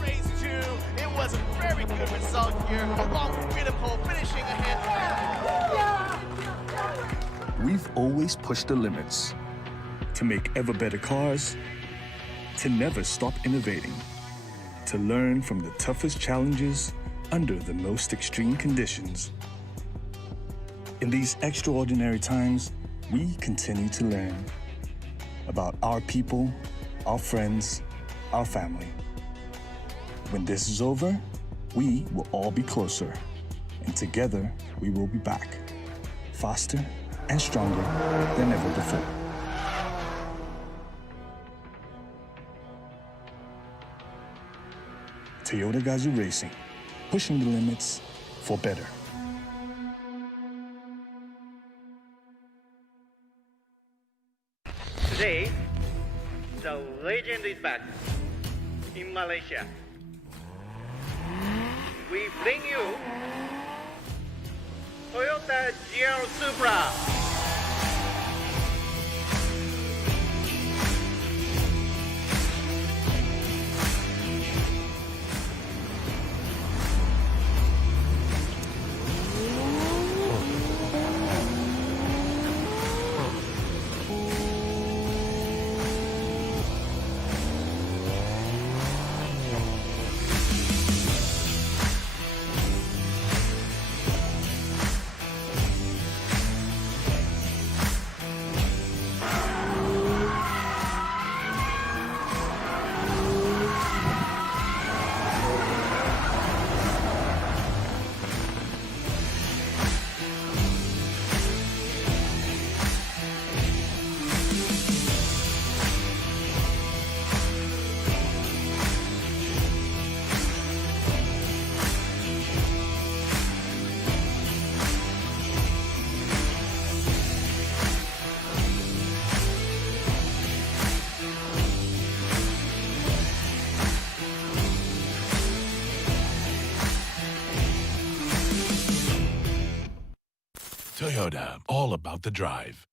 Race 2, it was a very good result here, along with Beautiful finishing ahead. We've always pushed the limits to make ever better cars, to never stop innovating, to learn from the toughest challenges under the most extreme conditions. In these extraordinary times, we continue to learn about our people, our friends, our family. When this is over, we will all be closer, and together we will be back, faster and stronger than ever before. Toyota Gazoo Racing, pushing the limits for better. Today, the legend is back in Malaysia. We bring you Toyota GR Supra. Toyota, all about the drive.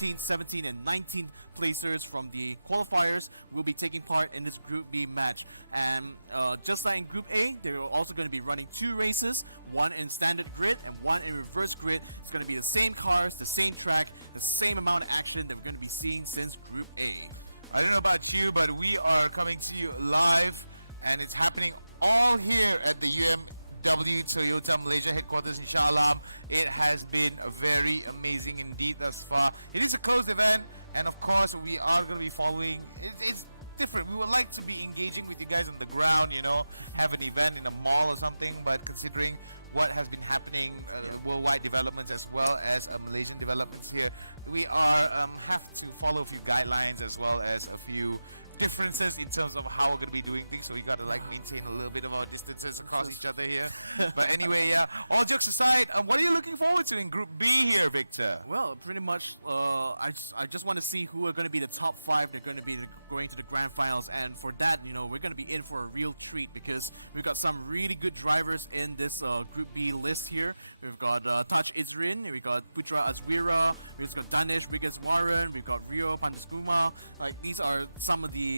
th 17, and 19 placers from the qualifiers will be taking part in this Group B match. And just like in Group A, they're also going to be running 2 races, one in standard grid and one in reverse grid. It's going to be the same cars, the same track, the same amount of action that we're going to be seeing since Group A. I don't know about you, but we are coming to you live, and it's happening all here at the Toyota Malaysia headquarters in Shah Alam. It has been very amazing indeed thus far. It is a closed event, and of course we are going to be following. It's different. We would like to be engaging with you guys on the ground, you know, have an event in a mall or something, but considering what has been happening, worldwide developments as well as Malaysian developments here, we are have to follow a few guidelines as well as a few differences in terms of how we're going to be doing things, so we got to like maintain a little bit of our distances across each other here. But anyway, yeah, all jokes aside, what are you looking forward to in Group B here, Victor? Well, pretty much, I just want to see who are going to be the top 5. They're going to be going to the grand finals, and for that, you know, we're going to be in for a real treat because we've got some really good drivers in this Group B list here. We've got Taj Izrin, we've got Putra Azwira, we've got Danish Wiggins-Warren, we've got Rio Pandaskuma. Like, these are some of the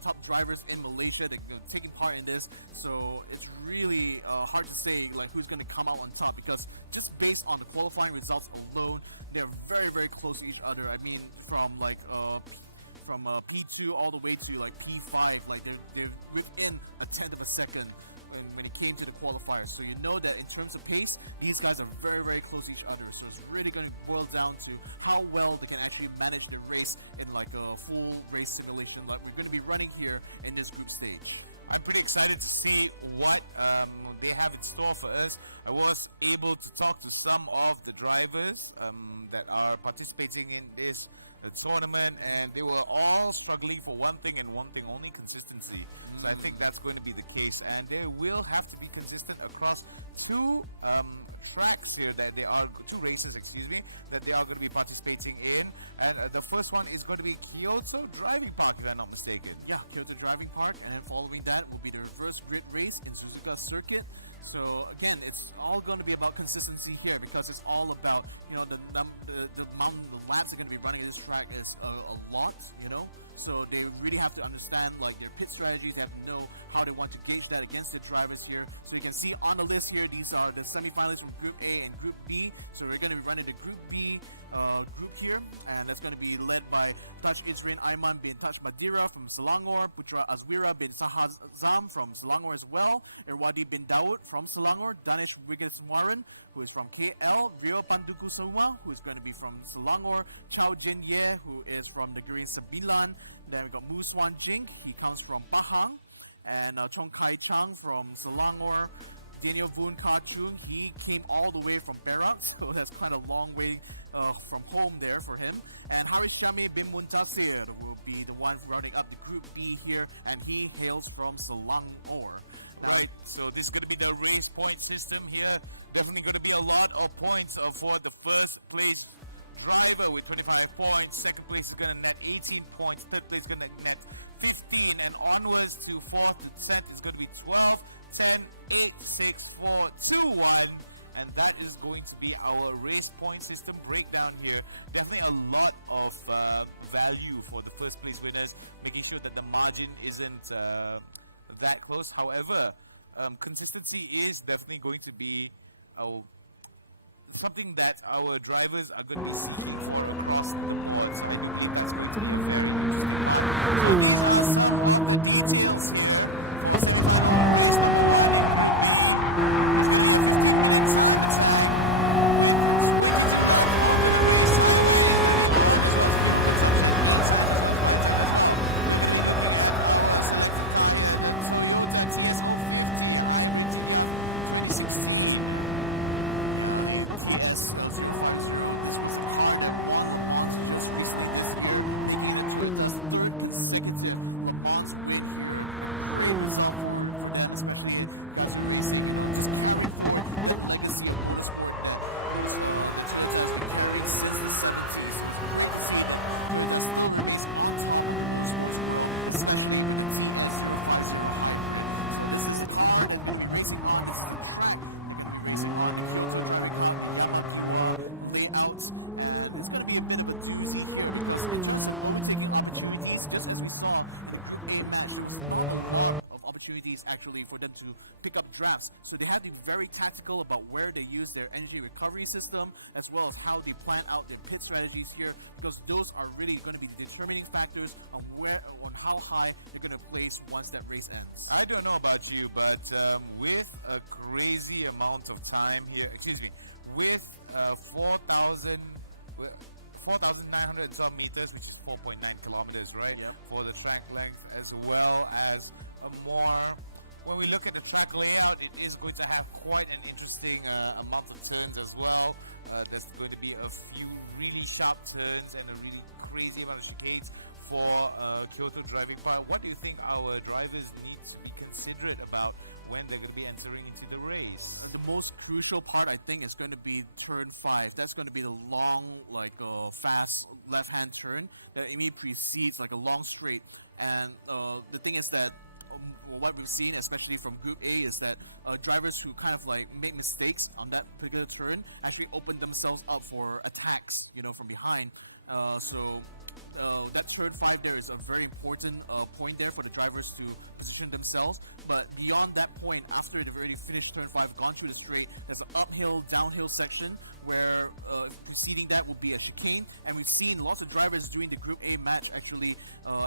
top drivers in Malaysia that are taking part in this. So it's really hard to say like who's going to come out on top, because just based on the qualifying results alone, they're very, very close to each other. I mean, from like from P2 all the way to like P5, like they're within a tenth of a second when it came to the qualifiers. So you know that in terms of pace, these guys are very, very close to each other. So it's really going to boil down to how well they can actually manage the race in like a full race simulation like we're going to be running here in this group stage. I'm pretty excited to see what they have in store for us. I was able to talk to some of the drivers that are participating in this tournament, and they were all struggling for one thing and one thing only: consistency. So I think that's going to be the case, and they will have to be consistent across two tracks here that they are, two races, excuse me, that they are going to be participating in. And the first one is going to be Kyoto Driving Park, if I'm not mistaken. Yeah, Kyoto Driving Park, and then following that will be the reverse grid race in Suzuka Circuit. So again, it's all going to be about consistency here, because it's all about, you know, the laps are going to be running at this track is a lot, you know. So they really have to understand like their pit strategies. They have to know how they want to gauge that against their drivers here. So you can see on the list here, these are the semi-finalists from Group A and Group B. So we're going to be running the Group B group here, and that's going to be led by Taj Izrin Aiman bin Taj Madira from Selangor, Putra Azwira bin Sahazam from Selangor as well, Irwadi bin Daud from Selangor, Danish Wiggins-Warren, who is from KL, Rio Pandukusuma, who is going to be from Selangor, Chow Jin Ye, who is from Negeri Sembilan. Then we got Mu Swan Jink, he comes from Pahang, and Chong Kai Chang from Selangor. Daniel Voon Ka Chung, he came all the way from Perak, so that's quite a long way from home there for him. And Haris Shami bin Muntasir will be the one rounding up the Group B here, and he hails from Selangor. Now, Right, so this is going to be the race point system here. Definitely going to be a lot of points for the first place driver with 25 points. Second place is going to net 18 points. Third place is going to net 15, and onwards to 4th to 10th is going to be 12, 10, 8, 6, 4, 2, 1. And that is going to be our race point system breakdown here. Definitely a lot of value for the first place winners, making sure that the margin isn't that close. However, consistency is definitely going to be something that our drivers are going to be seeking for across the board. So I do believe that's going to be a very interesting part. So these are some of the details here for semi-final race number 1 in Group B. It's going to be a 15-minute time attack with 22 laps onto the race. Tire wear is going to be on, as well as fuel consumption, 8 times as well as 5 times as well. We're going to be looking at our selected car here, the Toyota TS050 Hybrid TDR 2016. TS050. This was a car that won Le Mans just recently this year, making it Toyota's 3rd consecutive Le Mans win here. A great result for them, especially at Gazoo Racing, you know, just carrying forward that legacy of motorsport that Toyota has been carrying since the 70s. So it's great to see that Toyota still remains on top of the motorsports world, especially with the TS050 Hybrid. So this is the car that's going to be racing on. This is the track they're going to be racing on. The Kyoto Driving Park, the Yamagiwa layout. And it's going to be a bit of a doozy here, because in terms of overtaking opportunities, just as we saw in the Group A match, there was not a lot of of opportunities actually for them to pick up drafts. So they have to be very tactical about where they use their energy recovery system, as well as how they plan out their pit strategies here, because those are really going to be the determining factors on how high they're going to place once that race ends. I don't know about you, but with a crazy amount of time here, with 4,912 meters, which is 4.9 kilometers, right? Yep. For the track length, as well as a more. When we look at the track layout, it is going to have quite an interesting amount of turns as well. There's going to be a few really sharp turns and a really crazy amount of chicanes for Kyoto driving part. What do you think our drivers need to be considerate about when they're going to be entering into the race? The most crucial part, I think, is going to be turn 5. That's going to be the long, fast left-hand turn that immediately precedes like a long straight. And the thing is that what we've seen, especially from Group A, is that drivers who kind of like make mistakes on that particular turn actually open themselves up for attacks, from behind. So that turn 5 there is a very important point there for the drivers to position themselves. But beyond that point, after they've already finished turn 5, gone through the straight, there's an uphill, downhill section where preceding that will be a chicane. And we've seen lots of drivers during the Group A match actually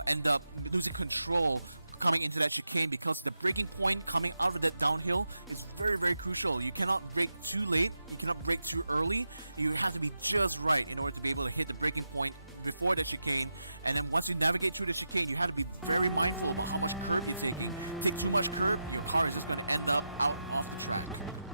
end up losing control coming into that chicane, because the braking point coming out of that downhill is very, very crucial. You cannot brake too late, you cannot brake too early. You have to be just right in order to be able to hit the braking point before the chicane. And then once you navigate through the chicane, you have to be very mindful about how much curb you're taking. Take too much curb, your car is just going to end up out off the track.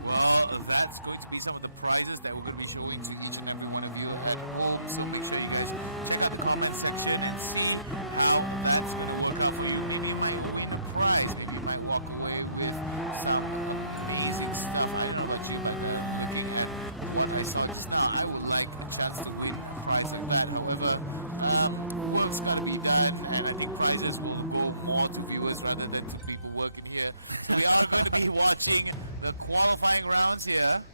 Well, that's going to be some of the prizes that we're going to be showing to each and every one of you at home. So make sure you guys check out the comment section and see how that's going to work out for you. Maybe you might win a prize. Maybe you might walk away with some amazing stuff. I don't know about you, but looking at what I saw just now, I would like a chance to win a prize like that. However, work's got to be done, and I think prizes will go more to viewers rather than to people working here. So we are going to be watching the qualifying rounds here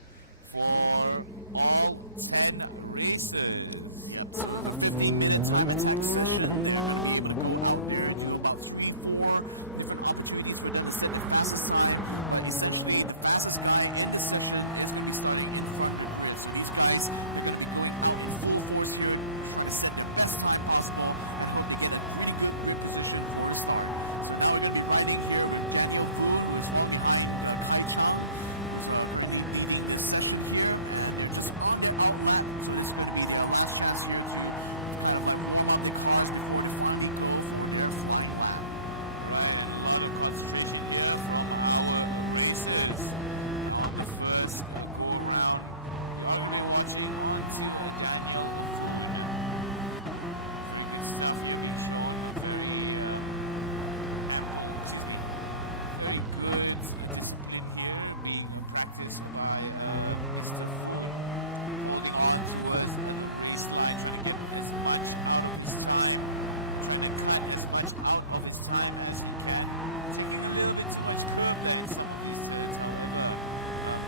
for all 10 races. Yep, so the 15-minute time attack session, they're going to be able to go out there and do about 3-4 different opportunities for them to set the fastest time. But essentially, the fastest guy in this session is going to be starting in front of the grid. So these guys, they're going to be going out in full force here, trying to set their best time possible and hope they get a really good grid position for the start. So now we're going to be riding here with Daniel Voon, who is following behind Kai Chang, who's currently leading this session here, and they're just on their out lap, so this is going to be their last chance here to kind of like warm up their cars before they finally go for their flying lap. Right, and a lot of concentration here from our racers. Now on the first go around, we are going to be watching on to Daniel Voon. Very good stuff here being shown, very very good discipline here being practiced by Mr. Food, holding on towards the race line, trying to get as much out of his time, trying to cut as much out of his time as he can, taking a little bit too much curb there in some of these turns. However,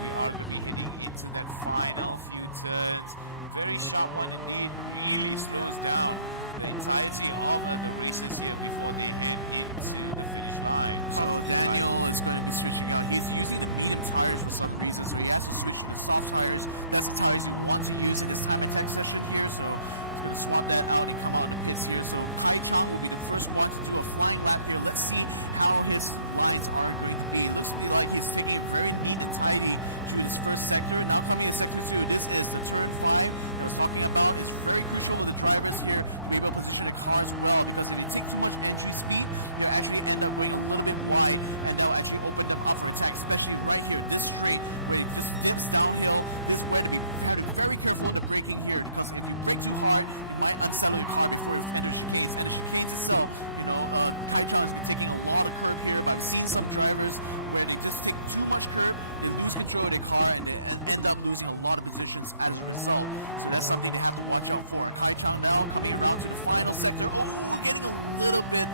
we are going to be heading into that final few turns. Very sharp one indeed, really slows down the entirety of the races here before they head into the finish line. So Daniel is going to be switching out. He's using the medium tires for some reason, so he has to switch to the soft tires. That's the tires you want to use in this time attack session here, so he's going to swap that out and come out of the pits here. So Kai Chang will be the first one to do a flying lap here. Let's see how his lines are going to be. It looks to be like he's taking it very neat and tidy through this first sector. Now coming in sector 2, this is the turn 5 that I was talking about. It's very crucial for the drivers here to be able to position the cars well, because if they take too much entry speed, they'll actually end up going a little bit wide, and that will actually open them up for attack, especially right here, this straight where it just dips downhill. This is where to be, have to be very careful in the braking here, because if you brake too hard, you might unsettle your car before you enter chicanes. And the chicanes itself, Kai Chang has been taking a lot of curb here, but I've seen some drivers where they just take too much curb, they lose control of their car, and they end up losing a lot of positions as a result. So that's something they have to watch out for. Kai Chang now coming around to the final sector. Oh, getting a little bit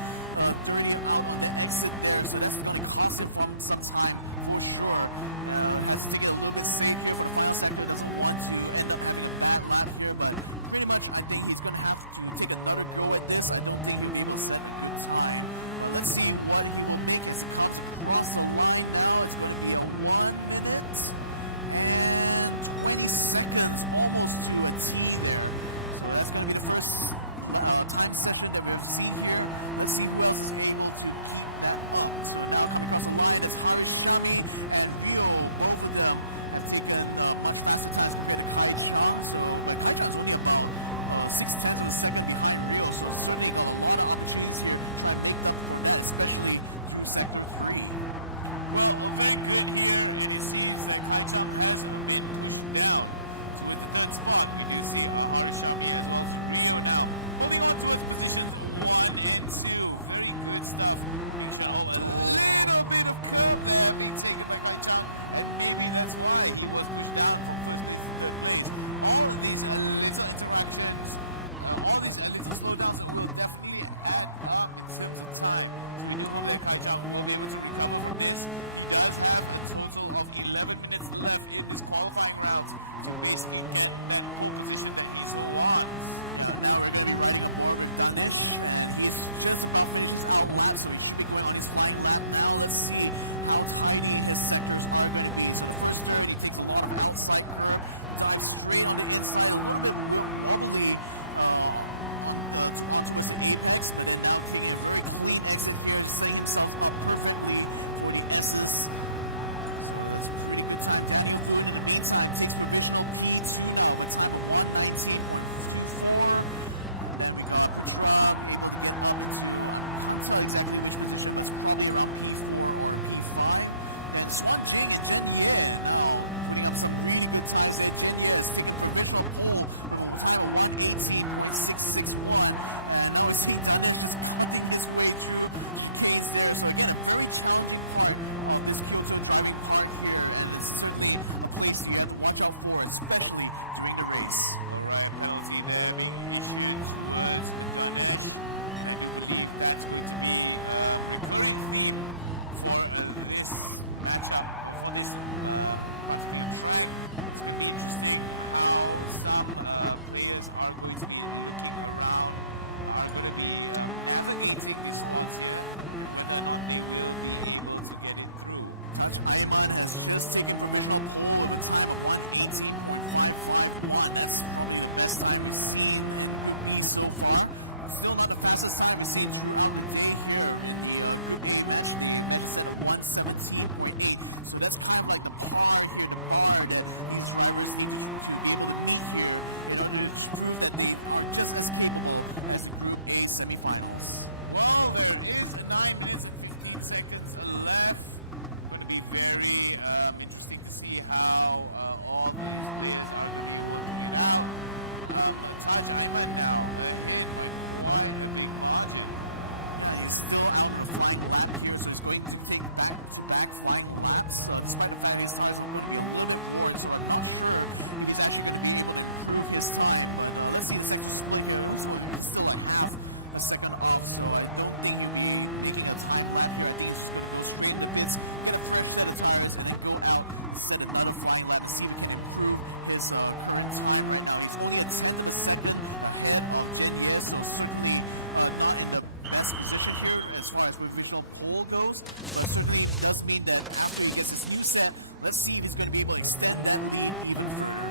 dirty out on the exit there, so that's going to cost him from some time for sure. Has to take it a little bit safe here for the final sector. Doesn't want to end up having a bad lap here, but pretty much I think he's going to have to take another go at this. I don't think he'll be able to set a good time, but let's see what he will make as he comes across the line now. It's going to be a 1 minute and 20 seconds, almost to a T there. So that's going to be the first time session that we've seen here. Let's see who else is able to keep that up. So now coming across the line, that's Harish Shami and Rio. Both of them have taken much faster times compared to Kai Chang. So, but Kai Chang is only about 6/10 of a second behind Rio. So certainly got a lot of opportunities here to try and make up for that, especially through Sector 3. Well, very good here, and it seems that Kai Chang has been pushed down towards the third spot. We do see Harishami as well as Rio now holding on towards positions 1 and 2. Very good stuff being shown. Oh, a little bit of curb there being taken by Kai Chang, and maybe that's why he was pushed down from first place to third place. All of these little interactions, all these little slowdowns will definitely add up in terms of time. So we do hope that Kai Chang will be able to recover from this. He does have a total of 11 minutes left in this qualifying round to basically get that pole position that he so wants. Yeah, now we're going to be riding aboard with Danish, and he's just about finished his out lap, so he should be going on his flying lap now. Let's see how tidy his sectors are going to be. So the first third, he takes a lot of outside curb, dives straight on the inside, a little bit wobbly on towards the apex, but then now taking a very clean exit here, just setting himself up perfectly for the S's. So that's a pretty good time. Daniel Voon, in the meantime, takes provisional P2 now with a time of 1:19.24. Then we got Putra able to get up into, I can't tell exactly which position, but it's probably around P4 or P5. Then Swan Jing and Jen Ye now putting up some really good times there. Jen Ye has taken provisional pole with a time of 1:18.661, and now we're seeing Danesh just cutting his way through chicanes there. So again, a very challenging part of this Kyoto driving park here, and it's certainly a place that you have to watch out for, especially during the race. Alright, penalty there being issued towards Danesh, and I do believe that's going to be a recurring theme for this matchup, for this particular track. It's going to be interesting how some players are going to be looking around, are going to be navigating these spots here, and whether or not they will be able to get it through. Touch Ayman has just taken provisional pole with a time of 1:18.551. That's probably the best time we've seen in Group B so far. Still not the fastest time we've seen throughout the day here in the Group A match. The match is set at 1:17.8. So that's kind of like the par here, the bar that these drivers need to be able to meet here in order to prove that they are just as capable as the Group A semifinals. Well, there is 9 minutes and 15 seconds left. Going to be very interesting to see how all these players are going to be working it out. Taj Ayman now ahead by quite a big margin. Yeah, he's still out on a flying lap here, so he's going to take back-to-back flying laps, despite the fact his tires are going to be a little bit worn, so I'm not sure if he's actually going to be able to improve his time. But let's see the sector split here. He's still like half a second off, so I don't think he'll be making a time lap here. I think he's just going to go straight into the pits, get a fresh set of tires, and then go out and set another flying lap and see if he can improve his current time right now. He's only a 1/10 of a second ahead of Jen Ye, so certainly not in the best position here as far as provisional pole goes, but certainly does mean that after he gets his new set, let's see if he's going to be able to extend that lead even further.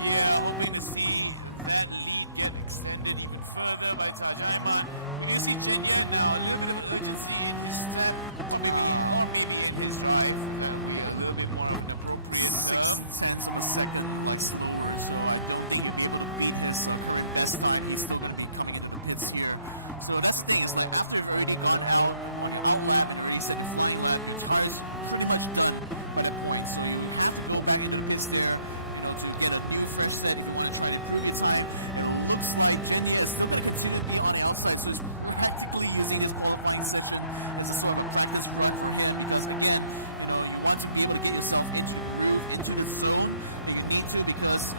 Yeah, hoping to see that lead get extended even further by Taj Ayman. We do see Jen Ye now, a little bit of urgency in his step, or maybe in his drive. That would be a little bit more of an appropriate term. 6/10 of a second like slower, so I don't think he'll be able to beat his current best time. He's still going to be coming into the pits here. So that's the thing, is like after you've already gone out on your out lap and already set your flying lap, your tire's pretty much done by that point. So you have to go back into the pits there, you know, to get a new fresh set if you want to try to improve your time. And it looks like Jen Ye is still going to continue to be on the outside, so he's practically using this qualifying session as a sort of a practice run for him, because again, you know, you want to be able to get yourself into the groove, into the zone that you need to, because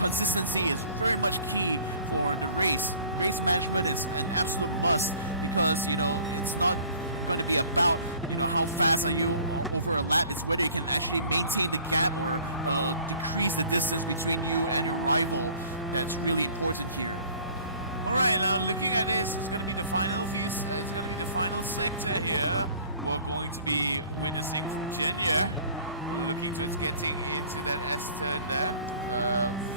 consistency is very much key for the race. Race management is an absolute must, because, you know, it's not going to be about, you know, how fast are you over a lap. It's whether you can actually maintain the gap or decrease the distance between you and your rival. That's really important here. All right, now looking at this, it's going to be the final it's going to be the final sector here. We're going to be witnessing from Jenya, looking towards getting into that S turn there.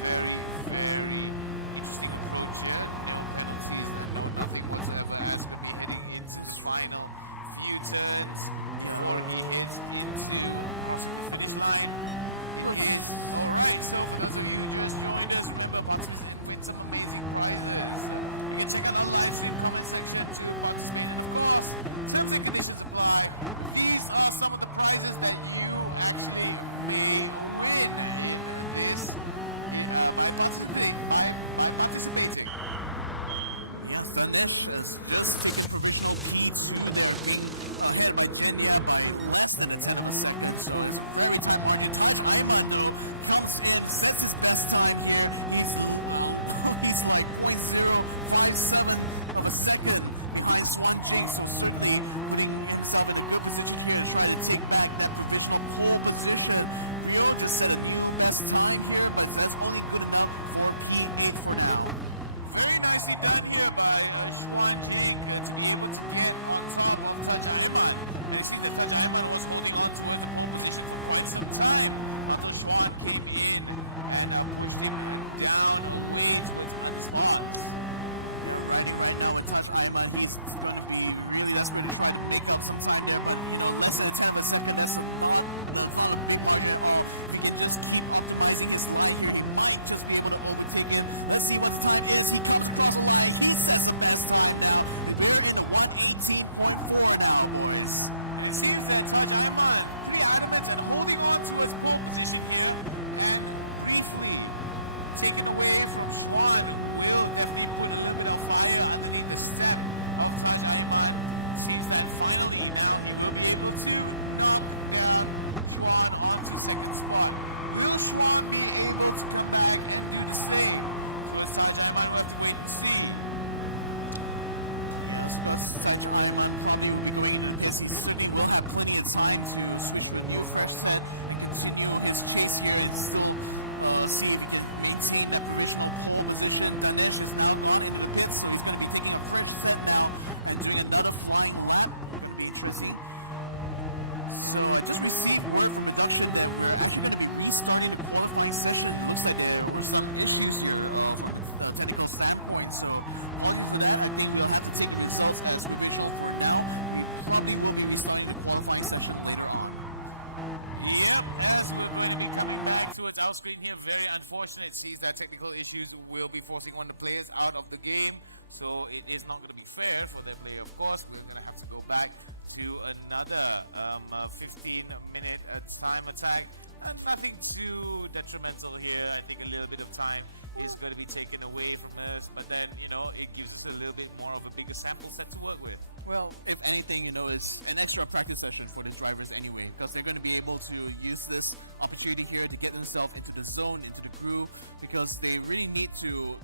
Very, very interesting approach here. No penalties and no nothing whatsoever, as we're going to be heading into the final few turns before he hits into crossing the finish line. It is all right. So for those of you who just joined us, remember, participate and win some amazing prizes. You can check out our live stream comment section to participate, and of course, terms and conditions apply. These are some of the prizes that you actually may win in this by participating. Yes, Danesh has just taken provisional P2 there, being ahead by Jenya by less than a 10th of a second, so it's a very tight margin. Taj Ayman, though, comes in, sets his best time here. He's like 0.057 of a second behind Swan Jing, so certainly putting himself in a good position here to try to take back that provisional pole position. Rio just set a new best time here, but that's only good enough for P8 for now. Very nicely done here by Xuan Jing to be able to get on top of Taj Ayman. And you see that Taj Ayman was holding on towards the pole position for quite some time until Xuan came in and pushed him down away towards other spots. Yeah, riding right now with Taj Ayman, he's going to be really desperate to try to make up some time there, but you know, less than a 10th of a second, that's not a big margin at all. If he can just keep optimizing his line here, he might just be able to overtake him. Let's see what the time is. He comes across the line, he sets the best time now. We're in the 118.4 now, boys. And it seems that Taj Ayman pretty adamant and holding on to his pole position here, and briefly taken away from Xuan will definitely put a little bit of fire underneath the step of Taj Ayman. Seems that finally now he will be able to knock down Xuan onto second spot. Will Xuan be able to come back and do the same towards Taj Ayman? We'll have to wait and see. Yes, because Taj Ayman probably will be going into the pits. He certainly will have plenty of time to switch to a new fresh set and continue his chase here and still see if he can maintain that provisional pole position. Danesh is now gone into the pits, so he's going to be taking a fresh set now and doing another flying lap. Going to be interesting. So I just received word from production that we're actually going to be restarting the qualifying session. It looks like there were some issues here from the technical standpoint, so apologies for that. I think we'll have to take the results as provisional for now. We probably will be restarting the qualifying session later on. Yep, as we're going to be coming back towards our screen here, very unfortunate. It seems that technical issues will be forcing one of the players out of the game, so it is not going to be fair for that player, of course. We're going to have to go back to another 15-minute time attack. Nothing too detrimental here. I think a little bit of time is going to be taken away from us, but then, you know, it gives us a little bit more of a bigger sample set to work with. Well, if anything, you know, it's an extra practice session for these drivers anyway, because they're going to be able to use this opportunity here to get themselves into the zone, into the groove, because they really need to,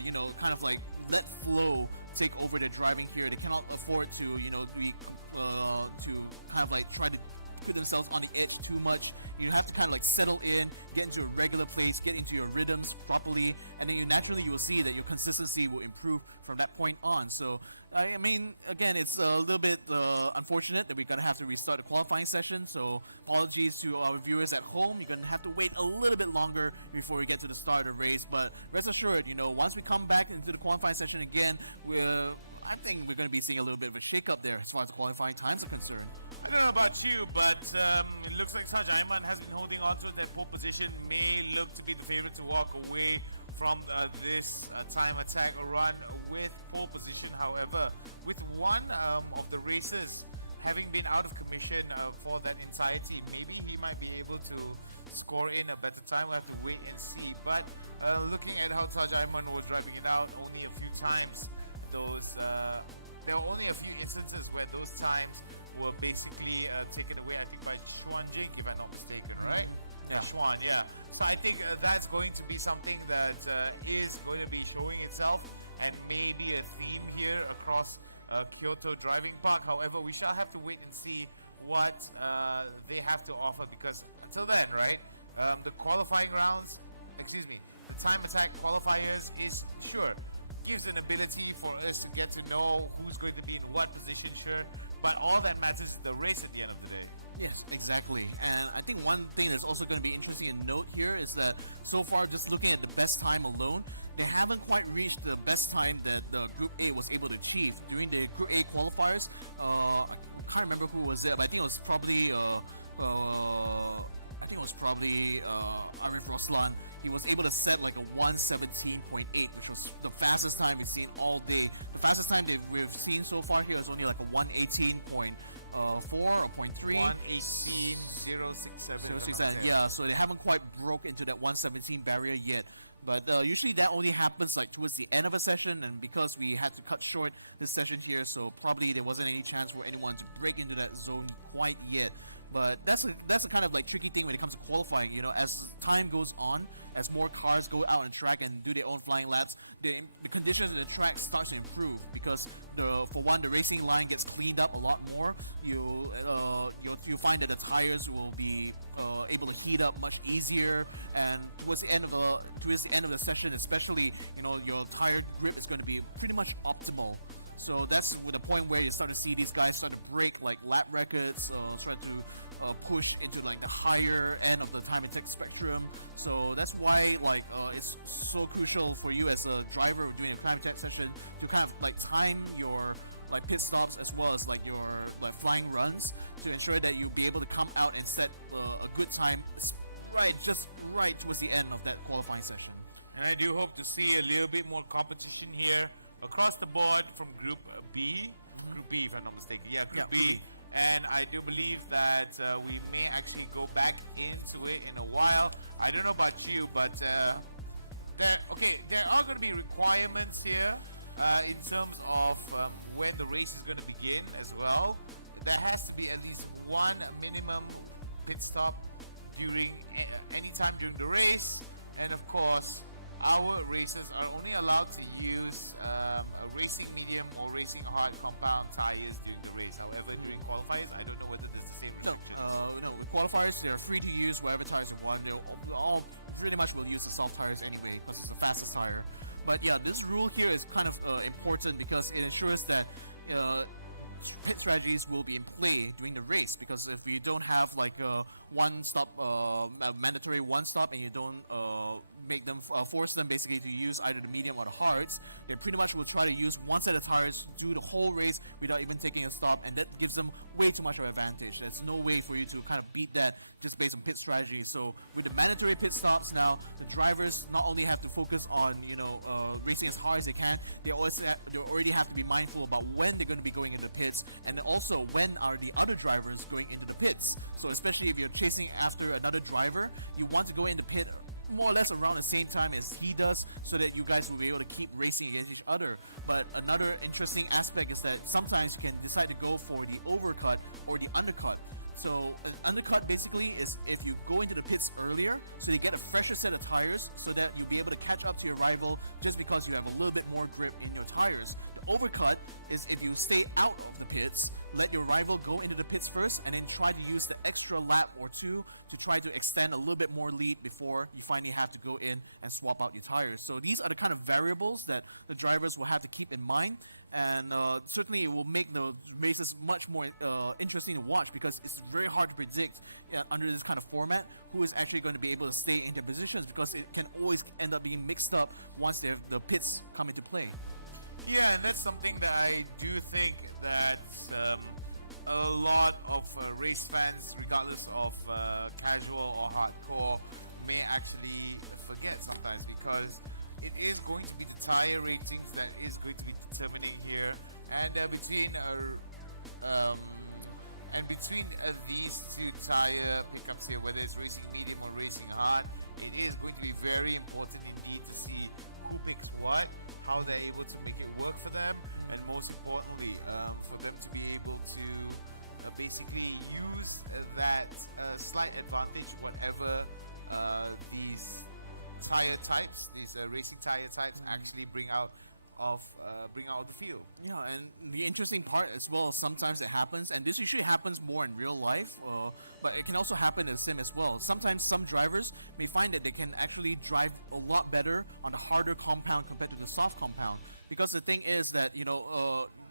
you know, kind of like let flow take over their driving here. They cannot afford to, you know, be to kind of like try to put themselves on the edge too much. You have to kind of like settle in, get into a regular place, get into your rhythms properly, and then you will see that your consistency will improve from that point on. So I mean, again, it's a little bit unfortunate that we're gonna have to restart the qualifying session, so apologies to our viewers at home. You're gonna have to wait a little bit longer before we get to the start of the race, but rest assured, you know, once we come back into the qualifying session again, I think we're gonna be seeing a little bit of a shake-up there as far as the qualifying times are concerned. I don't know about you, but it looks like Taj Ayman has been holding on to that pole position, may look to be the favorite to walk away from this time attack run with pole position. However, with one of the races having been out of commission for that entirety, maybe he might be able to score in a better time. We'll have to wait and see. But looking at how Taj Ayman was driving it out, only a few times there were only a few instances where those times were basically taken away, I think, by Xuan Jing, if I'm not mistaken, right? Yeah. Xuan, yeah. So I think that's going to be something that is going to be showing itself, and maybe a theme here across Kyoto Driving Park. However, we shall have to wait and see what they have to offer, because until then, right, the qualifying rounds, the time attack qualifiers is sure gives an ability for us to get to know who's going to be in what position, sure, but all that matters is the race at the end of the day. Yes, exactly. And I think one thing that's also going to be interesting to note here is that so far, just looking at the best time alone, they haven't quite reached the best time that the Group A was able to achieve. During the Group A qualifiers, I can't remember who was it, but I think it was probably Arif Roslan. He was able to set like a 1:17.8, which was the fastest time we've seen all day. The fastest time we've seen so far here is only like a 1:18.4 or 0.3. 1:18.067. 067, yeah, so they haven't quite broke into that 117 barrier yet. But usually that only happens like towards the end of a session, and because we had to cut short this session here, so probably there wasn't any chance for anyone to break into that zone quite yet. But that's a kind of like tricky thing when it comes to qualifying. You know, as time goes on, as more cars go out on track and do their own flying laps, the conditions of the track starts to improve, because for one, the racing line gets cleaned up a lot more. You'll find that the tires will be able to heat up much easier, and towards the end of the session, especially, you know, your tire grip is going to be pretty much optimal. So that's the point where you start to see these guys start to break like lap records, start to push into like the higher end of the time attack spectrum. So that's why like it's so crucial for you as a driver doing a time attack session to kind of like time your like pit stops as well as like your like flying runs to ensure that you'll be able to come out and set a good time just right towards the end of that qualifying session. And I do hope to see a little bit more competition here across the board from Group B. Group B, if I'm not mistaken. Yeah, Group B. And I do believe that we may actually go back into it in a while. I don't know about you, but there are going to be requirements here in terms of when the race is going to begin as well. There has to be at least one minimum pit stop during any time during the race, and of course our racers are only allowed to use a racing medium or racing hard compound tires during the race. However, during qualifiers, I don't know whether there's the same restrictions. No, with qualifiers, they're free to use whatever tires they want. They all pretty much will use the soft tires anyway, because it's the fastest tire. But yeah, this rule here is kind of important because it ensures that pit strategies will be in play during the race, because if you don't have like a mandatory one stop, and you don't make them force them basically to use either the medium or the hards, they pretty much will try to use one set of tires, do the whole race without even taking a stop, and that gives them way too much of an advantage. There's no way for you to kind of beat that just based on pit strategy. So with the mandatory pit stops now, the drivers not only have to focus on racing as hard as they can, they already have to be mindful about when they're going to be going into the pits, and also when are the other drivers going into the pits. So especially if you're chasing after another driver, you want to go into pit more or less around the same time as he does, so that you guys will be able to keep racing against each other. But another interesting aspect is that sometimes you can decide to go for the overcut or the undercut. So an undercut basically is if you go into the pits earlier, so you get a fresher set of tires, so that you'll be able to catch up to your rival just because you have a little bit more grip in your tires. The overcut is if you stay out of the pits, let your rival go into the pits first, and then try to use the extra lap or two to try to extend a little bit more lead before you finally have to go in and swap out your tires. So these are the kind of variables that the drivers will have to keep in mind, and certainly it will make the races much more interesting to watch, because it's very hard to predict under this kind of format who is actually going to be able to stay in their positions, because it can always end up being mixed up once the pits come into play. Yeah, and that's something that I do think that a lot of race fans, regardless of casual or hardcore, may actually forget sometimes, because it is going to be the tire ratings that is going to be determining here, and between these two tire pickups here, whether it's racing medium or racing hard, it is going to be very important indeed to see who picks what, how they're able to make it work for them, and most importantly, for them to be able to basically use that slight advantage, whatever these tire types, these racing tire types actually bring out bring out of the field. Yeah, and the interesting part as well, sometimes it happens, and this usually happens more in real life, but it can also happen in sim as well. Sometimes some drivers may find that they can actually drive a lot better on the harder compound compared to the soft compound. Because the thing is that,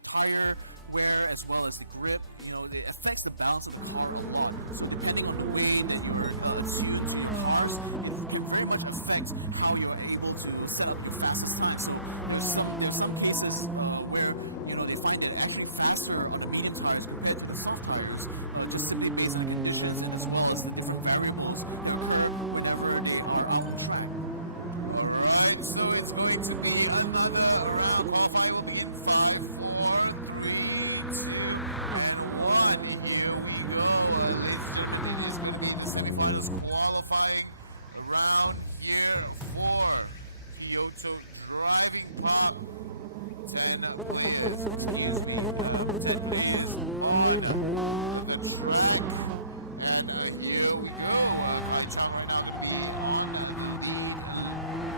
tire wear as well as the grip, it affects the balance of the car a lot. So depending on the way that you're attuned to your cars, it can very much affect how you're able to set up your fastest time. So there's some cases where they find it actually faster on the medium tires compared to the soft tires, just simply based on the conditions and as well as the different variables that occur whenever they are out on track. Alright, so it's going to be another round. Qualify will begin 5, 4, 3, 2, and 1. Here we go. Ladies and gentlemen, it is going to be the semifinals qualifying round here for Kyoto Driving Park. 10 players, 10 players on the track. And here we go. Kai Chang right now going to be on the lead.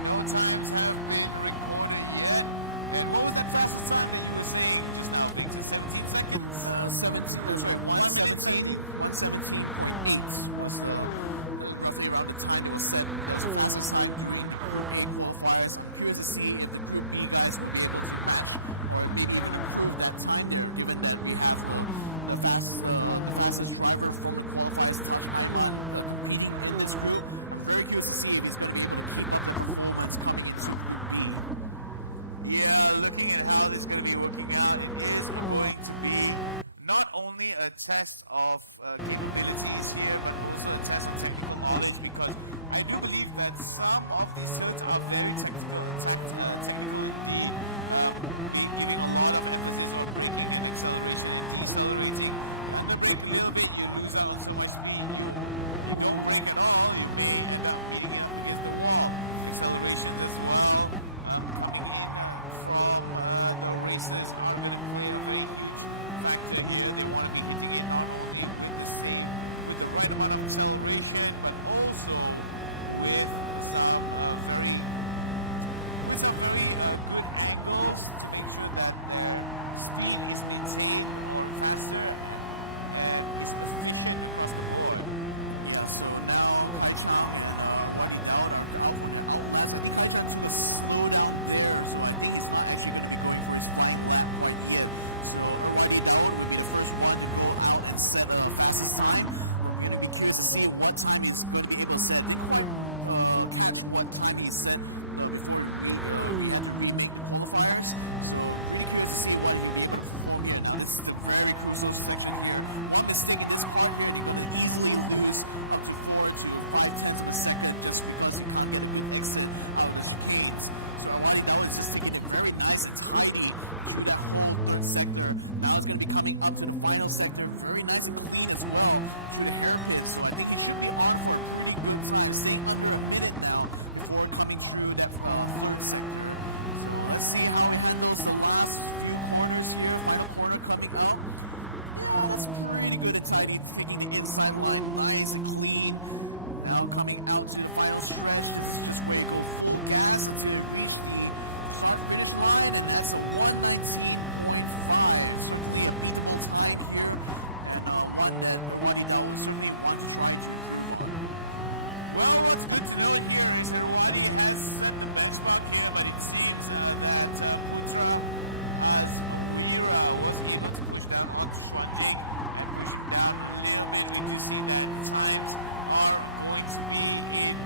No times have been recorded yet. And what was that fastest time that you were saying just now, Victor? 17 seconds? 117.8 was the roughly around the time that was set. That was the fastest time during the Group A qualifiers. I'm curious to see if the Group B guys will be able to match or maybe even improve that time there, given that we have the fastest driver from the qualifiers, Taj Ayman, competing in this group. I'm very curious to see if he's going to be able to keep up the performance coming into Group B. Yeah, looking at how this is going to be working out, it is going to be not only a test of capabilities here, but also a test of technical knowledge, because I do believe that some of these turns are very technical indeed, giving a lot of emphasis on braking and acceleration and decelerating. You underbrake a little bit, you lose out on so much speed. You don't brake at all, you may end up meeting it up against the wall. Accelerations as well, coming in from the racers are going to play a very huge factor here. They want to be hitting it not only with the right amount of acceleration, but also with some very good angles to make sure that their speed is maintained or faster and is efficient across the board. Yeah, so now Kai Chang and Wadi Daud are out on the outlast. I think Kai Chang took a slowdown there, so I think he's not actually going to be going for his flying lap quite yet. So Wadi Daud would be the first one to go out and set a fastest time. We're going to be curious to see what time he's going to be able to set. Didn't quite catch what time he set before we had to remake the qualifiers. So really curious to see what he'll be able to perform here. Now this is the very crucial section here. One mistake in this part here, they're going to easily lose up to 4 to 5/10 of a second just because you can't get a good exit out of the chicanes. So Awadi Dawa is just taking it very nice and tidy through that whole third sector. Now it's going to be coming up to the final sector, very nice and clean as well through the hairpin. So I think he should be on for a pretty good time, staying under a minute now before coming through that third sector. So let's see how he handles the last few corners here. Final corner coming out. Yeah, that's pretty good and tidy, taking the inside line nice and clean. Now coming out to the final stretch, this is just where you go full gas until you reach the start-finish line, and that's a 119.5. Certainly a beatable time here, and one that Wadi Dao would certainly want to try to improve on. Well, what's good to note here is that Wadi has set the benchmark here, but it seems that Putra Azwira was able to push down onto Xuanjing and push him down a little bit. We do see that times are going to be in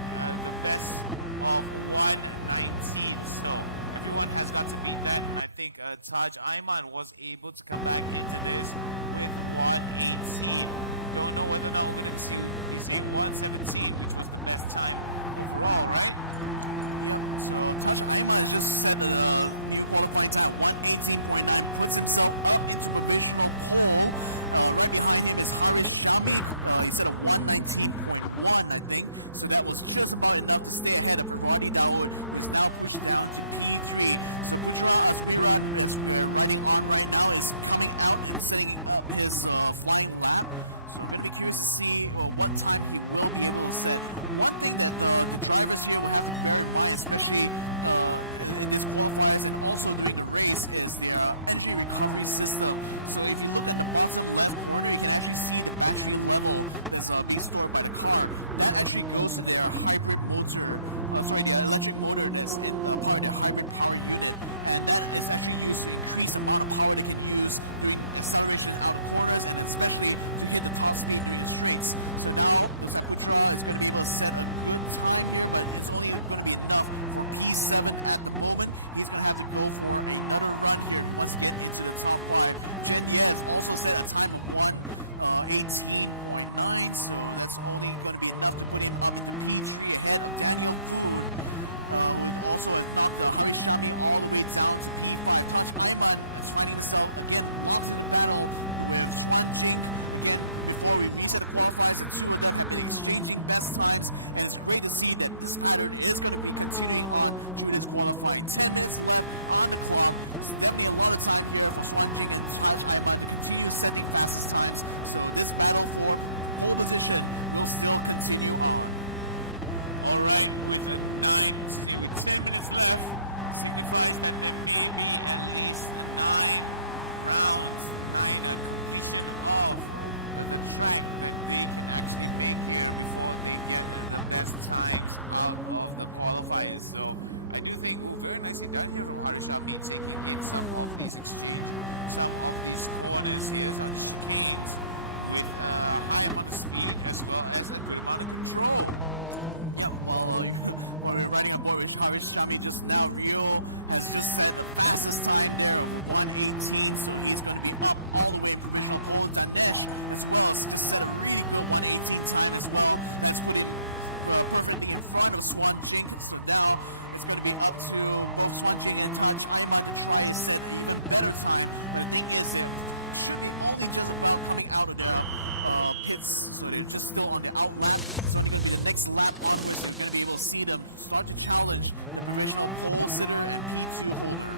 the best of 119. So everyone has got to beat that, and I think Taj Ayman was able to come back into this with 118. Don't know whether or not we're going to be seeing 117, which was the best time overall, right? Yep, so Taj Ayman has just set a new qualifying time, 118.9, puts himself up into provisional pole. Right behind him is Harish Shami. He set a 119.1, I think. So that was just about enough to stay ahead of Irwadi Dawood, who is now pushed down to P3. So Putra Azwira, as we're riding on right now, is coming out and setting up his flying lap. So I'm going to be curious to see what time he will be able to set. One thing that the drivers here will have to bear in mind, especially in this qualifiers and also during the race is their energy recovery system. So if you look at the bottom left corner, you can actually see the battery level that's being stored by the car. That actually goes to their hybrid motor. The electric motor that's in part of the hybrid power unit, and that is actually used to increase the amount of power they can use during acceleration out of corners, and especially to hit the top speed during the straights. So now looks like Putra is going to be able to set a good time here, but it's only going to be enough for P7 at the moment. He's going to have to go for another run here if he wants to get into the top 5. Jen Diaz also set a time of 18.9, so that's only going to be enough to put him up into P3 ahead of Daniel Voon, who also has knocked Harishami all the way down to P5. Touch Ayman is finding himself again locked into battle with Xuan Jing. Again, before we reset the qualifiers, the two of them have been exchanging best times, and it's great to see that this pattern is going to be continuing on through this qualifying. 10 minutes left on the clock. It's definitely a lot of time here for Xuan Jing and Touch Ayman to continue setting fastest times. So this battle for pole position will still continue on. All right, with 10 minutes left, signifies that there may be at least 9 rounds, 9 completion of the track that they can actually make here before they get the best times out of the qualifiers. So I do think, very nicely done here from Harishami, taking in some of these some of these corners here, some of the chicanes with a high amount of speed as well as a good amount of control. Yeah, while we were riding aboard with Harishami just now, Rio has just set the fastest time there of 1:18, so he's going to be up all the way in provisional pole. Danesh as well has just set a really good 1:18 time as well. That's put him perfectly in front of Xuan Jing. So now it's going to be up to both Xuan Jing and Touch Ayman to try to set an even better time. But the thing is, it should be only just about coming out of the pits, so they're just still on the out lap. It's only going to be the next lap onwards they're going to be able to see them start to challenge the provisional pole sitter and P2 holder.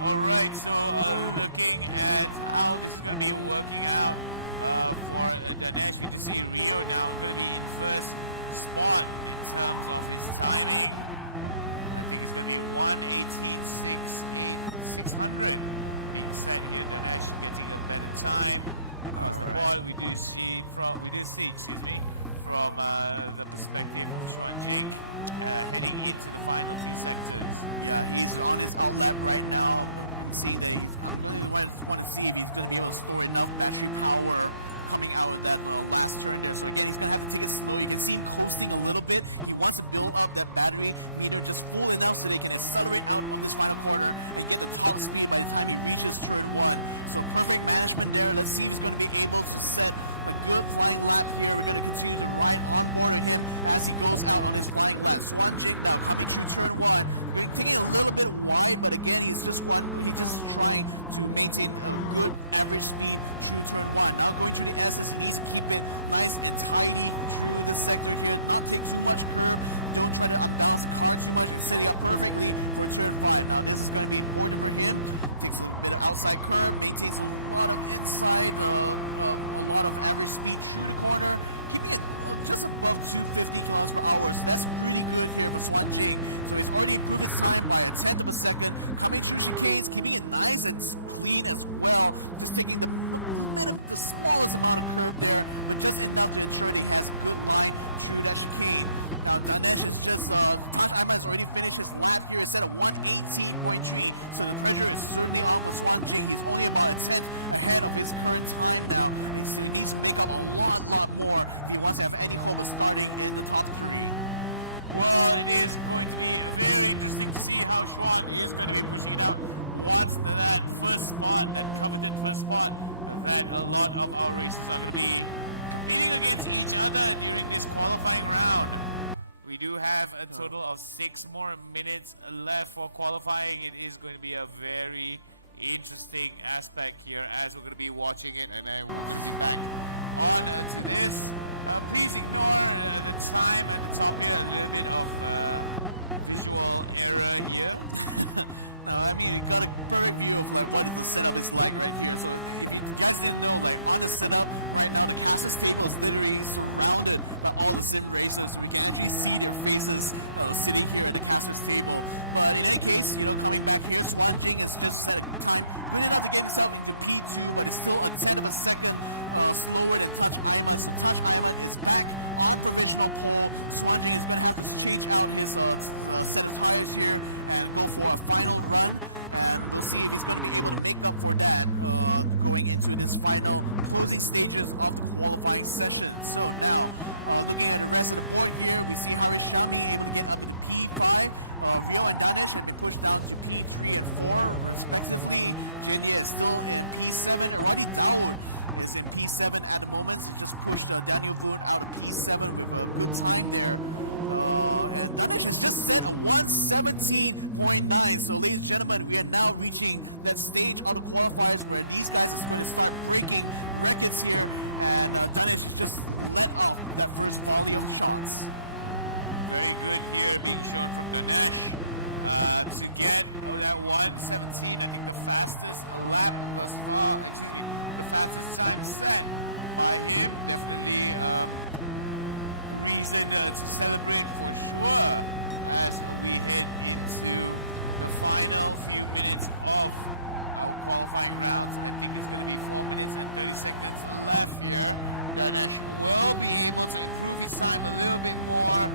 Alright, so looking at how this is going to be working out for Danesh, we do see Rio now going to be in first spot in terms of his timing. I think it's going to be 1:18.600 being set here. Danesh getting a better time. Across the board, we do see from the perspective of Xuan Jing heading into the final few sectors. Yeah, he's on his outlap right now. I'm seeing that I'm going to want to see if he's going to be able to store enough battery power coming out of that last turn there. So again, he's going to have to take it slow. You can see him coasting a little bit. He wants to build up that battery meter just full enough so they can accelerate out of this final corner and get the top speed by the time he reaches turn 1. So perfect management there. Let's see if he's going to be able to set a good flying lap here. We're going to continue to ride on board with him as he goes out on his flying lap. Xuan Jing now coming through turn 1, taking it a little bit wide, but again, he's just trying to maintain a good average speed through turn 1. Now going through the S's, he needs to keep it nice and tidy through the sector here, not take too much curb, don't try to unbalance the car too much, and set it up perfectly for turn 5. Now this is going to be important for him. Takes a little bit of outside curb, maintains a lot of inside, a lot of average speed through the corner, keeping it just above 250 kilometers per hour. So that's pretty good here for Xuan Jing. So he's already improved his time by 1/10 of a second, coming through chicanes, keeping it nice and clean as well, just taking the smallest amount of curb there, but just enough to ensure that he has a good line through that chicane. Now Danesh is just, Taj Ayman has already finished his lap here. It's set at 1:18.3, so the pressure is certainly on for Xuan Jing. He's only about 1/10 ahead of his current time now, and so he needs to make up a lot more if he wants to have any hope of starting in the top 3. Well, it is going to be very interesting to see how Xuan is going to be pushing it out. What's that first spot, that coveted first spot that a lot of our racers are going to be competing against each other during this qualifying round. We do have a total of 6 more minutes left for qualifying. It is going to be a very interesting aspect here as we're going to be watching it, and then we're going to be back on to this. Please ignore the time at the top here, a little bit of visual error here. No, I mean, we got a perfect view of like what the setup is like right here. So if you guys didn't know, like on the setup right now, the casters table is literally surrounded by all the sim racers. So we can actually see their faces sitting here at the casters table. But in any case, you know, coming back here, Swan Jing has just set a time good enough to get himself into P2, but it's still a 10th of a second slower than Touch Ayman. So Touch Ayman is back on provisional pole. Swan Jing is going to have to change out his set of tires here and go for a final run, and we'll see if he's going to be able to make up for that going into this final closing stages of the qualifying session. So now looking at the rest of the board here, we see Harish Shami able to get up into P5. Rio and Danish have been pushed down to P3 and 4 respectively. Jenya is still in P7. Irwadi Dawood is in P7 at the moment. So just pushed Daniel Voon out of P7 with a good time there. And Danish has just set a 117.9. So ladies and gentlemen, we are now reaching that stage of the qualifiers where these guys are going to start breaking records here, and Danish has just let off that first volley of shots. Very good here being shown from Danesh to get that 117. I think the fastest lap thus far, excuse me, the fastest time set by him. Definitely reason to celebrate for sure as we head into the final few minutes of our qualifying rounds. I think it's going to be 4 minutes and 30 seconds left here. Danesh will be able to improve his time a little bit more.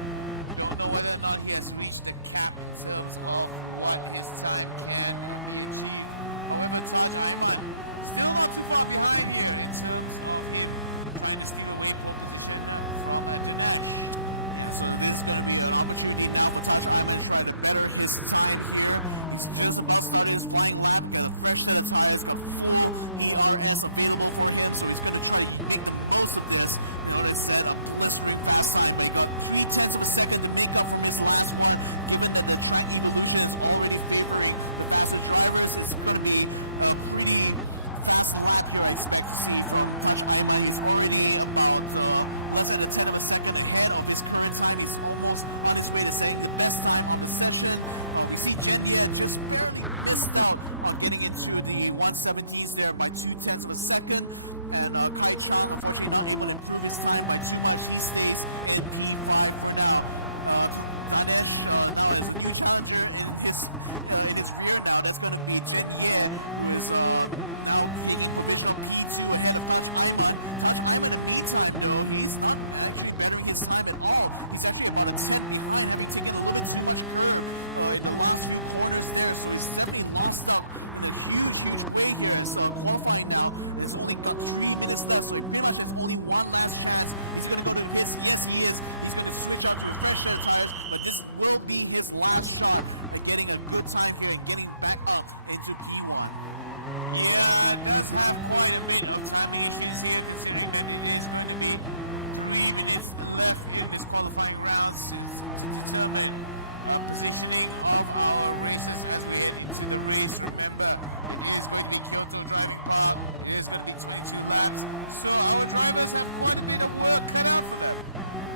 Don't know whether or not he has reached the cap in terms of what his time can be achieved. However, Taj Ayman still not too far behind here in terms of him trying to steal away pole position from Danesh. Yeah, so this is going to be an opportunity now for Taj Ayman to try to better his time here. He's just about started his flying lap, got a fresh set of tires, got full ERS available for him, so he's going to try to make the most of this. You know, they said a blistering fast time, but he got 0.3 of a second to make up from his last one. Given that the track evolution is already favoring the faster drivers, it's going to be a pretty fast lap here I expect to see from Touch Ayman. He's already about less than a 10th of a second ahead of his current time. He's almost on his way to setting the best time of the session. We see Jenya just barely missed out on getting into the 117s there by 0.2 of a second. And Kai Chang, unfortunately, not able to improve his time by too much. He stays in P5 for now. Danesh now has a new challenger in his rear now. That's going to be Jen Ye, who is now taking provisional P2 ahead of Touch Ayman. Touch Ayman, in the meantime, though, he's not actually bettering his time at all. He's actually about a 10th behind, having taken a little bit too much curve in the last few corners there. So he's definitely lost out in a huge way here. It's qualifying now. It's only got 3 minutes left, so he pretty much has only one last chance. Is he going to go to the pits? Yes, he is. He's going to switch out to a fresh set of tires, but this will be his last shot at getting a good time here and getting back up into P1. Yeah, it does have quite a bit of timing issues here, considering that it is going to be 3 minutes left in this qualifying rounds to determine positioning of our racers as we head into the race. Remember, it is going to be Kyoto Driving Park. It is going to be 22 laps, so our drivers have quite a bit of work cut out for them.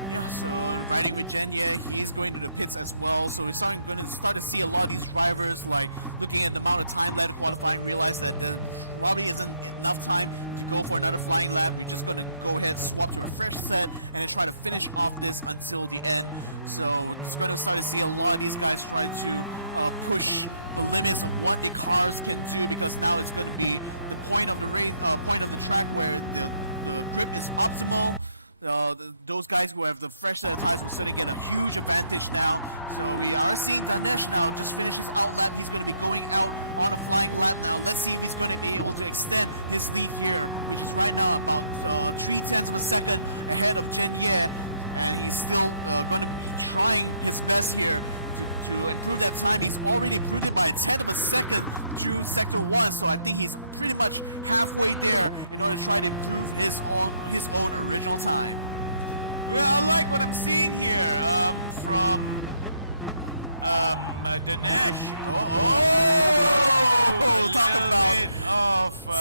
Yeah, so riding with Jenya, he's going to the pits as well. So we're going to start to see a lot of these drivers, like looking at the amount of time left qualifying, realize that there probably isn't enough time to go for another flying lap. We're just going to go ahead, swap to a fresh set, and then try to finish off this until the end. So we're just going to start to see a lot of these guys try to push the limits of what the cars can do, because now it's going to be the point of the race, point of the track where the grip is optimal. Those guys who have the fresh set of tires will certainly get a huge advantage now. So we are seeing Danesh now just finish his out lap. He's going to be going out on a flying lap now. Let's see if he's going to be able to extend his lead here, which is right now about 0.3 of a second ahead of Jen Ye. And he's still going to be trying his best here to improve that time. He's already improved it by a 10th of a second through Sector 1, so I think he's pretty much halfway there in order to try to improve his own original time. Well, I like what I'm seeing here from Danesh.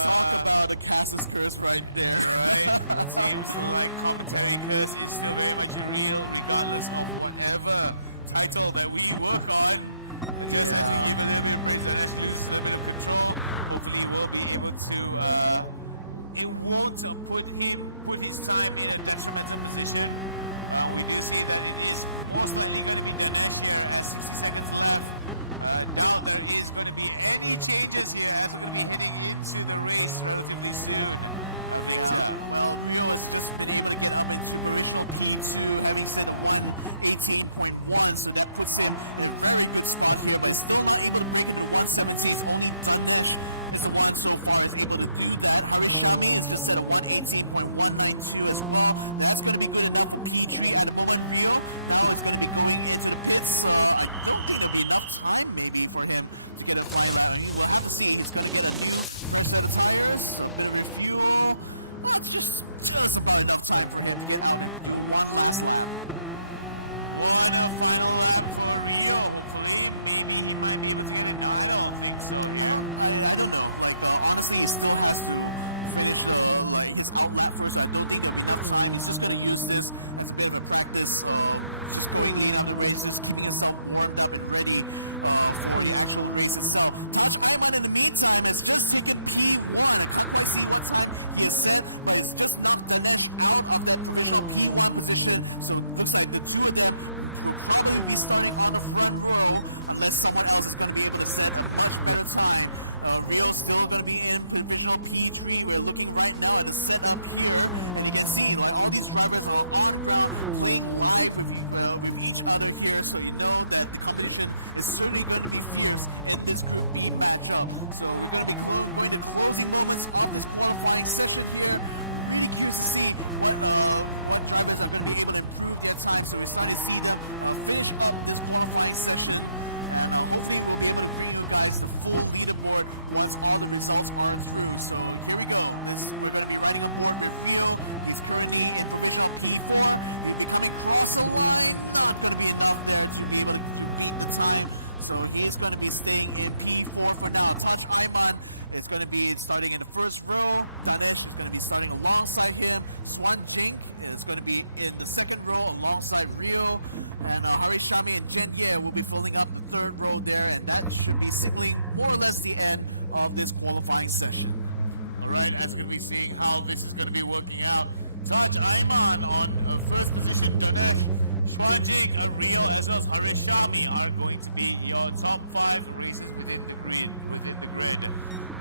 Talk about a Casus curse right there. Right? It seems like commentary curse is still very much real, regardless of whatever title that we work on. Just as Yeah. we give a little bit of praise, Danesh loses a little bit of control. Hopefully, we'll be able to. It won't put his time in a detrimental position. We do see that it is most likely going to be Danesh here as 60 seconds left. Doubt there is going to be any changes here as we're going to be heading into the race relatively soon. Victor. Yeah, well, Rio has just been able to get up into provisional P2, having set a 118.1, so that puts him in a very good spot here, but is still not able to break into the 117. It's only Danesh is the one so far is able to do that. Harishami is just set a 118.192 as well. That's going to be good enough for P3 at the moment. Rio now is going to be going into the pits. I don't think there'll be enough time maybe for him to get a flying lap. I mean, we'll have to see. He's going to get a new fresh set of tires, a bit of refuel. It's just about enough time for him to get out and do one last lap. One final lap for Rio, hopefully. Maybe he might be able to get it. No, I don't think so here. I don't know. Like, honestly, he still has to finish his out lap first, so I don't think there'll be enough time. He's just going to use this as a bit of a practice, just leading up the race, just keeping himself warmed up and ready for the actual race itself. Taj Ayman, in the meantime, has just taken P1. I can't quite see what time he has set, but it's just knocked Danesh out of that provisional P1 position, so it looks like the two of them will probably be starting on the front row unless someone else is going to be able to set a much better time. Rio's still going to be in provisional P3. We're looking right now at the setup here, and you can see like all these drivers are on ground playing live with each other here, so you know that the competition is certainly going to be fierce in this Group B matchup. So we're going to be going to closing moments of this qualifying session here. Really curious to see what drivers are going to be able to improve their time. So we're starting to see them finish up this qualifying session, and hopefully we'll be able to bring you guys the full leaderboard once all the results are through. So here we go. We're going to be riding on board with Rio. He's currently in provisional P4. He'll be coming across the line. Not going to be enough there to be able to beat the time. So he's going to be staying in P4 for now. Taj Ayman is going to be starting in the first row. Danesh is going to be starting alongside him. Swan Jink is going to be in the second row alongside Rio. And Harishami and Jen Ye will be filling up the third row there. And that should be signaling more or less the end of this qualifying session. All right, as we're going to be seeing how this is going to be working out. Taj Ayman on first position. Danesh, Schwanjing, Rio, as well as Harishami are going to be your top 5 races within the grid.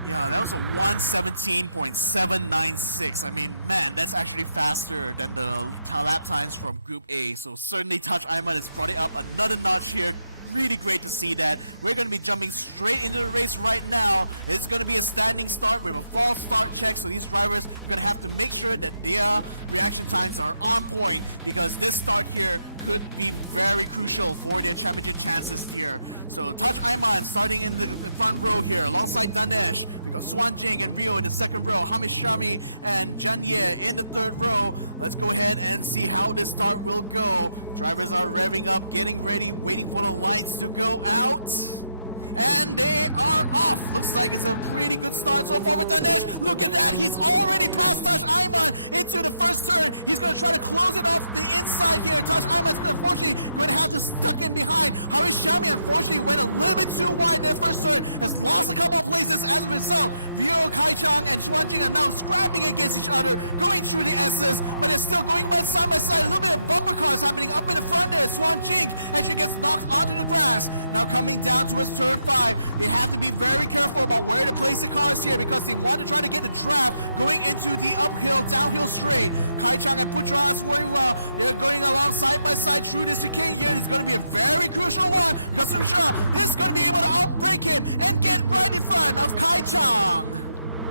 Yeah, that was a 117.796. I mean, man, that's actually faster than the lap times from Group A. So certainly Taj Ayman has brought it up another notch here. Really great to see that. We're going to be jumping straight into the race right now. It's going to be a standing start with a false start check, so these drivers are going to have to make sure that their reaction times are on point, because this start here could be very crucial for their championship chances here. So Taj Ayman starting in the front row here alongside Danesh. We got Swan Jing and Rio in the second row, Hamishami and Janye in the third row. Let's go ahead and see how this start will go. Drivers are revving up, getting ready, waiting for the lights to go out. And they are off. Looks like it's a pretty good start so far with Danesh. Look at that. He's already passed Taj Ayman into the first turn. He's going to try to close it off the inside here. Taj Ayman's unfortunately going to have to stuck in behind. Harishami unfortunately went a little bit too wide in the first turn. Has lost a couple of places as a result. Rio, Kai-Chang, and Xuanjing are now scrapping against each other, going through the S's, but they're still going about side by side. A little bit of bumper cars happening up in the front there. Xuanjing actually gets knocked onto the grass. Now coming down towards turn 5. They have to be very careful about where to place the cars here, because they want to try to get the draft going into the uphill, downhill straight. Kai-Chang and Putra is very well. They're going along side by side through this chicane here. It's going to be a very crucial one, because Putra is going to be able to outbreak him and get right in front of Kai-Chang.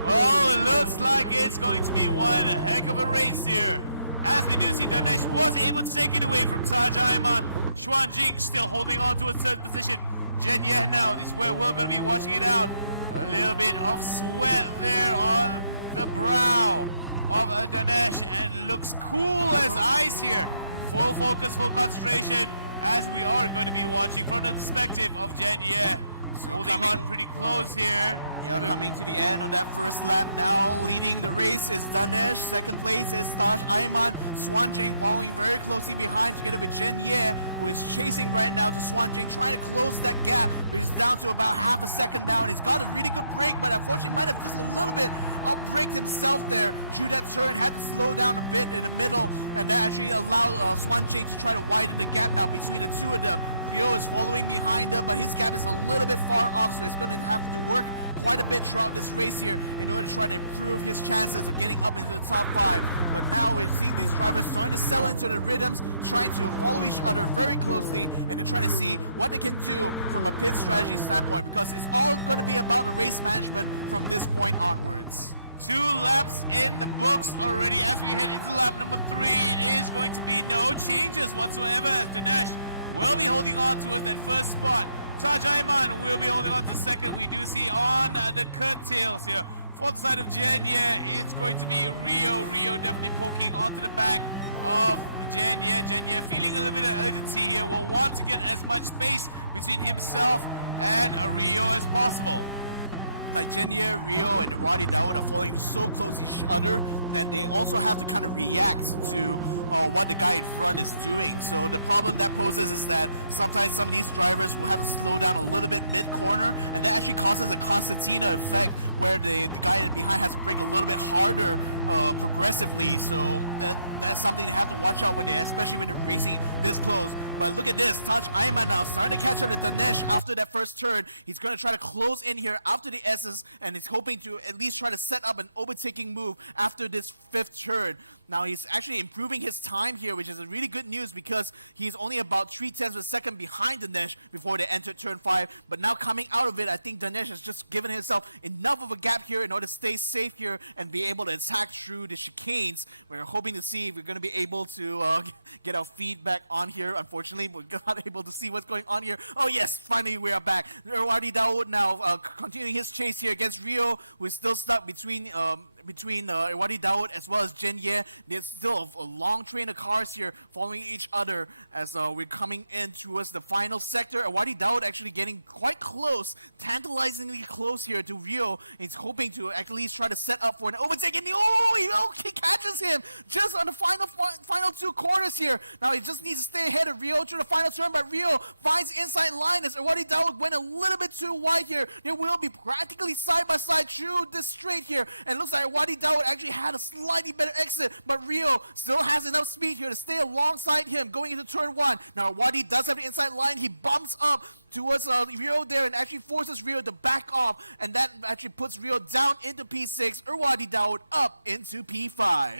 Well, it looks like it's going to be one heck of a race here. As we do see, Danesh was able to take it away from Taj Ayman. Xuan Jing still holding on to a third position. Jen Yeh now, this is where we're going to be watching it out. A little bit of sweat there on the brow of Danesh, and looks cool as ice here. Full focus, full concentration, as we are going to be watching from the perspective of Jen Yeh. So Holding on pretty close here. Yeah, coming to the end of that first lap now. Leading the race is Danesh. Second place is Taj Ayman. Swanjing following very closely behind together with Jen Ye, who is chasing right now to Swanjing, trying to close that gap. He's down to about half a second now, and he's got a really good break, but unfortunately might have just a little bit outbraked himself there through that turn. Had to slow down a bit in the middle, and that actually allowed Swanjing to try to widen the gap now between the two of them. Rio is following behind him, but his gap is a little bit far off, so he's going to have to work quite a bit throughout this race here in order to try to improve his chances of getting up into the top 5. But now we're seeing these drivers starting to settle into the rhythms, trying to follow each other very closely, and they're trying to see what they can do from a pit strategy standpoint, because it's all going to be about the race management from this point onwards. 2 laps in the books already as we head into lap number 3. It is going to be no changes whatsoever as Dinesh will be holding on towards that first spot. Taj Ayman will be holding on to second. We do see on the curtails here, fourth side of Jenya, it's going to be Rio. Rio definitely poking onto the back of Jenya. Jenya feeling a little bit of urgency here, will want to get as much space between himself and Rio as possible. Like Jenya, Rio, and Wadi Dawood are following so close to each other that they also have to kind of react to what the guy in front is doing. So the problem that poses is that sometimes some of these drivers will have to slow down a little bit mid-corner, and that actually causes a concertina effect where the guy behind has to brake a little bit harder progressively. So that's something they have to watch out when especially when they're racing this close. But look at this, Taj Ayman now starting to catch up to Danesh after that first turn. He's going to try to close in here after the S's, and he's hoping to at least try to set up an overtaking move after this 5th turn. Now he's actually improving his time here, which is a really good news because he's only about 0.3 of a second behind Danesh before they entered turn 5. But now coming out of it, I think Danesh has just given himself enough of a gap here in order to stay safe here and be able to attack through the chicanes. We're hoping to see if we're going to be able to get our feedback on here. Unfortunately, we're not able to see what's going on here. Oh yes, finally we are back. Wadi Dawood now continuing his chase here against Rio, who is still stuck between Wadi Dawood as well as Jen Ye. There's still a long train of cars here following each other as we're coming in towards the final sector. Wadi Dawood actually getting quite close, tantalizingly close here to Rio. He's hoping to at least try to set up for an overtake. And he catches him just on the final 2 corners here. Now he just needs to stay ahead of Rio through the final turn, but Rio finds inside line as Wadi Dawood went a little bit too wide here. They will be practically side by side through this straight here, and it looks like Wadi Dawood actually had a slightly better exit, but Rio still has enough speed here to stay alongside him going into turn 1. Now Wadi does have the inside line. He bumps up towards Rio there and actually forces Rio to back off, and that actually puts Rio down into P6, Wadi Dawood up into P5.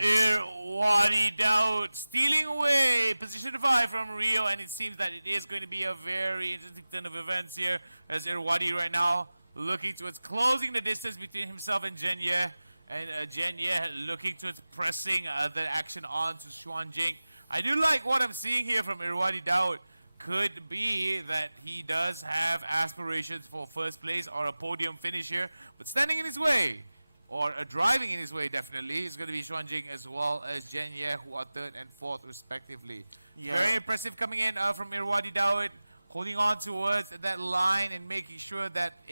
Wadi Dawood stealing away position 5 from Rio, and it seems that it is going to be a very interesting turn of events here as Wadi right now looking towards closing the distance between himself and Jenya. And Jenya looking towards pressing the action on to Xuanjing. I do like what I'm seeing here from Irwadi Dawood. Could be that he does have aspirations for first place or a podium finish here, but standing in his way, or driving in his way definitely, is going to be Xuanjing as well as Jenya, who are 3rd and 4th respectively. Yeah. Very impressive coming in from Irwadi Dawood, holding on towards that line and making sure that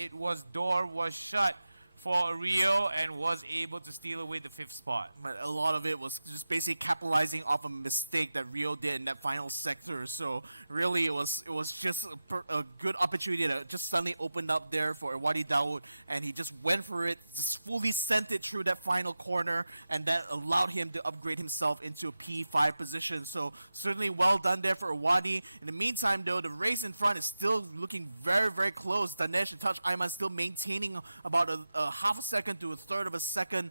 door was shut for Rio and was able to steal away the 5th spot. But a lot of it was just basically capitalizing off a mistake that Rio did in that final sector. So really it was just a good opportunity that just suddenly opened up there for Wadi Dawood, and he just went for it, just fully sent it through that final corner, and that allowed him to upgrade himself into a P5 position. So certainly well done there for Wadi. In the meantime though, the race in front is still looking very, very close. Danesh and Taj Ayman still maintaining about a half a second to a 1/3 of a second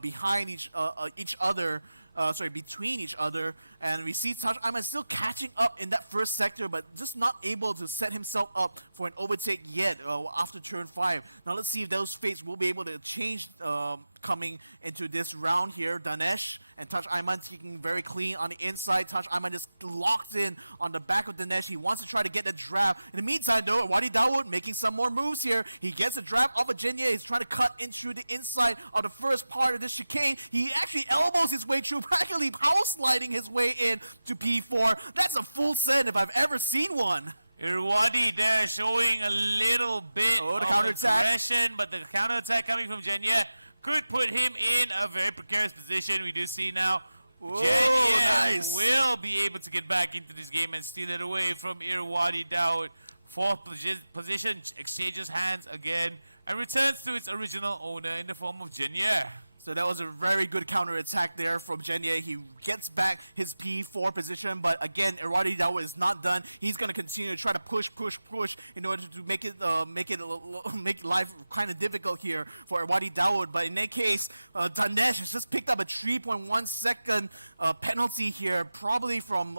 behind between each other, and we see Taj Ayman still catching up in that first sector, but just not able to set himself up for an overtake yet after turn 5. Now let's see if those fates will be able to change coming into this round here. Danesh and Taj Ayman taking very clean on the inside. Taj Ayman just locked in on the back of Danesh. He wants to try to get the draft. In the meantime though, Wadi Dawood making some more moves here. He gets a draft off of Jenya. He's trying to cut in through the inside of the first part of this chicane. He actually elbows his way through, practically power sliding his way in to P4. That's a full send if I've ever seen one. Irwadi there showing a little bit Oh, the of counterattack. aggression, but the counterattack coming from Jenya could put him in a very precarious position. We do see now Jenya nice. will be able to get back into this game and steal it away from Irwadi Dawood. Fourth position exchanges hands again and returns to its original owner in the form of Jenya. So that was a very good counter attack there from Jenya. He gets back his P4 position, but again, Irwadi Dawood is not done. He's going to continue to try to push in order to make life kind of difficult here for Irwadi Dawood. But in that case, Danesh has just picked up a 3.1 second penalty here, probably from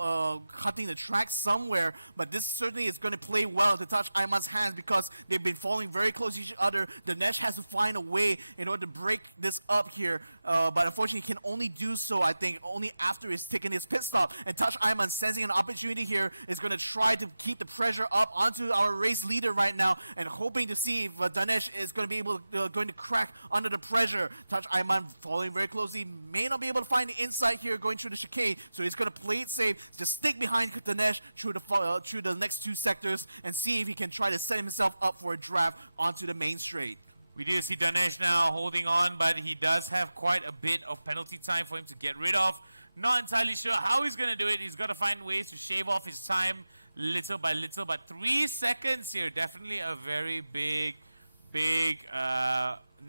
cutting the track somewhere. But this certainly is going to play well to touch Ayman's hands because they've been falling very close to each other. Danesh has to find a way in order to break this up here, but unfortunately he can only do so, I think, only after he's taken his pit stop. And Touch Ayman, sensing an opportunity here, is going to try to keep the pressure up onto our race leader right now and hoping to see if Danesh is going to be able going to crack under the pressure. Touch Ayman following very closely, may not be able to find the inside here going through the chicane, so he's going to play it safe, just stick behind Danesh through the next two sectors and see if he can try to set himself up for a draft onto the main straight. We do see Danesh now holding on, but he does have quite a bit of penalty time for him to get rid of. Not entirely sure how he's going to do it. He's got to find ways to shave off his time little by little. But 3 seconds here, definitely a very big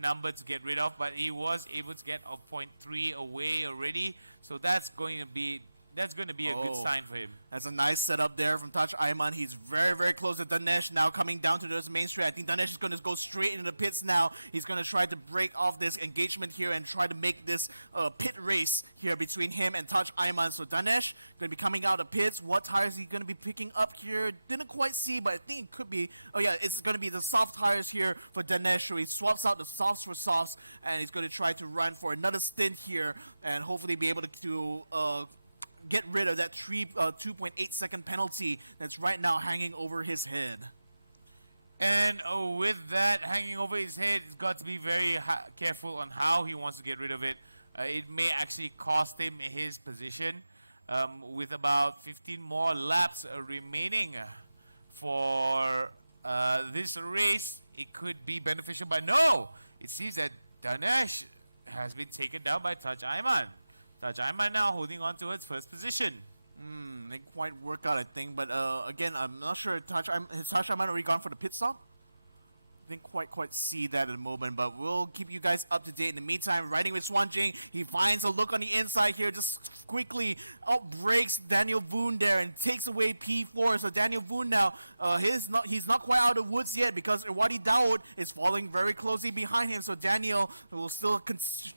number to get rid of. But he was able to get a 0.3 away already. So that's going to be a good sign for him. That's a nice setup there from Touch Ayman. He's very close to Danesh now coming down to this main straight. I think Danesh is going to go straight into the pits now. He's going to try to break off this engagement here and try to make this pit race here between him and Touch Ayman. So Danesh going to be coming out of pits. What tires is he going to be picking up here? Didn't quite see, but I think it could be. Oh yeah, it's going to be the soft tires here for Danesh. So he swaps out the softs for softs and he's going to try to run for another stint here and hopefully be able to get rid of that 2.8 second penalty that's right now hanging over his head. And with that hanging over his head, he's got to be very careful on how he wants to get rid of it. It may actually cost him his position. With about 15 more laps remaining for this race, it could be beneficial. But no, it seems that Danesh has been taken down by Touch Ayman. Touch Ayman now holding on to its first position. Didn't quite work out, I think. But again, I'm not sure. Has Touch Ayman already gone for the pit stop? Didn't quite see that at the moment, but we'll keep you guys up to date. In the meantime, riding with Swan Jing, he finds a look on the inside here, just quickly outbreaks Daniel Voon there and takes away P4. So Daniel Voon now, he's not quite out of the woods yet because Irwadi Dawood is falling very closely behind him. So Daniel will still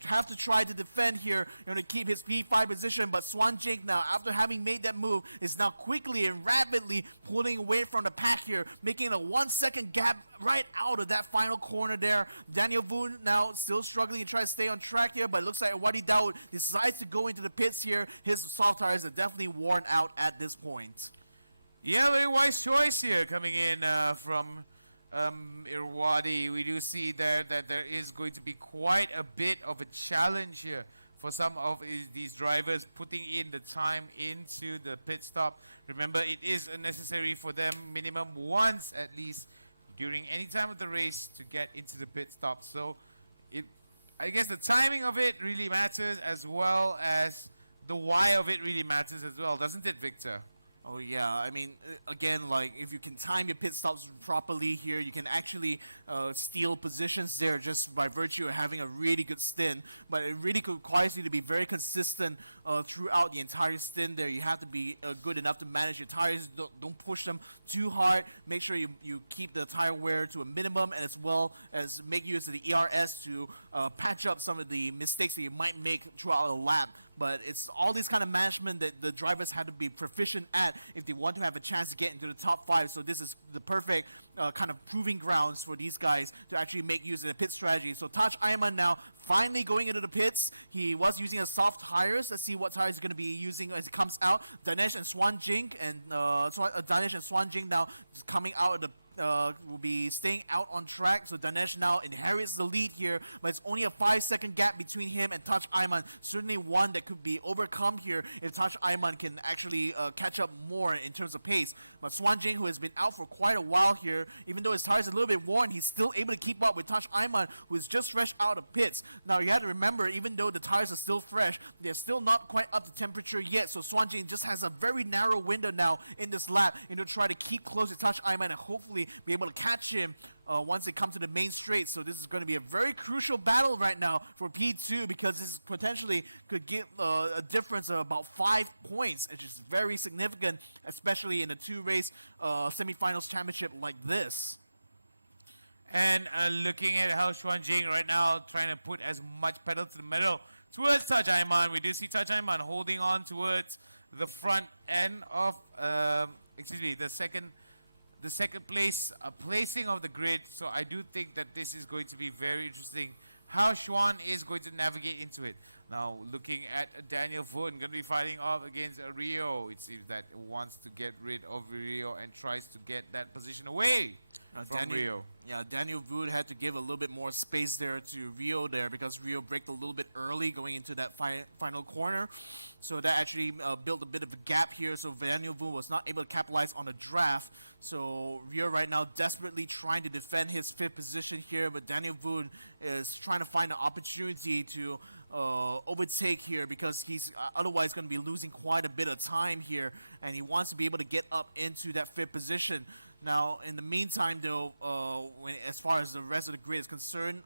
have to try to defend here in order to keep his P5 position. But Swan Jing now, after having made that move, is now quickly and rapidly pulling away from the pack here, making a 1 second gap right out of that final corner there. Daniel Voon now still struggling to try to stay on track here, but it looks like Irwadi Dawood decides to go into the pits here. His soft tires are definitely worn out at this point. Yeah, very wise choice here coming in from Irwadi. We do see there that there is going to be quite a bit of a challenge here for some of these drivers putting in the time into the pit stop. Remember, it is necessary for them minimum once at least during any time of the race to get into the pit stop. So I guess the timing of it really matters, as well as the why of it really matters as well, doesn't it, Victor? Oh yeah, I mean, again, like if you can time your pit stops properly here, you can actually steal positions there just by virtue of having a really good stint. But it really requires you to be very consistent throughout the entire stint there. You have to be good enough to manage your tires. Don't push them too hard. Make sure you keep the tire wear to a minimum, and as well as make use of the ERS to patch up some of the mistakes that you might make throughout a lap. But it's all this kind of management that the drivers have to be proficient at if they want to have a chance to get into the top 5. So this is the perfect kind of proving grounds for these guys to actually make use of the pit strategy. So Touch Ayman now finally going into the pits. He was using a soft tires. Let's see what tires he's going to be using as it comes out. Danesh and Swan Jing now coming out of the will be staying out on track. So Danesh now inherits the lead here, but it's only a 5-second gap between him and Touch Ayman. Certainly one that could be overcome here if Touch Ayman can actually catch up more in terms of pace. But Swanjing, who has been out for quite a while here, even though his tires are a little bit worn, he's still able to keep up with Touch Ayman, who is just fresh out of pits. Now you have to remember, even though the tires are still fresh, they're still not quite up to temperature yet. So Swanjing just has a very narrow window now in this lap to try to keep close to Touch Ayman and hopefully be able to catch him once they come to the main straight. So this is going to be a very crucial battle right now for P2, because this potentially could give a difference of about 5 points, which is very significant, especially in a 2-race semifinals championship like this. And looking at how Xuanjing right now trying to put as much pedal to the metal towards Touch Ayman. We do see Touch Ayman holding on towards the front end of, the second place placing of the grid. So I do think that this is going to be very interesting how Xuan is going to navigate into it. Now looking at Daniel Vun, going to be fighting off against Rio. It seems that wants to get rid of Rio and tries to get that position away from Rio. Yeah, Daniel Vun had to give a little bit more space there to Rio there, because Rio braked a little bit early going into that final corner. So that actually built a bit of a gap here. So Daniel Vun was not able to capitalize on the draft. So Rio right now desperately trying to defend his 5th position here, but Daniel Vun is trying to find an opportunity to overtake here, because he's otherwise going to be losing quite a bit of time here, and he wants to be able to get up into that 5th position. Now, in the meantime, though, as far as the rest of the grid is concerned,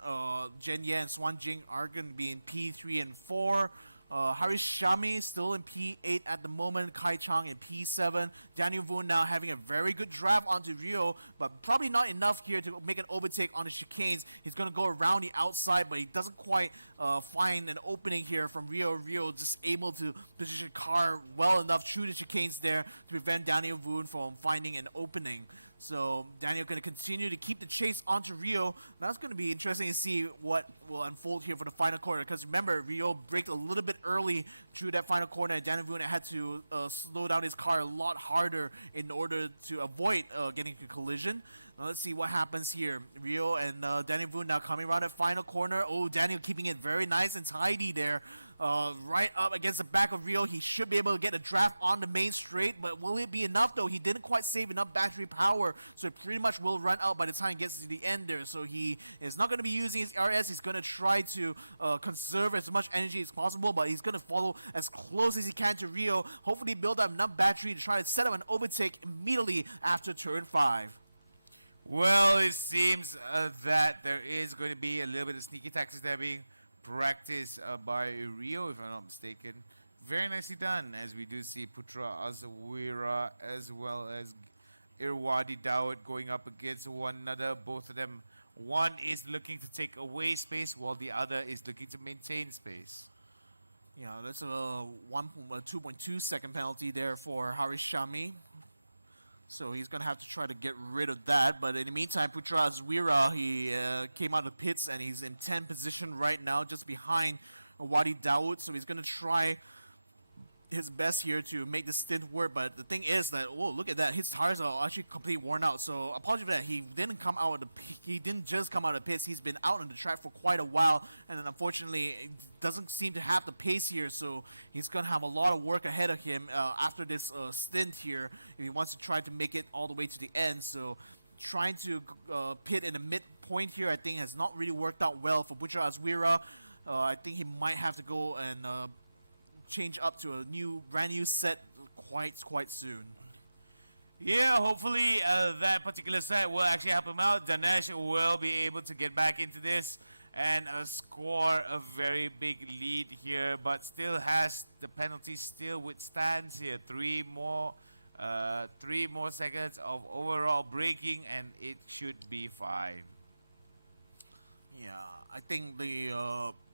Jen Ye and Swanjing are going to be in P3 and 4. Harish Shami still in P8 at the moment. Kai Chang in P7. Daniel Vun now having a very good draft onto Rio, but probably not enough here to make an overtake on the chicanes. He's going to go around the outside, but he doesn't quite find an opening here from Rio. Rio just able to position car well enough through the chicanes there to prevent Daniel Vun from finding an opening. So Daniel going to continue to keep the chase onto Rio. Now it's going to be interesting to see what will unfold here for the final corner, because remember, Rio braked a little bit early through that final corner, and Daniel Vun had to slow down his car a lot harder in order to avoid getting a collision. Now let's see what happens here. Rio and Daniel Vun now coming around that final corner. Oh, Daniel keeping it very nice and tidy there. Right up against the back of Rio. He should be able to get a draft on the main straight, but will it be enough though? He didn't quite save enough battery power, so it pretty much will run out by the time he gets to the end there. So he is not going to be using his RS. He's going to try to conserve as much energy as possible, but he's going to follow as close as he can to Rio. Hopefully build up enough battery to try to set up an overtake immediately after turn 5. Well, it seems that there is going to be a little bit of sneaky tactics there being practiced by Rio, if I'm not mistaken. Very nicely done, as we do see Putra Azawira as well as Irwadi Dawud going up against one another. Both of them, one is looking to take away space while the other is looking to maintain space. Yeah, that's a 2.2 second penalty there for Harish Shami. So he's going to have to try to get rid of that. But in the meantime, Putra Azwira, he came out of pits and he's in 10th position right now, just behind Wadi Dawood. So he's going to try his best here to make the stint work. But the thing is that, whoa, look at that. His tires are actually completely worn out. So apologies for that. He didn't just come out of pits. He's been out on the track for quite a while. And then unfortunately, it doesn't seem to have the pace here. So he's going to have a lot of work ahead of him after this stint here, if he wants to try to make it all the way to the end. So trying to pit in the midpoint here, I think, has not really worked out well for Putra Azwira. I think he might have to go and change up to a brand new set quite soon. Yeah, hopefully that particular set will actually help him out. Danesh will be able to get back into this and score a very big lead here, but still has the penalty, still withstands here. 3 more seconds of overall braking and it should be fine. Yeah, I think the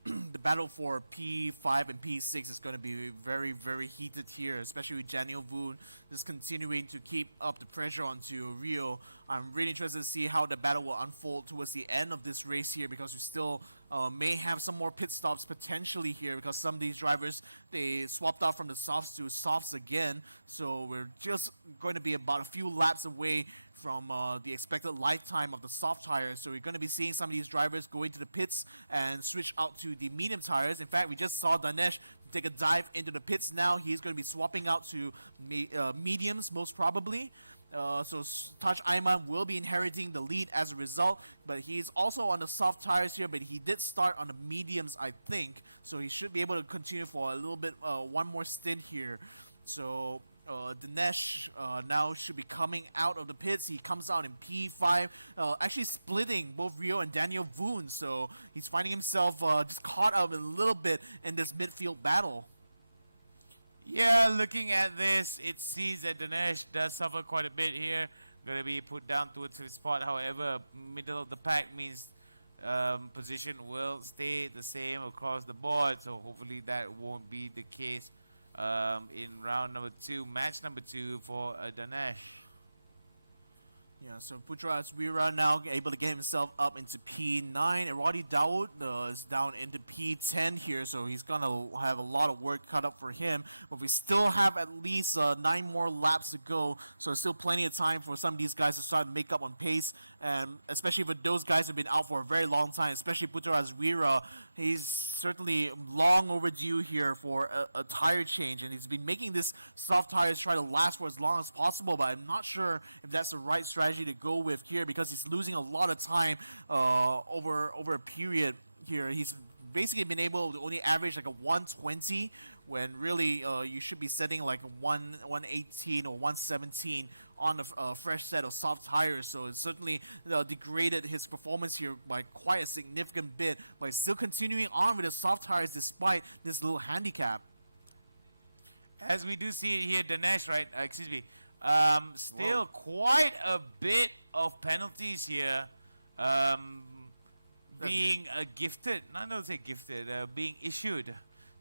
the battle for P5 and P6 is going to be very, very heated here, especially with Daniel Vun just continuing to keep up the pressure onto Rio. I'm really interested to see how the battle will unfold towards the end of this race here, because we still may have some more pit stops potentially here because some of these drivers, they swapped out from the softs to softs again. So we're just going to be about a few laps away from the expected lifetime of the soft tires. So we're going to be seeing some of these drivers go into the pits and switch out to the medium tires. In fact, we just saw Danesh take a dive into the pits now. He's going to be swapping out to mediums most probably. So Taj Ayman will be inheriting the lead as a result, but he's also on the soft tires here, but he did start on the mediums, I think, so he should be able to continue for a little bit, one more stint here. So Dinesh now should be coming out of the pits. He comes out in P5, actually splitting both Rio and Daniel Voon, so he's finding himself just caught up a little bit in this midfield battle. Yeah, looking at this, it seems that Dinesh does suffer quite a bit here. Going to be put down towards his spot. However, middle of the pack means position will stay the same across the board. So hopefully that won't be the case in round number 2, match number 2 for Dinesh. Yeah, so Putra Aswira now able to get himself up into P9. Erodi Dawood is down into P10 here, so he's going to have a lot of work cut up for him. But we still have at least 9 more laps to go, so there's still plenty of time for some of these guys to start to make up on pace. And especially for those guys who've been out for a very long time, especially Putra Aswira, he's certainly long overdue here for a tire change. And he's been making this soft tires try to last for as long as possible, but I'm not sure if that's the right strategy to go with here because he's losing a lot of time over a period here. He's basically been able to only average like a 120 when really you should be setting like a 118 or 117 on a fresh set of soft tires. So it certainly degraded his performance here by quite a significant bit, but he's still continuing on with the soft tires despite this little handicap. As we do see it here, Dinesh, right? Excuse me. Still quite a bit of penalties here being gifted. No, I don't say gifted. Being issued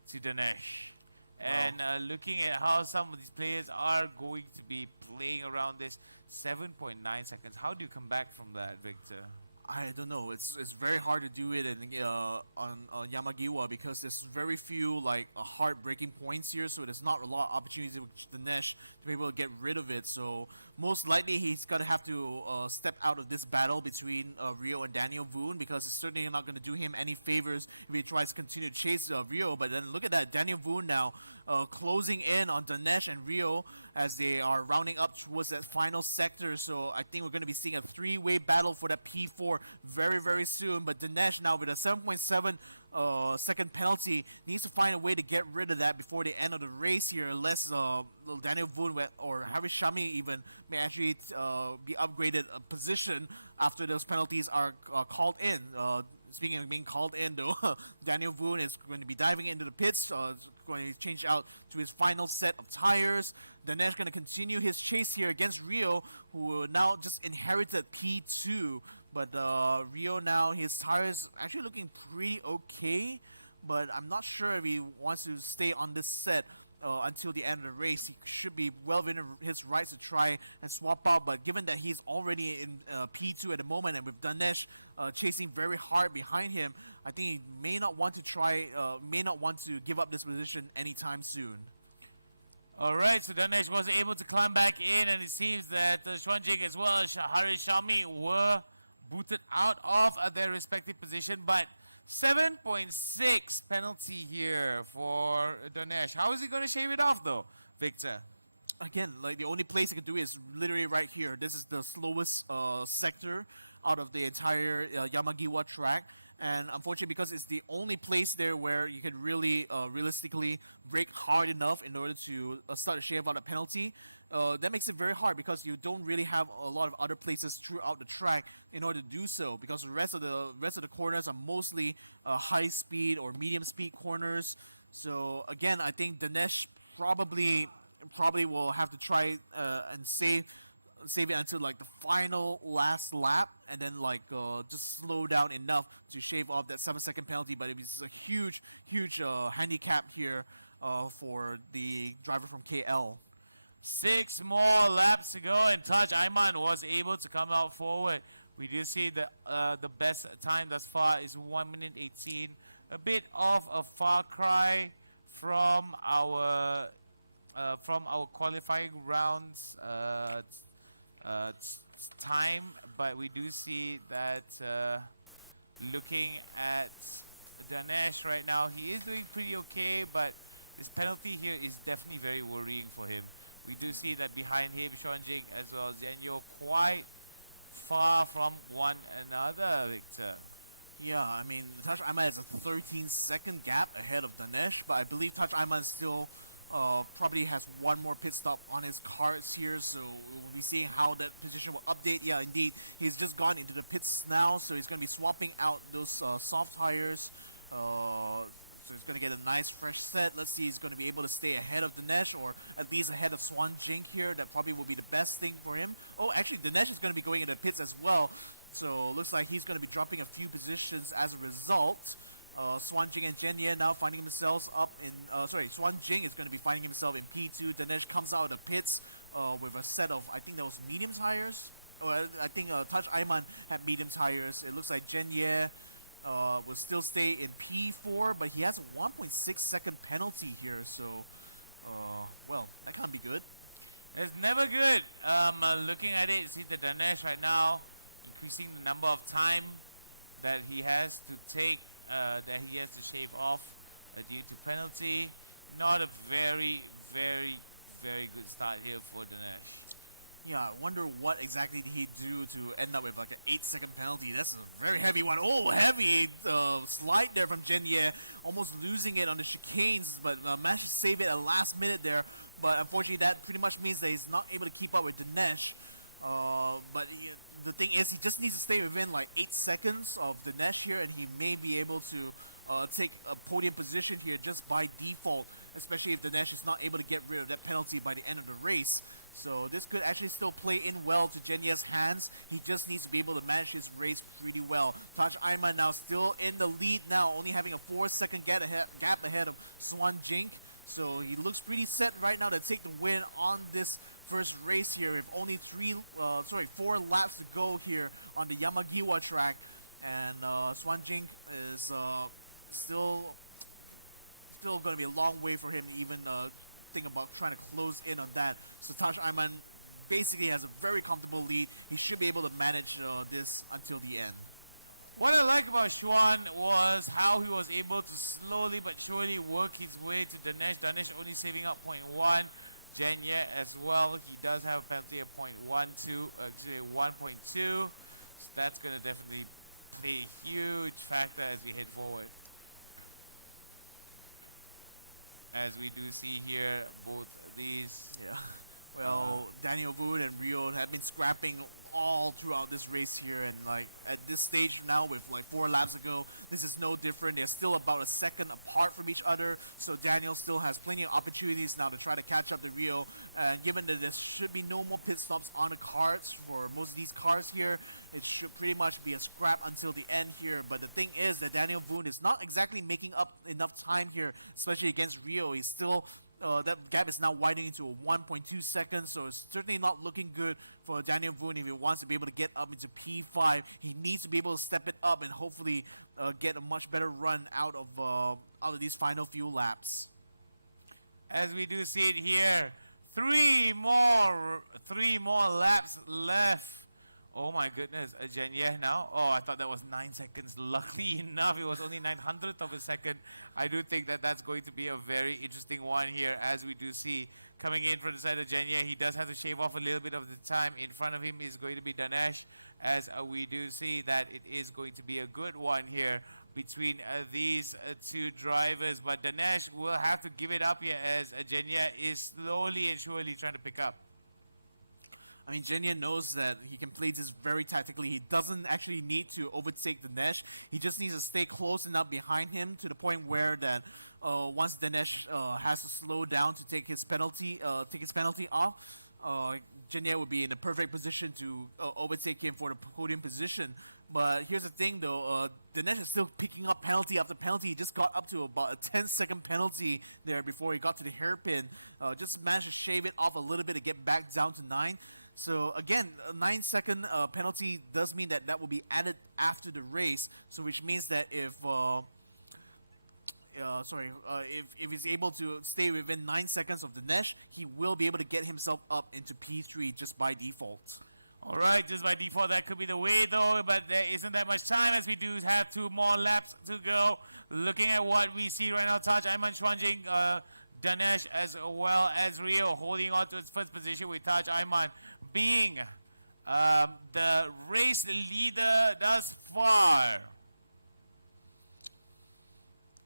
to Dinesh. And looking at how some of these players are going to be playing around this, 7.9 seconds. How do you come back from that, Victor? I don't know. It's very hard to do it on Yamagiwa because there's very few like heartbreaking points here. So there's not a lot of opportunities with Dinesh to be able to get rid of it. So most likely he's gonna have to step out of this battle between Rio and Daniel Voon because it's certainly not gonna do him any favors if he tries to continue to chase Rio. But then look at that, Daniel Voon now closing in on Dinesh and Rio as they are rounding up towards that final sector. So I think we're gonna be seeing a 3-way battle for that P4 very, very soon. But Dinesh now with a 7.7 second penalty needs to find a way to get rid of that before the end of the race here, unless Daniel Voon or Harry Shami even may actually be upgraded a position after those penalties are called in. Speaking of being called in, though, Daniel Voon is going to be diving into the pits, going to change out to his final set of tires. Dinesh going to continue his chase here against Rio, who now just inherited P2. But Rio now, his tires actually looking pretty okay, but I'm not sure if he wants to stay on this set until the end of the race. He should be well within his rights to try and swap out, but given that he's already in P2 at the moment, and with Dinesh chasing very hard behind him, I think he may not want to give up this position anytime soon. Alright, so Dinesh was able to climb back in, and it seems that Xuanjing as well as Hari Shami were booted out of their respective position, but 7.6 penalty here for Dinesh. How is he going to shave it off though, Victor? Again, like the only place he can do is literally right here. This is the slowest sector out of the entire Yamagiwa track. And unfortunately, because it's the only place there where you can really realistically brake hard enough in order to start to shave out a penalty, that makes it very hard because you don't really have a lot of other places throughout the track in order to do so. Because the rest of the corners are mostly high speed or medium speed corners. So again, I think Dinesh probably will have to try and save it until like the final last lap, and then like just slow down enough to shave off that 7-second penalty. But it was a huge handicap here for the driver from KL. 6 more laps to go, and Taj Ayman was able to come out forward We do see the best time thus far is 1 minute 18. A bit of a far cry from our qualifying rounds time, but we do see that looking at Danesh right now, he is doing pretty okay, but this penalty here is definitely very worrying for him. We do see that behind him, Xuanjing as well as Zhenyo quite far from one another, Victor. Yeah, I mean, Touch Ayman has a 13-second gap ahead of Danesh, but I believe Touch Ayman still probably has one more pit stop on his cards here, so we'll be seeing how that position will update. Yeah, indeed, he's just gone into the pits now, so he's going to be swapping out those soft tires. So he's going to get a nice fresh set. Let's see, he's going to be able to stay ahead of Dinesh, or at least ahead of Swan Jink here. That probably will be the best thing for him. Oh, actually, Dinesh is going to be going into pits as well. So looks like he's going to be dropping a few positions as a result. Swan Jing and Jen Ye now finding themselves up in... Swan Jing is going to be finding himself in P2. Dinesh comes out of the pits with a set of, I think that was medium tires. Or I think Touch Ayman had medium tires. It looks like Jen Ye will still stay in P4, but he has a 1.6 second penalty here, so, well, that can't be good. It's never good. Looking at it, see the Danesh right now increasing the number of time that he has to take, that he has to shave off due to penalty. Not a very, very, very good start here for Danesh. Yeah, I wonder what exactly did he do to end up with like an 8-second penalty. That's a very heavy one. Oh, heavy slide there from Jen Ye, almost losing it on the chicanes, but managed to save it at last minute there. But unfortunately, that pretty much means that he's not able to keep up with Dinesh. But the thing is, he just needs to stay within like 8 seconds of Dinesh here, and he may be able to take a podium position here just by default, especially if Dinesh is not able to get rid of that penalty by the end of the race. So this could actually still play in well to Jen Ye's hands. He just needs to be able to manage his race pretty well. Touch Ayman now still in the lead now, only having a 4-second gap ahead of Swan Jink. So he looks pretty set right now to take the win on this first race here with only 4 laps to go here on the Yamagiwa track. And Swan Jink is still going to be a long way for him to even think about trying to close in on that. So Touch Ayman basically has a very comfortable lead. He should be able to manage this until the end. What I like about Xuan was how he was able to slowly but surely work his way to Danesh. Danesh only saving up 0.1. Jen Ye as well. He does have a penalty of 0.12, actually 1.2. So that's going to definitely play a huge factor as we head forward. As we do see here, both these. Yeah. Well, Daniel Wood and Rio have been scrapping all throughout this race here, and like at this stage now with like 4 laps to go, this is no different. They're still about a second apart from each other, so Daniel still has plenty of opportunities now to try to catch up to Rio. And given that there should be no more pit stops on the cards for most of these cars here, it should pretty much be a scrap until the end here. But the thing is that Daniel Wood is not exactly making up enough time here, especially against Rio. He's still that gap is now widening to a 1.2 seconds, so it's certainly not looking good for Daniel Voon if he wants to be able to get up into P5. He needs to be able to step it up and hopefully get a much better run out of these final few laps. As we do see it here, three more laps left. Oh my goodness, Jen Ye now. Oh, I thought that was 9 seconds. Luckily enough, it was only 900th of a second. I do think that that's going to be a very interesting one here, as we do see coming in from the side of Jen Ye. He does have to shave off a little bit of the time. In front of him is going to be Danesh, as we do see that it is going to be a good one here between these two drivers. But Danesh will have to give it up here, as Jen Ye is slowly and surely trying to pick up. I mean, Jen Ye knows that he can play this very tactically. He doesn't actually need to overtake Dinesh. He just needs to stay close enough behind him to the point where that once Dinesh has to slow down to take his penalty off, Jen Ye would be in the perfect position to overtake him for the podium position. But here's the thing though, Dinesh is still picking up penalty after penalty. He just got up to about a 10-second penalty there before he got to the hairpin. Just managed to shave it off a little bit to get back down to 9. So again, a 9-second penalty does mean that will be added after the race. So which means that if if he's able to stay within 9 seconds of Dinesh, he will be able to get himself up into P3 just by default. All right, just by default, that could be the way, though, but there isn't that much time as we do have 2 more laps to go. Looking at what we see right now, Touch, Ayman Chuanjing, Dinesh, as well as Rio holding on to its first position with Touch Ayman being the race leader thus far.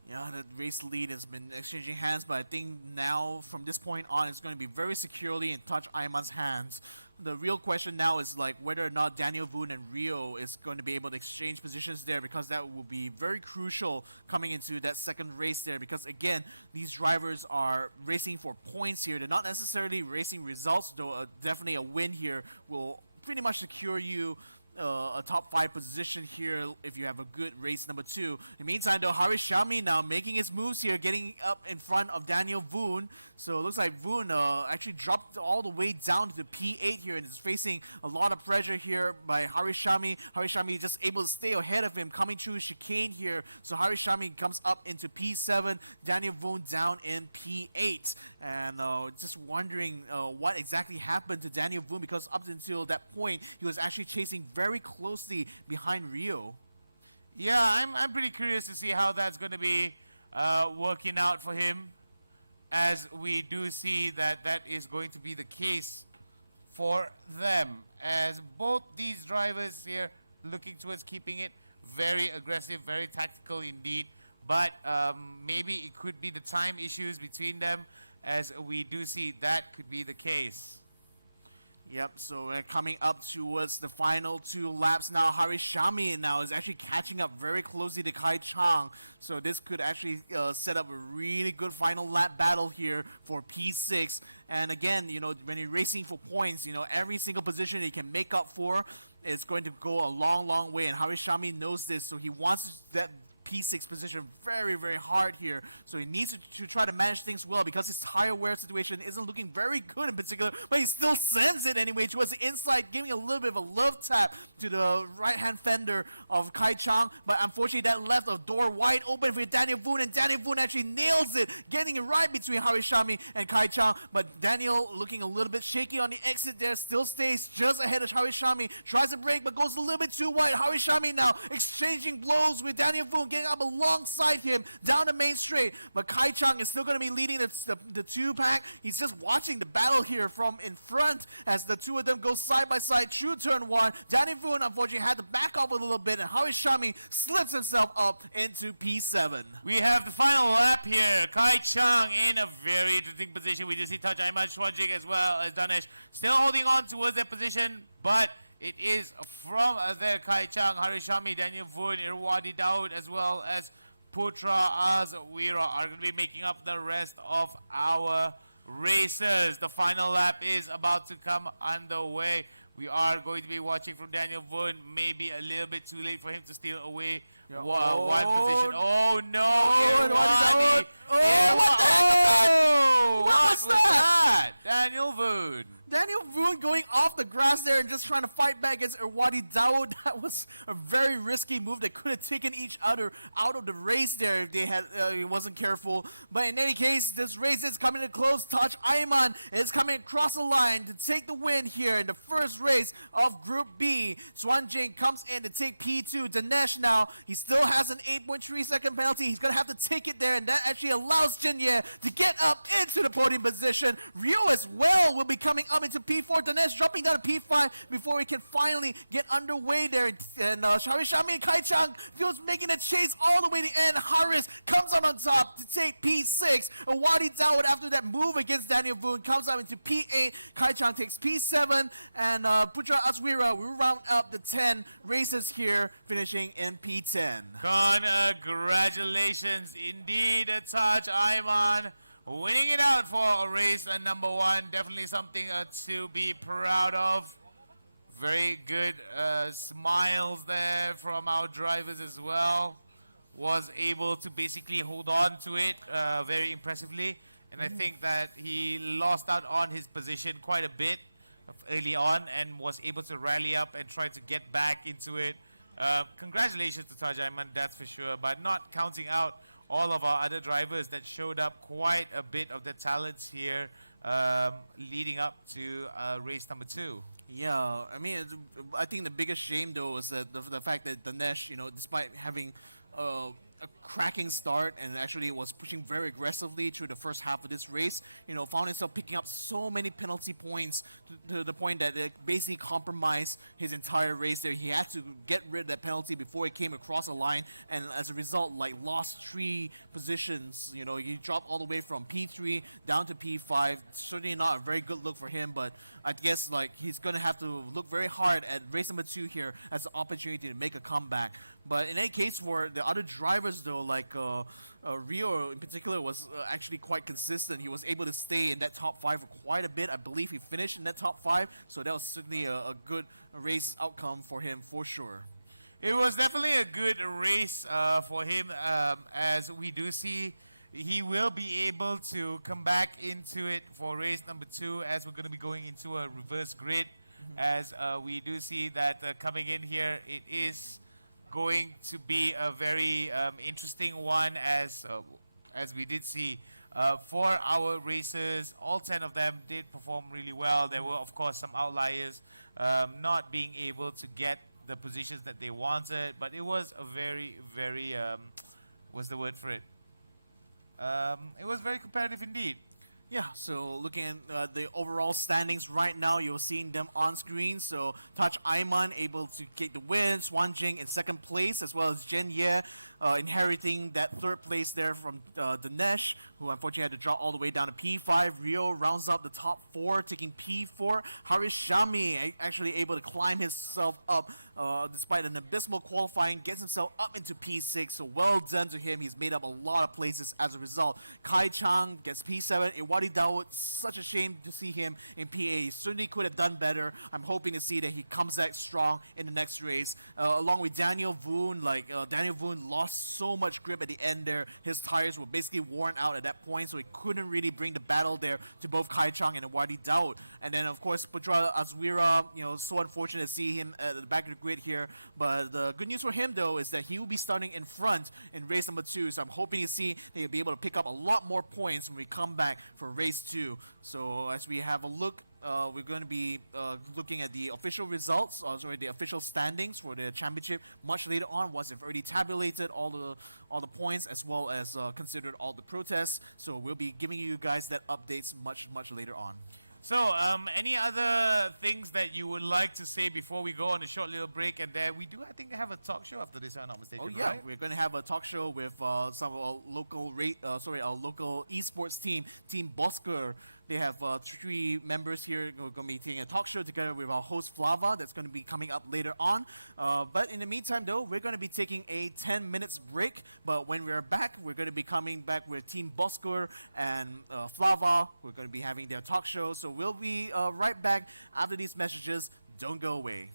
Yeah, the race lead has been exchanging hands, but I think now, from this point on, it's going to be very securely in Touch Ayman's hands. The real question now is like whether or not Daniel Voon and Rio is going to be able to exchange positions there, because that will be very crucial coming into that second race there, because again, these drivers are racing for points here. They're not necessarily racing results, though definitely a win here will pretty much secure you a top 5 position here if you have a good race number 2. In the meantime, though, Harish Shami now making his moves here, getting up in front of Daniel Voon. So it looks like Voon actually dropped all the way down to the P8 here and is facing a lot of pressure here by Harish Shami. Harish Shami just able to stay ahead of him, coming through chicane here. So Harish Shami comes up into P7, Daniel Voon down in P8. And just wondering what exactly happened to Daniel Voon, because up until that point, he was actually chasing very closely behind Rio. Yeah, I'm pretty curious to see how that's going to be working out for him, as we do see that that is going to be the case for them, as both these drivers here looking towards keeping it very aggressive, very tactical indeed, but maybe it could be the time issues between them, as we do see that could be the case. Yep, so we're coming up towards the final 2 laps now. Harish Shami now is actually catching up very closely to Kai Chang. So this could actually set up a really good final lap battle here for P6. And again, you know, when you're racing for points, you know, every single position he can make up for is going to go a long, long way. And Harish Shami knows this, so he wants that P6 position very, very hard here. So he needs to try to manage things well, because his tire wear situation isn't looking very good in particular, but he still sends it anyway towards the inside, giving a little bit of a love tap to the right-hand fender of Kai Chang. But unfortunately, that left a door wide open for Daniel Voon, and Daniel Voon actually nails it, getting it right between Harish Shami and Kai Chang. But Daniel looking a little bit shaky on the exit there, still stays just ahead of Harish Shami, tries to brake, but goes a little bit too wide. Harish Shami now exchanging blows with Daniel Voon, getting up alongside him down the main straight, but Kai Chang is still going to be leading the 2-pack. He's just watching the battle here from in front as the 2 of them go side by side through turn 1. Danny Voon unfortunately had to back off a little bit, and Harish Shami slips himself up into P7. We have the final lap here. Kai Chang in a very interesting position. We just see Touch Ayman Chuanjing as well as Danesh still holding on towards their position, but it is from there Kai Chang, Harish Shami, Daniel Voon, Irwadi Daud, as well as Putra Azwira are going to be making up the rest of our races. The final lap is about to come underway. We are going to be watching from Daniel Voon. Maybe a little bit too late for him to steal away one position. Oh no, Irwadi. What the heck was that? What was that? Daniel Voon. Daniel Voon going off the grass there and just trying to fight back against Irwadi Dawood. That was a very risky move that could have taken each other out of the race there if they had he wasn't careful. But in any case, this race is coming to close. Touch Ayman is coming across the line to take the win here in the first race of Group B. Swanjing comes in to take P2. Dinesh now, he still has an 8.3 second penalty. He's going to have to take it there, and that actually allows Jinye to get up into the podium position. Rio as well will be coming up into P4. Dinesh dropping down to P5 before we can finally get underway there. And Harish Shami and Kai Chang feels making a chase all the way to the end. Haris comes out on top to take P6. Wadi Dawood, after that move against Daniel Voon, comes up into P8. Kai Chang takes P7. And Putra Aswira will round up the 10 races here, finishing in P10. Congratulations indeed, Touch Ayman, winning it out for race number 1. Definitely something to be proud of. Very good smiles there from our drivers as well. Was able to basically hold on to it very impressively. And I think that he lost out on his position quite a bit early on and was able to rally up and try to get back into it. Congratulations to Taj Ayman, that's for sure, but not counting out all of our other drivers that showed up quite a bit of their talents here leading up to race number 2. Yeah, I mean, I think the biggest shame though is that the fact that Dinesh, despite having a cracking start and actually was pushing very aggressively through the first half of this race, found himself picking up so many penalty points to the point that it basically compromised his entire race there. He had to get rid of that penalty before it came across the line, and as a result, lost 3 positions. He dropped all the way from P3 down to P5. Certainly not a very good look for him, but I guess he's gonna have to look very hard at race number 2 here as an opportunity to make a comeback. But in any case, for the other drivers though, Rio in particular was actually quite consistent. He was able to stay in that top 5 for quite a bit. I believe he finished in that top 5, so that was certainly a good race outcome for him for sure. It was definitely a good race for him, as we do see he will be able to come back into it for race number 2, as we're going to be going into a reverse grid. As we do see that coming in here, it is going to be a very interesting one, as we did see for our racers. All 10 of them did perform really well. There were, of course, some outliers not being able to get the positions that they wanted, but it was a very, very, what's the word for it? It was very competitive indeed. Yeah, so looking at the overall standings right now, you're seeing them on screen. So Taj Ayman able to get the win, Swan Jing in 2nd place, as well as Jen Ye inheriting that 3rd place there from Dinesh, who unfortunately had to drop all the way down to P5. Rio rounds up the top 4, taking P4. Harish Shami actually able to climb himself up despite an abysmal qualifying, gets himself up into P6. So well done to him. He's made up a lot of places as a result. Kai Chang gets P7. Iwadi Dawood, such a shame to see him in PA. He certainly could have done better. I'm hoping to see that he comes back strong in the next race. Along with Daniel Voon, Daniel Voon lost so much grip at the end there. His tires were basically worn out at that point, so he couldn't really bring the battle there to both Kai Chang and Iwadi Dawood. And then, of course, Putra Azwira, so unfortunate to see him at the back of the grid here. But the good news for him, though, is that he will be starting in front in race number 2. So I'm hoping to see that he'll be able to pick up a lot more points when we come back for race 2. So as we have a look, we're going to be looking at the official results, the official standings for the championship much later on, once they've already tabulated all the points as well as considered all the protests. So we'll be giving you guys that updates much later on. So, any other things that you would like to say before we go on a short little break? And then we do, I think, have a talk show after this, if I'm not mistaken. Oh yeah, right? we're going to have a talk show with some of our local our local esports team, Team Bosker. They have 3 members here who are going to be taking a talk show together with our host Flava. That's going to be coming up later on. But in the meantime, though, we're going to be taking a 10 minutes break. But when we're back, we're going to be coming back with Team Bosker and Flava. We're going to be having their talk show. So we'll be right back after these messages. Don't go away.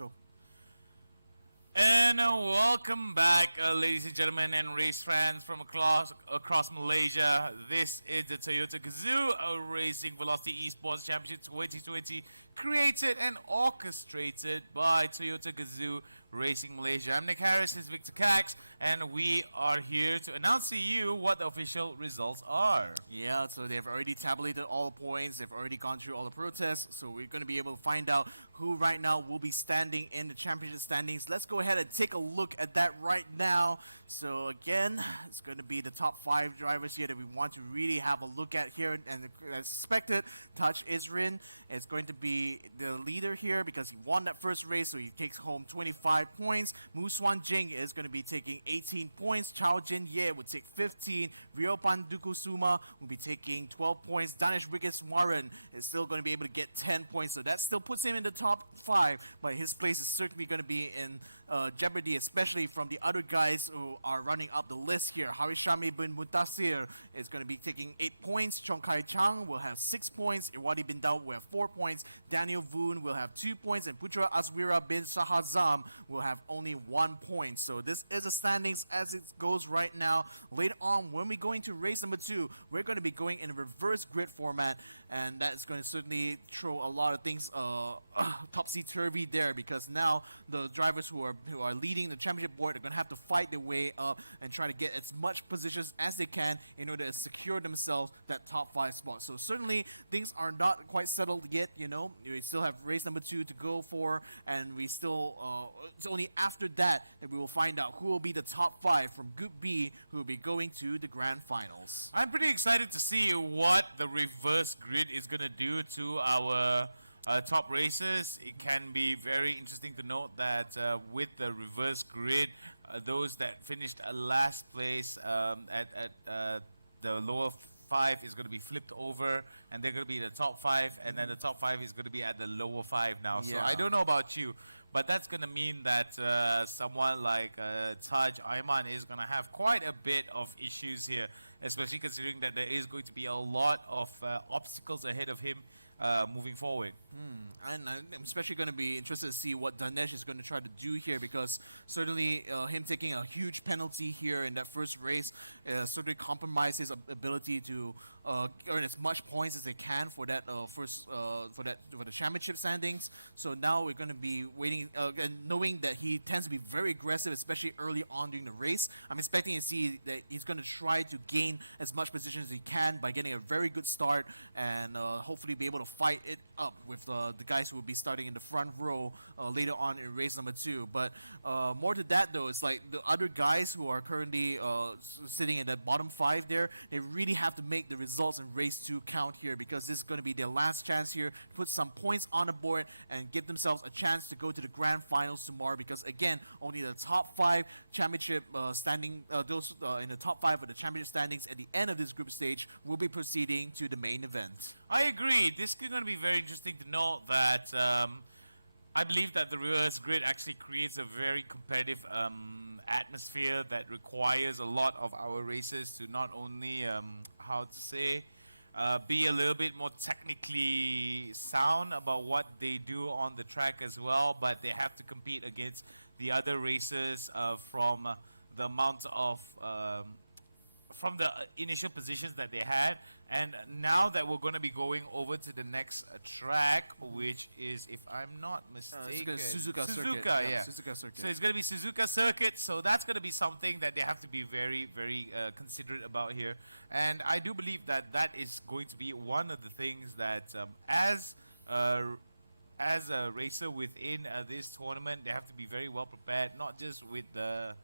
Go. And welcome back, ladies and gentlemen, and race fans from across Malaysia. This is the Toyota Gazoo Racing Velocity Esports Championship 2020, created and orchestrated by Toyota Gazoo Racing Malaysia. I'm Nick Harris, this is Victor Cax, and we are here to announce to you what the official results are. Yeah, so they've already tabulated all the points. They've already gone through all the protests. So we're going to be able to find out who right now will be standing in the championship standings. Let's go ahead and take a look at that right now. So again, it's going to be the top 5 drivers here that we want to really have a look at here. And as expected, Touch Isrin is going to be the leader here because he won that first race, so he takes home 25 points. Mu Swan Jing is going to be taking 18 points. Chao Jin Ye would take 15. Riopan Dukusuma will be taking 12 points. Danish Wickeswaran is still going to be able to get 10 points, so that still puts him in the top 5, but his place is certainly going to be in jeopardy, especially from the other guys who are running up the list here. Harishami bin Mutasir is going to be taking 8 points. Chong Kai Chang will have 6 points. Irwadi bin Daud will have 4 points. Daniel Voon will have 2 points, and Putra Aswira bin Shahazam will have only 1 point. So this is the standings as it goes right now. Later on, when we go into race number 2, we're going to be going in a reverse grid format, and that's going to certainly throw a lot of things topsy-turvy there, because now the drivers who are leading the championship board are going to have to fight their way up and try to get as much positions as they can in order to secure themselves that top 5 spot. So certainly things are not quite settled yet, you know. We still have race number 2 to go for, and we still it's only after that we will find out who will be the top 5 from Group B who will be going to the grand finals. I'm pretty excited to see what the reverse grid is going to do to our top races. It can be very interesting to note that with the reverse grid, those that finished last place at the lower 5 is going to be flipped over, and they're going to be the top 5, and then the top 5 is going to be at the lower 5 now. So I don't know about you, but that's going to mean that someone like Taj Ayman is going to have quite a bit of issues here, especially considering that there is going to be a lot of obstacles ahead of him moving forward. And I'm especially going to be interested to see what Danesh is going to try to do here, because certainly him taking a huge penalty here in that first race certainly compromised his ability to earn as much points as they can for that for the championship standings. So now we're going to be waiting and knowing that he tends to be very aggressive, especially early on during the race. I'm expecting to see that he's going to try to gain as much position as he can by getting a very good start, and hopefully be able to fight it up with the guys who will be starting in the front row later on in race number 2. But more to that though, it's like the other guys who are currently sitting in that bottom 5 there, they really have to make the results in race 2 count here, because this is going to be their last chance here to put some points on the board and give themselves a chance to go to the grand finals tomorrow, because again, only the top 5 championship standing, those in the top 5 of the championship standings at the end of this group stage will be proceeding to the main event. I agree. This is going to be very interesting to note that I believe that the reverse grid actually creates a very competitive atmosphere that requires a lot of our racers to not only, be a little bit more technically sound about what they do on the track as well, but they have to compete against the other racers from the amount of from the initial positions that they had. And now that we're going to be going over to the next track, which is, if I'm not mistaken, Suzuka Circuit. yeah. Suzuka Circuit. So it's going to be Suzuka Circuit. So that's going to be something that they have to be very, very considerate about here. And I do believe that that is going to be one of the things that as a racer within this tournament, they have to be very well prepared, not just with the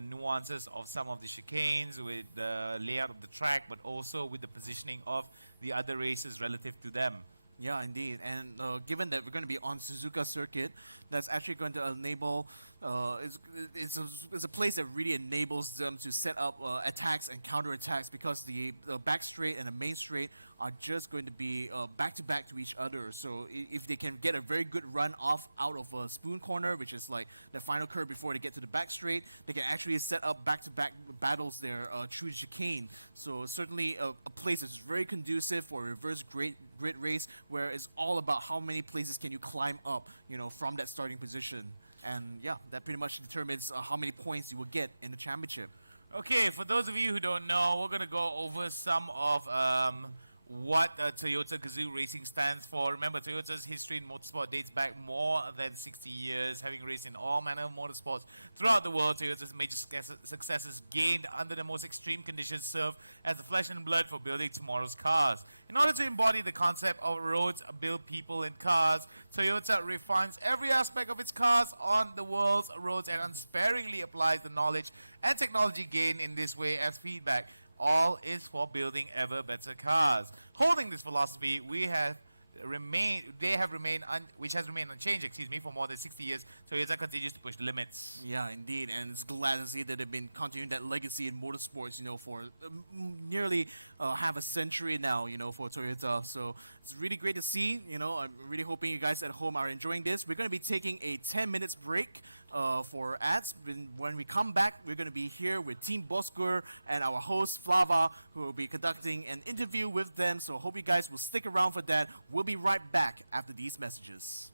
nuances of some of the chicanes, with the layout of the track, but also with the positioning of the other races relative to them. Yeah, indeed. And given that we're going to be on Suzuka Circuit, that's actually going to enable, it's a place that really enables them to set up attacks and counterattacks, because the back straight and the main straight are just going to be back-to-back to each other. So if they can get a very good run off out of a spoon corner, which is like the final curve before they get to the back straight, they can actually set up back-to-back battles there through the chicane. So certainly a place that's very conducive for reverse grid race where it's all about how many places can you climb up, from that starting position. And yeah, that pretty much determines how many points you will get in the championship. Okay, for those of you who don't know, we're going to go over some of what Toyota Gazoo Racing stands for. Remember, Toyota's history in motorsport dates back more than 60 years, having raced in all manner of motorsports throughout the world. Toyota's major successes gained under the most extreme conditions serve as the flesh and blood for building tomorrow's cars. In order to embody the concept of roads build people and cars, Toyota refines every aspect of its cars on the world's roads and unsparingly applies the knowledge and technology gained in this way as feedback. All is for building ever better cars. Holding this philosophy, which has remained unchanged, for more than 60 years. Toyota continues to push the limits. Yeah, indeed, and it's glad to see that they've been continuing that legacy in motorsports, for nearly half a century now, for Toyota. So it's really great to see. I'm really hoping you guys at home are enjoying this. We're going to be taking a 10 minutes break for ads. When we come back, we're going to be here with Team Boskur and our host Flava, who will be conducting an interview with them. So hope you guys will stick around for that. We'll be right back after these messages.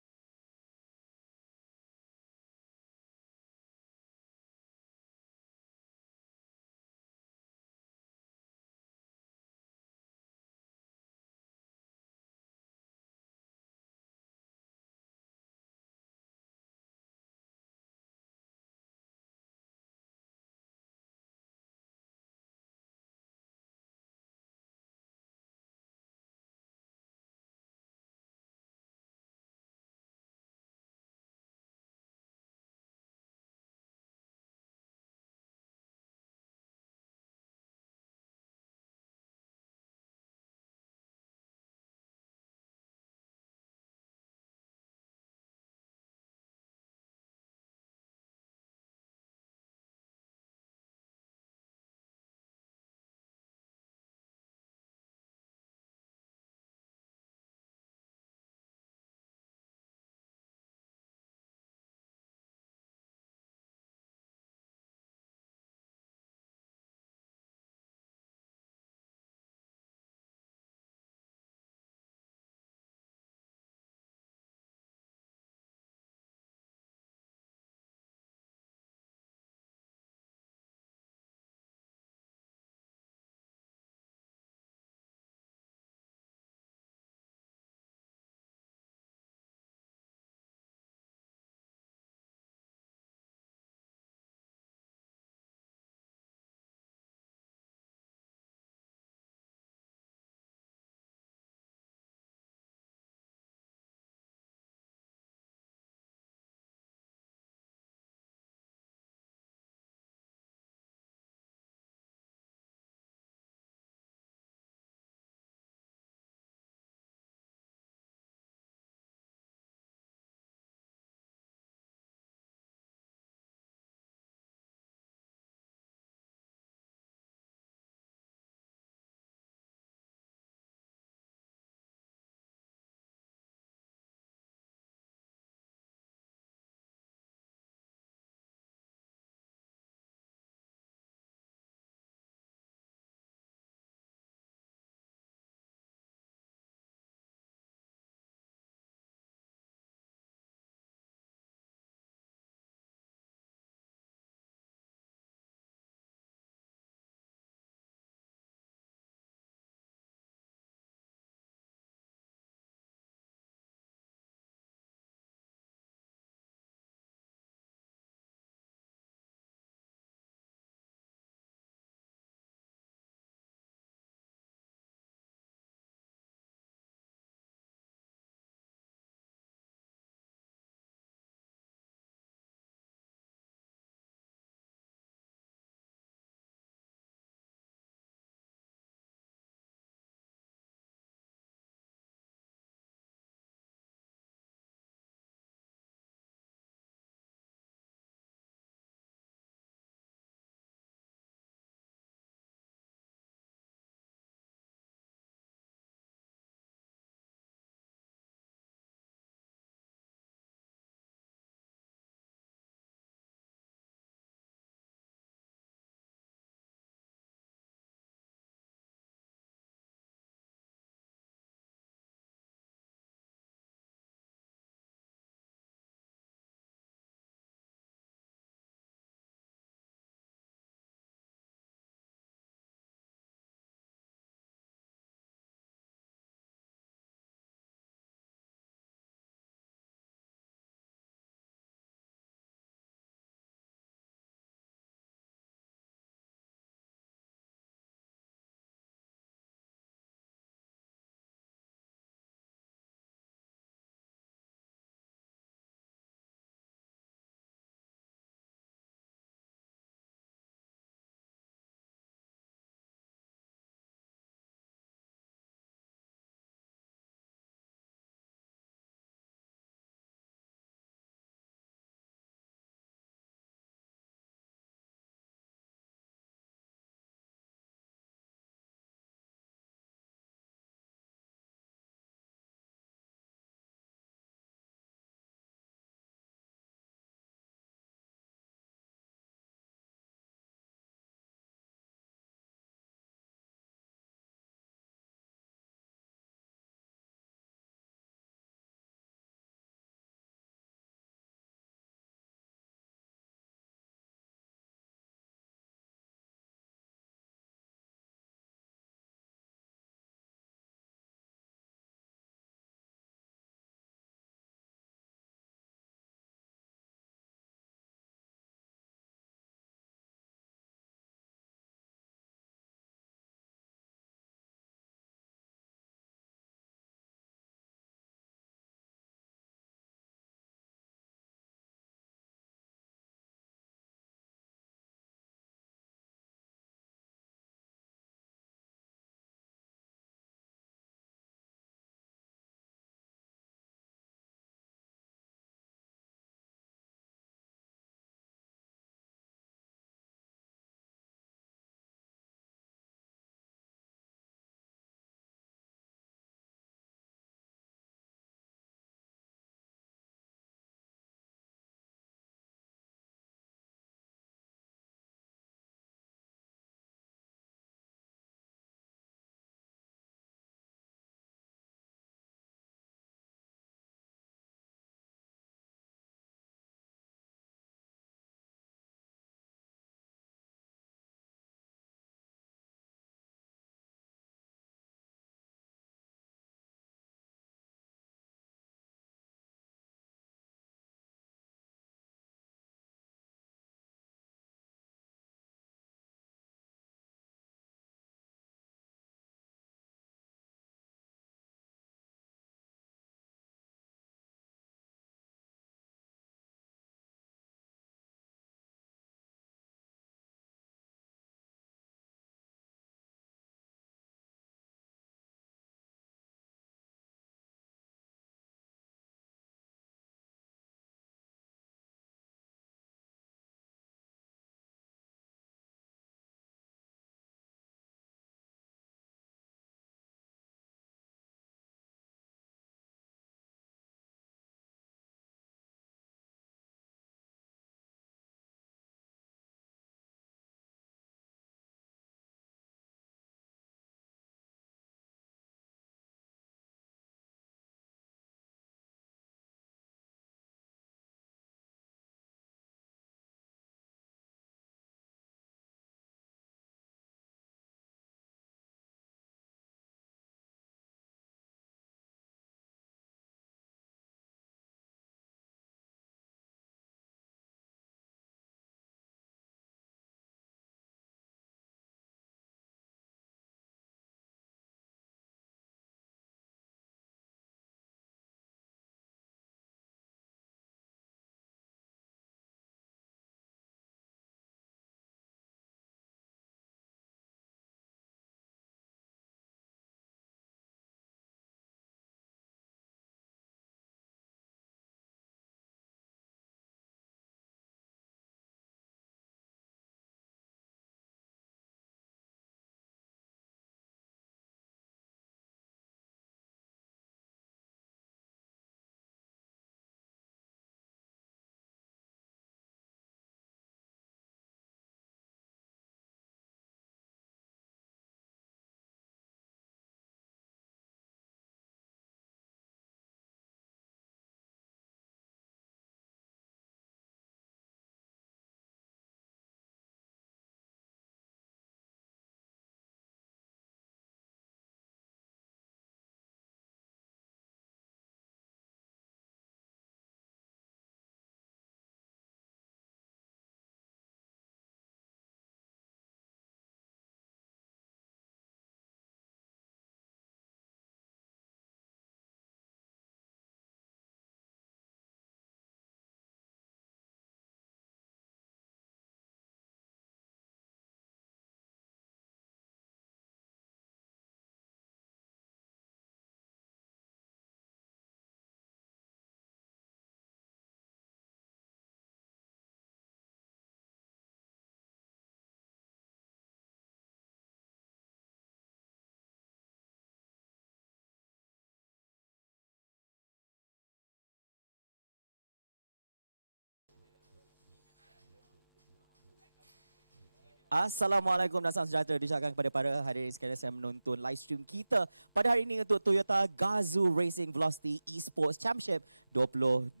Assalamualaikum dan salam sejahtera diucapkan kepada para hadirin sekalian yang menonton live stream kita pada hari ini untuk Toyota Gazoo Racing Velocity Esports Championship 2020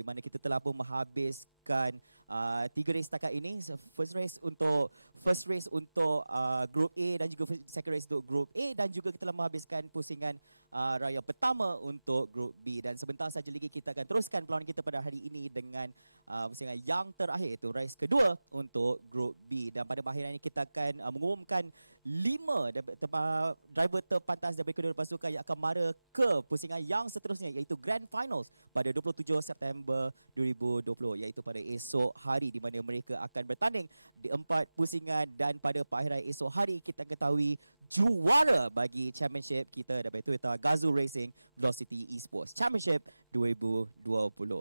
di mana kita telah pun menghabiskan 3 race setakat ini. First race untuk Group A dan juga second race untuk Group A dan juga kita telah menghabiskan pusingan raya pertama untuk Group B dan sebentar saja lagi kita akan teruskan perlawanan kita pada hari ini dengan pusingan yang terakhir iaitu race kedua untuk Group B dan pada akhiran ini kita akan mengumumkan 5 driver terpantas daripada kedua pasukan yang akan mara ke pusingan yang seterusnya iaitu Grand Finals pada 27 September 2020 iaitu pada esok hari di mana mereka akan bertanding di 4 pusingan dan pada akhiran esok hari kita ketahui juara bagi championship kita daripada Toyota Gazoo Racing Velocity Esports Championship 2020.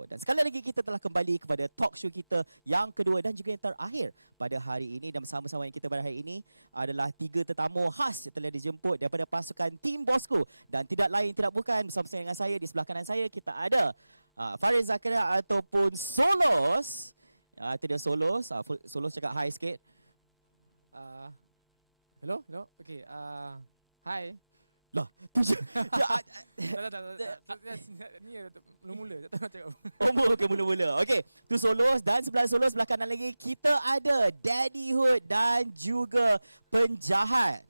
Dan sekali lagi kita telah kembali kepada talk show kita yang kedua dan juga yang terakhir pada hari ini dan bersama-sama yang kita pada hari ini adalah 3 tetamu khas yang telah dijemput daripada pasukan Team Bosco dan tidak lain tidak bukan bersama dengan saya di sebelah kanan saya kita ada Farid Zakaria ataupun Solos. Itu dia Solos. Solos cakap hi sikit. Hello. Okay. Hi. Lah, tu je. Tak. Ni mula-mula. Tak tahu nak cakap apa. Oh, okay, mula-mula. Okay, tu Solos dan Solos sebelah kanan lagi kita ada Daddy Hood dan juga penjahat.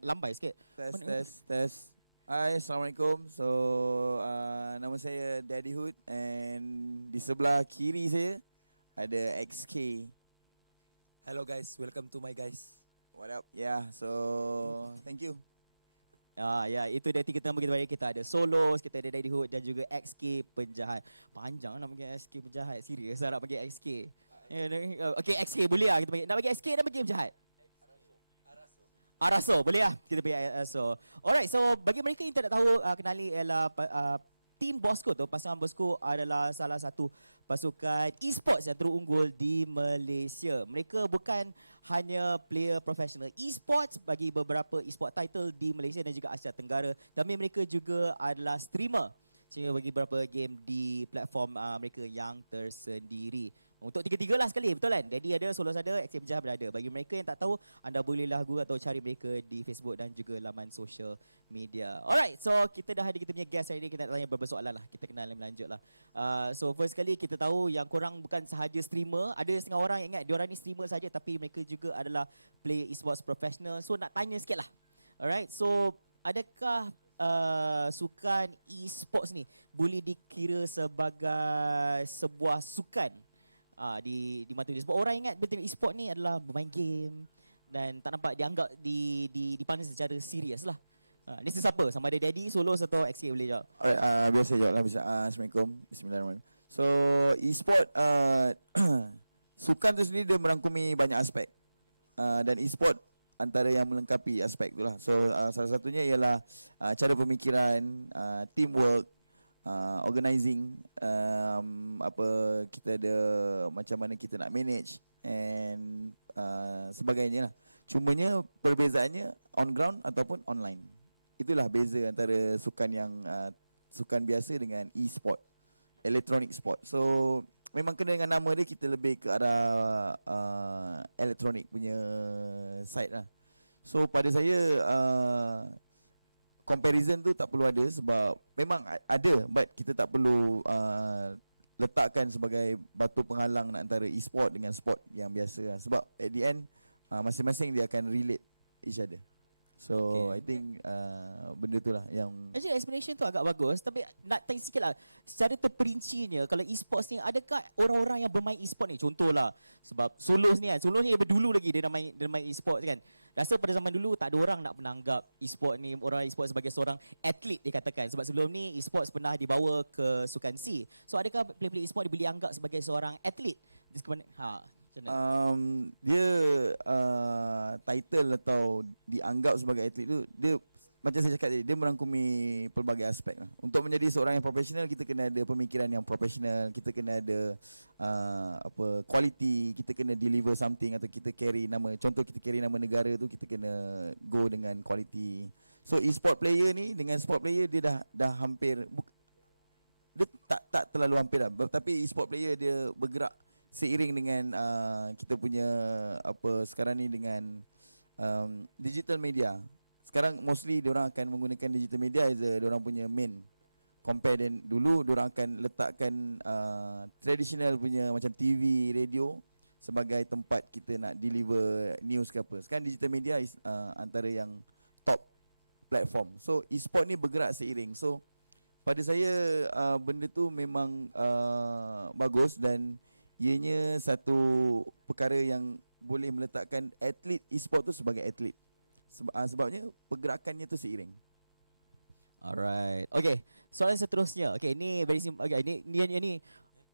Lambai sikit. Test. Hai, Assalamualaikum. So, nama saya Daddy Hood and di sebelah kiri saya ada XK. Hello guys, welcome to my guys. What up? Yeah, so thank you. Ya, itu dia 3 tetamu kita pada kita ada Solos, kita ada Daddy Hood dan juga XK penjahat. Panjang nak panggil XK penjahat. Serius nak panggil XK. Okay, XK boleh lah kita panggil. Nak panggil XK dan panggil penjahat. Araso, boleh lah kita panggil Araso. Alright, so bagi mereka yang tidak tahu kenali ialah Team Bosco tu, pasukan Bosco adalah salah satu pasukan esports yang terunggul di Malaysia. Mereka bukan hanya player profesional esports bagi beberapa esports title di Malaysia dan juga Asia Tenggara, tapi mereka juga adalah streamer sehingga bagi beberapa game di platform mereka yang tersendiri. Untuk tiga-tiga lah sekali, betul kan? Daddy ada, Solos ada, XM Penjahat berada. Bagi mereka yang tak tahu, anda bolehlah Google atau cari mereka di Facebook dan juga laman social media. Alright, so kita dah ada kita punya guest hari ini. Kita nak tanya beberapa soalan lah. Kita kenal lebih lanjut lah. So first sekali kita tahu yang korang bukan sahaja streamer. Ada setengah orang yang ingat diorang ni streamer saja tapi mereka juga adalah player esports professional. So nak tanya sikit lah. Alright, so adakah sukan esports ni boleh dikira sebagai sebuah sukan di mata dia? Sebab orang ingat betul e-sport ni adalah bermain game dan tak nampak dianggap dipandang secara serius lah. Ni siapa? Sama ada Daddy, Solos atau XK boleh jawab? Alright, biasa jawab lah. Assalamualaikum. Bismillahirrahmanirrahim. So, e-sport, sukan tu sendiri dia merangkumi banyak aspek. Dan e-sport antara yang melengkapi aspek tu lah. So, salah satunya ialah cara pemikiran, teamwork, organizing, kita ada macam mana kita nak manage and sebagainya lah. Cumanya perbezaannya on ground ataupun online. Itulah beza antara sukan yang sukan biasa dengan e-sport, electronic sport. So memang kena dengan nama dia, kita lebih ke arah electronic punya side lah. So pada saya comparison tu tak perlu ada sebab memang ada but kita tak perlu letakkan sebagai batu penghalang antara e-sport dengan sport yang biasa lah. Sebab at the end masing-masing dia akan relate each other. So I think benda tu lah yang actually explanation tu agak bagus tapi nak tanya sikit lah secara terperincinya kalau e-sports ni adakah orang-orang yang bermain e-sport ni contohlah sebab Solos ni daripada dulu lagi dia main e-sports kan. Rasa pada zaman dulu tak ada orang nak pernah anggap e-sport ni orang e-sport sebagai seorang atlet dikatakan sebab sebelum ni e-sports pernah dibawa ke sukan C. So adakah player-player e-sport boleh anggap sebagai seorang atlet? Dia title atau dianggap sebagai atlet tu dia macam saya cakap tadi dia merangkumi pelbagai aspek lah. Untuk menjadi seorang yang profesional kita kena ada pemikiran yang profesional, kita kena ada quality, kita kena deliver something atau kita carry nama, contoh kita carry nama negara tu kita kena go dengan quality. So e-sport player ni dengan sport player dia dah hampir dia tak terlalu hampir lah, tapi e-sport player dia bergerak seiring dengan kita punya sekarang ni dengan digital media. Sekarang mostly diorang akan menggunakan digital media as diorang punya main. Compare dan dulu diorang akan letakkan traditional punya macam TV, radio sebagai tempat kita nak deliver news ke apa. Sekarang digital media is antara yang top platform. So e-sport ni bergerak seiring. So pada saya benda tu memang bagus dan ianya satu perkara yang boleh meletakkan atlet e-sport tu sebagai atlet. Sebabnya pergerakannya tu seiring. Alright. Okay, soalan seterusnya. Okay, ni very simple. Okay, ni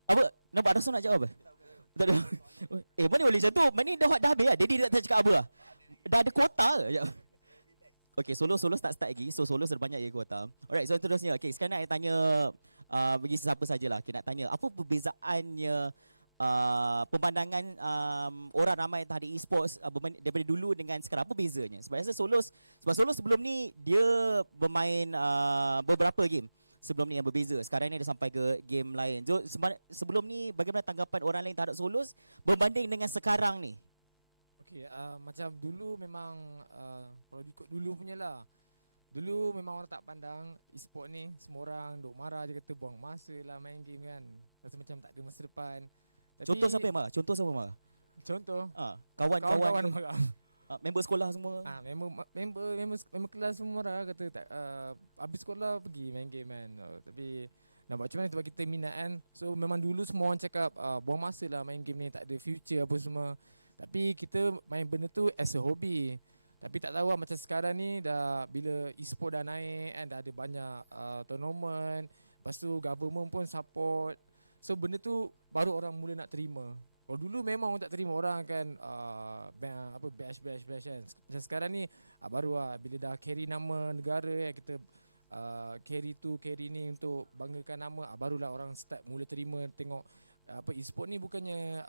apa? Nampak Rasul nak jawab apa? Tak ada. Mana boleh macam tu? Mana dah habis lah. Daddy tak cakap apa lah. Dah ada kuota ke? Okay, solo start lagi. So solo sebanyak je kuota. Alright, soalan seterusnya. Okay, sekarang nak tanya bagi sesiapa sajalah. Okay, nak tanya apa perbezaannya pemandangan orang ramai terhadap e-sports daripada dulu dengan sekarang, apa bezanya? Sebab Solo sebelum ni dia bermain beberapa game sebelum ni yang berbeza. Sekarang ni dia sampai ke game lain. So sebelum ni bagaimana tanggapan orang lain terhadap Solos berbanding dengan sekarang ni? Okay, macam dulu memang kalau ikut dulu punya lah. Dulu memang orang tak pandang e-sport ni, semua orang duk marah je, kata buang masa lah main game kan. Rasa macam tak ada masa depan. Tapi, Contoh siapa yang marah? Contoh? Kawan-kawan marah. Member sekolah semua. Member kelas semua marah, kata tak habis sekolah pergi main game kan. Tapi nak buat macam mana sebab kita minat kan. So memang dulu semua orang cakap buang masa lah main game ni, tak ada future apa semua. Tapi kita main benda tu as a hobby. Tapi tak tahu lah macam sekarang ni dah bila e-sport dah naik kan, dah ada banyak tournament. Lepas tu government pun support. So benda tu baru orang mula nak terima. Kalau dulu memang orang tak terima, orang kan bash kan. Macam sekarang ni baru lah bila dah carry nama negara kan, kita carry tu carry ni untuk banggakan nama, barulah orang start mula terima tengok e-sport ni bukannya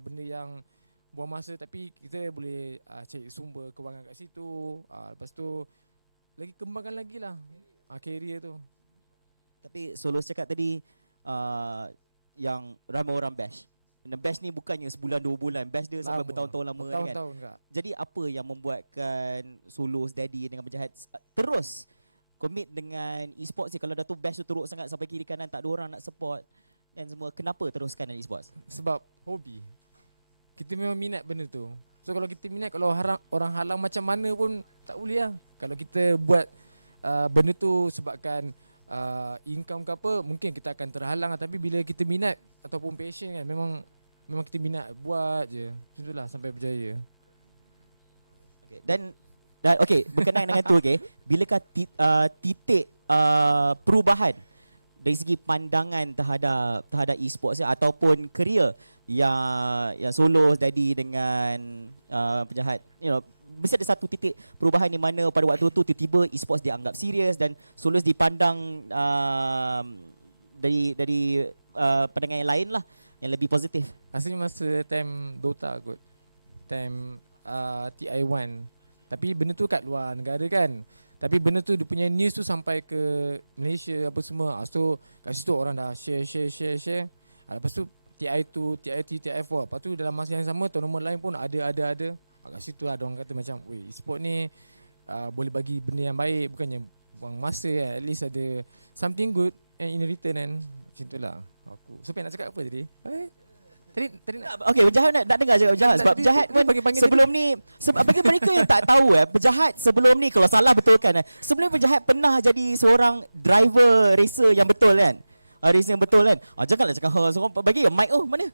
benda yang buang masa, tapi kita boleh cari sumber kewangan kat situ. Lepas tu lagi kembangkan lagi lah career tu. Tapi Solos cakap tadi yang ramai orang bash. Dan bash ni bukannya sebulan 2 bulan, bash dia sampai bertahun-tahun lama ni kan. Jadi apa yang membuatkan Solos Daddy dengan Penjahat terus commit dengan e-sports ni? Kalau dah tu bash tu teruk sangat sampai kiri kanan tak ada orang nak support dan semua, kenapa teruskan dengan e-sports? Sebab hobi. Kita memang minat benda tu. So kalau kita minat, kalau orang halang macam mana pun tak boleh lah. Kalau kita buat benda tu sebabkan income ke apa, mungkin kita akan terhalang lah. Tapi bila kita minat ataupun passion kan, memang kita minat buat je. Macam itulah sampai berjaya. Okay. Dan okey, berkenaan dengan tu, okey, bilakah titik perubahan dari segi pandangan terhadap e-sports ataupun career yang Solos Daddy dengan Penjahat, mesti ada satu titik perubahan di mana pada waktu tu tiba-tiba e-sports dianggap serius dan Solos dipandang dari pandangan yang lain lah, yang lebih positif. Rasanya masa time Dota kot, time TI1. Tapi benda tu kat luar negara kan. Tapi benda tu dia punya news tu sampai ke Malaysia apa semua. So kat situ orang dah share. Lepas tu TI2, TI3, TI4. Lepas tu dalam masa yang sama tournament lain pun ada. Kat situ lah orang kata macam, weh, e-sport ni boleh bagi benda yang baik, bukannya buang masa kan. At least ada something good and in return kan. Macam tu lah aku. So nak cakap apa tadi? Tadi nak. Okay, Penjahat nak dengar cakap Penjahat. Sebab Penjahat pun sebelum ni, bagi mereka yang tak tahu Penjahat sebelum ni, kalau salah betulkan, sebelum ni Penjahat pernah jadi seorang driver racer yang betul kan? Racer yang betul kan? Janganlah cakap seorang bagi mic mana?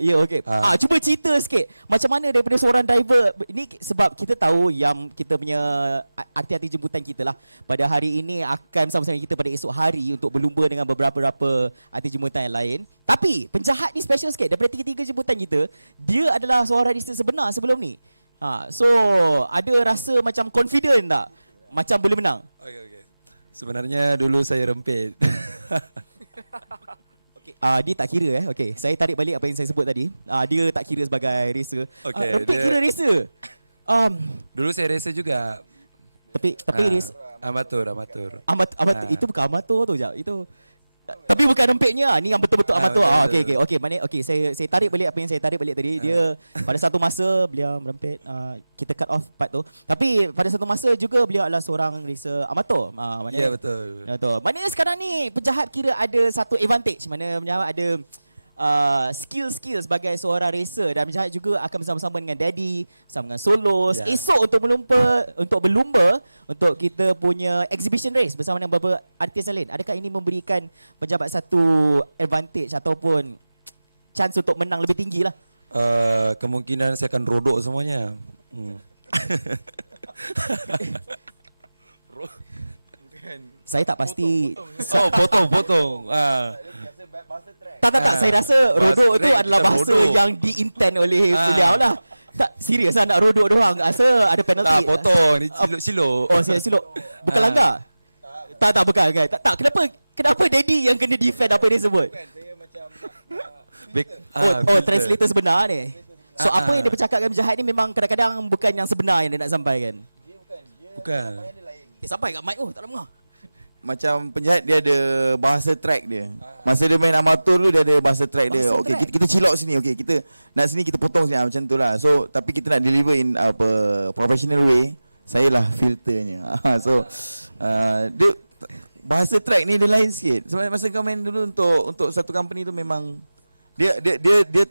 Ya okey. Cuba cerita sikit macam mana daripada seorang driver ini, sebab kita tahu yang kita punya arti-arti jemputan kita lah pada hari ini akan bersama-sama kita pada esok hari untuk berlumba dengan beberapa arti jemputan yang lain. Tapi Penjahat ni special sikit, daripada tiga-tiga jemputan kita, dia adalah seorang racer sebenar sebelum ni. So ada rasa macam confident tak? Macam boleh menang? Okay. Sebenarnya dulu saya rempit. Okay. Dia tak kira Okay, saya tarik balik apa yang saya sebut tadi. Dia tak kira sebagai racer. Rempit kira racer. Dulu saya racer juga. Tapi race amatur. Itu bukan amatur tu jap. Itu Tapi bukan rempitnya. Ni yang betul-betul amatur. betul. Okey. Maknanya saya tarik balik apa yang saya tarik balik tadi. Dia pada satu masa beliau merempit. Kita cut off part tu. Tapi pada satu masa juga beliau adalah seorang racer amatur. Ya, betul. Betul. Maknanya sekarang ni penjahat kira ada satu advantage. Mana penjahat ada skill sebagai seorang racer dan penjahat juga akan bersama-sama dengan Daddy, bersama dengan Solos. Ya. Esok untuk berlumba untuk kita punya exhibition race bersama dengan beberapa artis yang lain. Adakah ini memberikan penjabat satu advantage ataupun chance untuk menang lebih tinggi lah? Kemungkinan saya akan rodok semuanya. Saya tak pasti. Potong. Tak. Saya rasa rodok tu track adalah kita bahasa rodok. yang di-intend oleh beliau lah. Tak, serius lah nak rodok doang. Rasa ada penalty. Tak, potong. Ni siluk-siluk. Oh, siluk. Bukan langgar? Tak, bukan. Tak, kenapa Daddy yang kena defend apa dia sebut? Translator sebenar ni. So, apa yang dia bercakapkan penjahat ni memang kadang-kadang bukan yang sebenar yang dia nak sampaikan. Bukan. Sampai kat mic tak dengar. Macam penjahat dia ada bahasa track dia. Masa dia main amatur dulu dia ada bahasa track dia. Okey, kita cilok sini. Okey, kita nak sini kita potong sini macam tu lah. So tapi kita nak deliver in professional way. Saya lah filternya. Dia bahasa track ni dia lain sikit. Sebab masa kau main dulu untuk satu company tu memang dia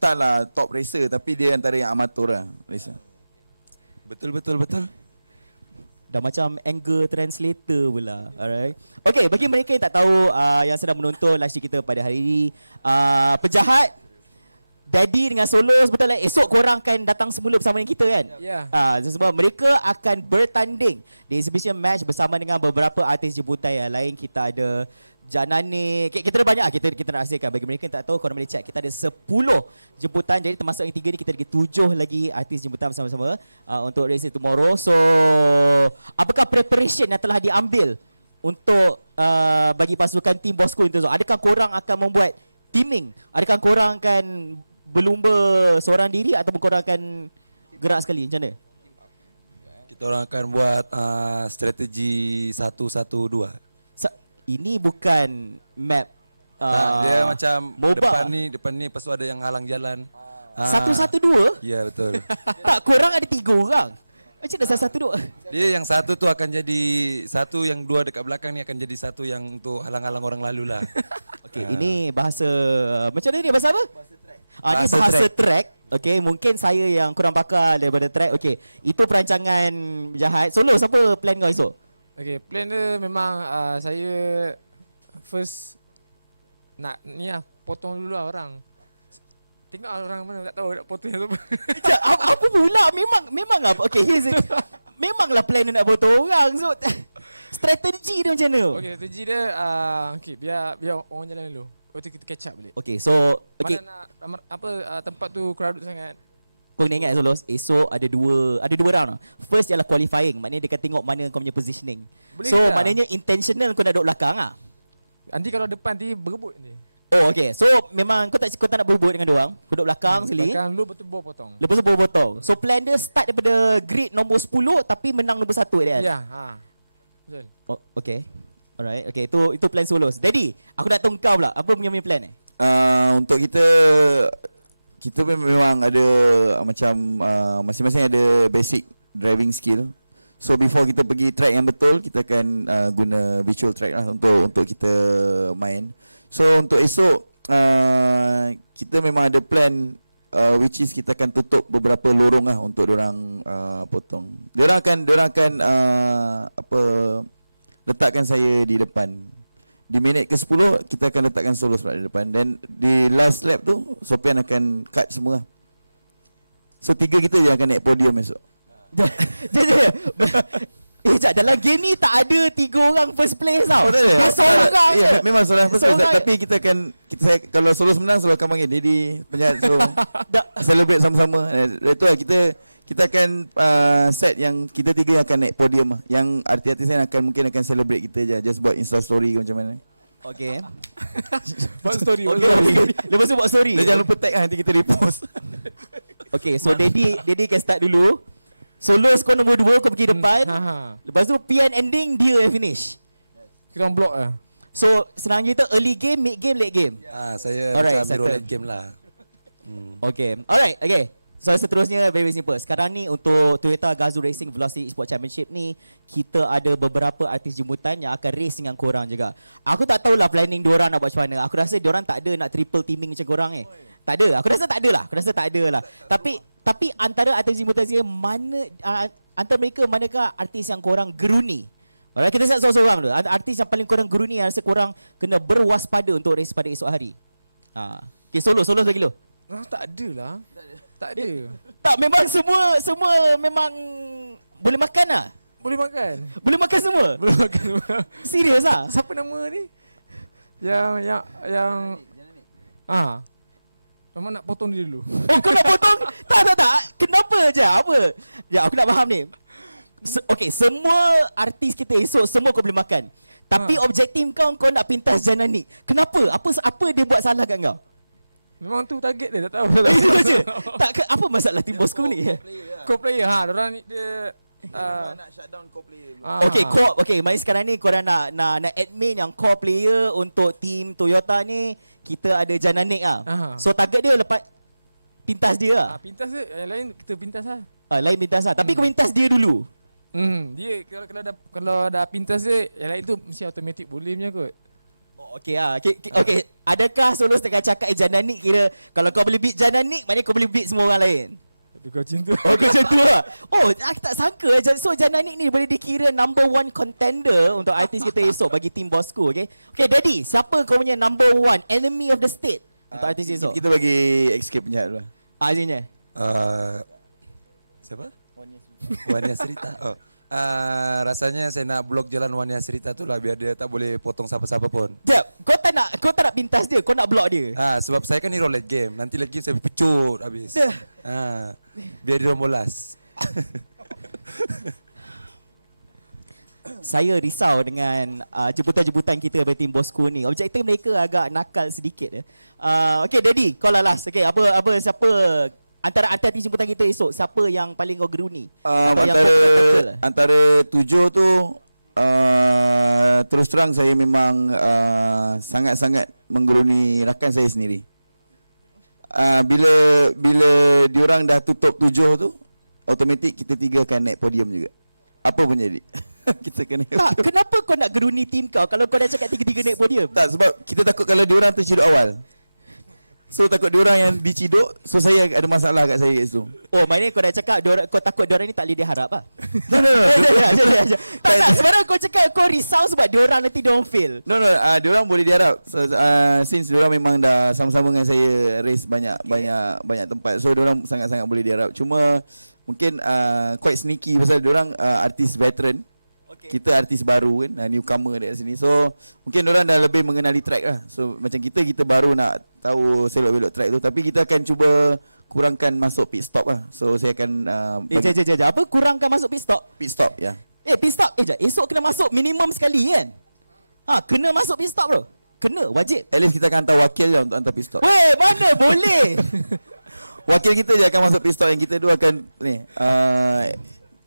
taklah top racer tapi dia antara yang amatur lah racer. Betul. Dah macam anger translator pula. Alright. Okay, bagi mereka yang tak tahu yang sedang menonton live stream kita pada hari ini, penjahat Daddy dengan Solos, betul lah. Esok korang akan datang semula bersama dengan kita kan? Ya. Sebab mereka akan bertanding di exhibition match bersama dengan beberapa artis jemputan yang lain. Kita ada Janani. Kita ada banyak. Kita nak rahsiakan. Bagi mereka yang tak tahu, korang boleh check. Kita ada 10 jemputan. Jadi termasuk yang 3 ni, kita lagi 7 lagi artis jemputan bersama-sama untuk race tomorrow. So, apakah preparation yang telah diambil untuk bagi pasukan tim Bosco itu? Adakah korang akan membuat teaming? Adakah korang akan berlumba seorang diri ataupun korang akan gerak sekali? Macam mana? Kita orang akan buat strategi 1-1-2. Ini bukan map dia macam MOBA. depan ni lepas tu ada yang halang jalan. 1-1-2? Ya, betul. Tak, korang ada 3 orang. Macam mana 1-1-2? Dia yang satu tu akan jadi satu, yang 2 dekat belakang ni akan jadi satu yang untuk halang-halang orang lalu lah. Okey, ini bahasa macam mana ni? Bahasa apa? Ini Bahasa bahasa track. Okey, mungkin saya yang kurang pakar daripada track. Okey, itu perancangan jahat. Solo, siapa plan kau esok? Okay, plan dia memang saya first nak ni lah, potong dulu lah orang. Tengok orang mana tak tahu nak potong yang siapa. Apa pula? Memang apa? Okey, memanglah plan dia nak potong orang. So strategi dia macam mana? Okay, strategi dia okay, biar orang jalan dulu. Lepas tu kita catch up balik. Okey, so okey. Mana nak tempat tu crowded sangat. Kau kena ingat Solos, esok ada dua round. First ialah qualifying, maknanya dia akan tengok mana kau punya positioning. Boleh so tak? maknanya intentional kau nak duduk belakang ah. Nanti kalau depan nanti berebut ni. Oh okey. So memang kau tak nak berebut dengan dia orang. Kau duduk belakang sekali. Belakang dulu betul bawa potong. Lepas tu baru potong. So plan dia start daripada grid nombor 10 tapi menang nombor 1 kan? Ya, betul. Oh, okey. Alright. Okey, itu plan Solos. Daddy, aku nak tahu kau pula. Apa punya plan ni? Untuk kita memang ada macam masing-masing ada basic driving skill. So before kita pergi track yang betul, kita akan guna virtual track lah untuk kita main. So untuk esok kita memang ada plan which is kita akan tutup beberapa lorong lah untuk diorang potong. Diorang akan letakkan saya di depan. Di minit ke-10 kita akan letakkan Solos pada depan. Dan di last lap tu Sopian akan cut semua. So 3 kita je akan naik podium esok. Dalam game ni tak ada 3 orang first place tau. Oh, tak ada. Dia seorang je. Memang Solos first place. Tapi kita akan kalau Solos menang Solos akan panggil Daddy penjahat. So celebrate sama-sama. Itulah kita akan set yang kita 3 yang akan naik podium lah. Yang artis-artis lain mungkin akan celebrate kita je. Just buat Insta story macam mana. Okay. Buat story. Lepas tu buat story. Dan jangan lupa tag lah, nanti kita repost. Okay, so Daddy akan start dulu. Solos kau nombor 2, kau pergi depan. Lepas tu pian ending dia yang finish. Kita orang block lah. So senang kita early game, mid game, late game. Saya Alright, macam hero settle. late game lah. Okay. Alright, okay. So seterusnya very simple. Sekarang ni untuk Toyota Gazoo Racing Velocity Esports Championship ni, kita ada beberapa artis jemputan yang akan race dengan korang juga. Aku tak tahulah planning diorang nak buat macam mana. Aku rasa diorang tak ada nak triple teaming macam korang Tak ada. Aku rasa tak ada lah. Tapi antara artis jemputan saya, mana antara mereka manakah artis yang korang geruni? Alright, kita start seorang-seorang dulu. Artis yang paling korang geruni yang rasa korang kena berwaspada untuk race pada esok hari. Okay, solo lagi lo. Tak ada lah. Tak ada. Tak, memang semua memang boleh makan lah. Boleh makan. Boleh makan semua. Boleh makan semua. Serius ah? Siapa nama ni? Yang memang nak potong dia dulu. Oh, kau nak potong? Tak. Kenapa je? Apa? Ya, aku nak faham ni. Okay, semua artis kita esok semua kau boleh makan. Tapi objektif kau nak pintas Janani. Kenapa? Apa dia buat salah kat kau? Memang tu target dia, tak tahu. Itu aja. Tak, apa masalah tim bosku ni? Co-player diorang ni dia nak shutdown core player dulu. Okay, mari sekarang ni korang nak admin yang core player untuk tim Toyota ni, kita ada Jananik So target dia lepas pintas dia lah. Pintas dia, yang lain kita pintas lah. Lain pintas lah. Tapi kau pintas dia dulu. Dia kalau dah pintas dia, yang lain tu mesti automatic boleh punya kot. Okay, adakah Solo tengah cakap Jananik kira kalau kau boleh beat Jananik, maknanya kau boleh beat semua orang lain? Kau macam tu. Oh, kau macam tu lah. Oh, aku tak sangka. So Jananik ni boleh dikira number one contender untuk artis kita esok bagi tim bosku, okay? Okay, Daddy, siapa kau punya number one enemy of the state untuk artis esok? Kita bagi escape penjahat dulu. Azinya. Siapa? Wania Serita. Rasanya saya nak blok jalan Wania Serita tu lah biar dia tak boleh potong siapa-siapa pun. Jap, kau tak nak pintas dia, kau nak blok dia. Sebab saya kan hero late game. Nanti late game saya pecut habis. Biar dia rombolas. Saya risau dengan jemputan-jemputan kita dari tim bosku ni. Objektif mereka agak nakal sedikit. Okay, Daddy, kau lah last. Okay, siapa antara artis jemputan kita esok, siapa yang paling kau geruni? Antara 7 tu terus terang saya memang sangat-sangat menggeruni rakan saya sendiri. Bila diorang dah tutup 7 tu, automatik kita 3 akan naik podium juga. Apa pun jadi. Kita kena. Tak, kenapa kau nak geruni tim kau kalau kau dah cakap 3-3 naik podium? Tak, sebab kita takut kalau diorang terciduk awal. So takut diorang yang diciduk, so saya ada masalah kat saya kat situ. Oh, maknanya kau dah cakap kau takut diorang ni tak boleh diharap lah? No. Tak, sebenarnya kau cakap kau risau sebab diorang nanti diorang fail. No, diorang boleh diharap. So, since diorang memang dah sama-sama dengan saya race banyak tempat. So diorang sangat-sangat boleh diharap. Cuma mungkin quite sneaky pasal diorang artis veteran. Kita artis baru kan, newcomer dekat sini. So mungkin diorang dah lebih mengenali track lah. So macam kita baru nak tahu selok-belok track tu. Tapi kita akan cuba kurangkan masuk pit stop lah. So saya akan Apa kurangkan masuk pit stop? Pit stop, ya. Pit stop. Esok kena masuk minimum sekali kan? Kena masuk pit stop bro. Kena, wajib. At least kita akan hantar wakil je untuk hantar pit stop. Weh, mana boleh? Wakil kita je akan masuk pit stop. Yang kita dua akan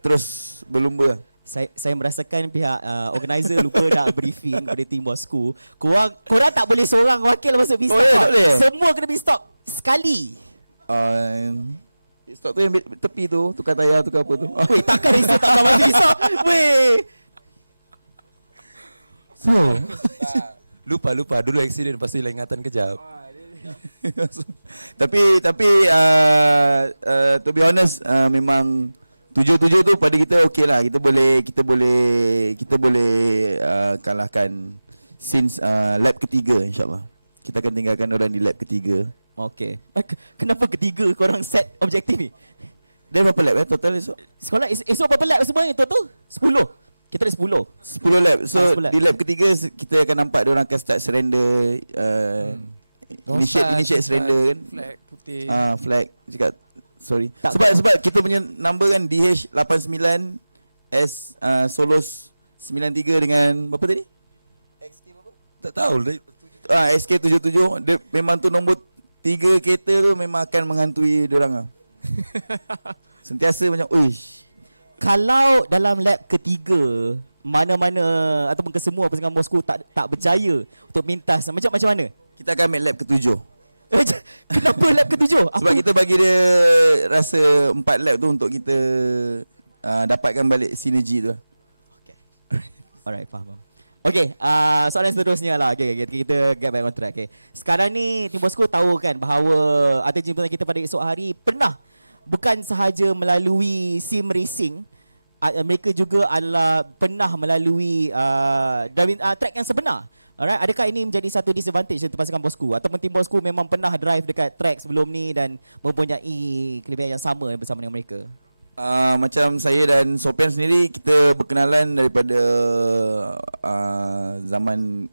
terus berlumba. Saya merasakan pihak organizer lupa nak briefing kepada tim bosku. Korang tak boleh seorang wakil masuk pit stop. Tak boleh. Semua kena pit stop sekali. Pit stop tu yang tepi tu, tukar tayar, tukar apa tu. Weh, takkan racer tak masuk pit stop? Weh. So, lupa dulu accident, lepas tu hilang ingatan kejap. tapi to be honest, memang 7 tu pada kita okey lah. Kita boleh kalahkan since lap ketiga, insyaAllah. Kita akan tinggalkan orang di lap ketiga. Okay. Kenapa ketiga korang set objektif ni? Dan berapa lap total esok? Sekolah esok berapa lap semuanya total? 10. Kita ada 10 lap. So 10 lap. di lap ketiga kita akan nampak diorang akan start surrender, initiate surrender kan. Flag putih. Flag cakap sorry. Sebab kita punya number kan DH89 S Solos 93 dengan berapa tadi? XK berapa? Tak tahu. SK77. Dia memang tu nombor 3 kereta tu memang akan menghantui diorang lah. Sentiasa macam, uish. Kalau dalam lap ketiga mana-mana ataupun kesemua pasukan bosku tak berjaya untuk pintas, macam mana? Kita akan make lap ke-7. Kenapa lap ke-7? Sebab kita bagi dia rasa 4 lap tu untuk kita dapatkan balik sinergi tu lah. Alright, faham. Okay, soalan seterusnya lah. Okay, kita get back on track. Okay. Sekarang ni tim bosku tahu kan bahawa atlet jemputan kita pada esok hari pernah bukan sahaja melalui sim racing, mereka juga adalah pernah melalui driving track yang sebenar. Alright, adakah ini menjadi satu disadvantage untuk pasukan bosku ataupun tim bosku memang pernah drive dekat track sebelum ni dan mempunyai kelebihan yang sama bersama dengan mereka? Macam saya dan Sopian sendiri, kita berkenalan daripada zaman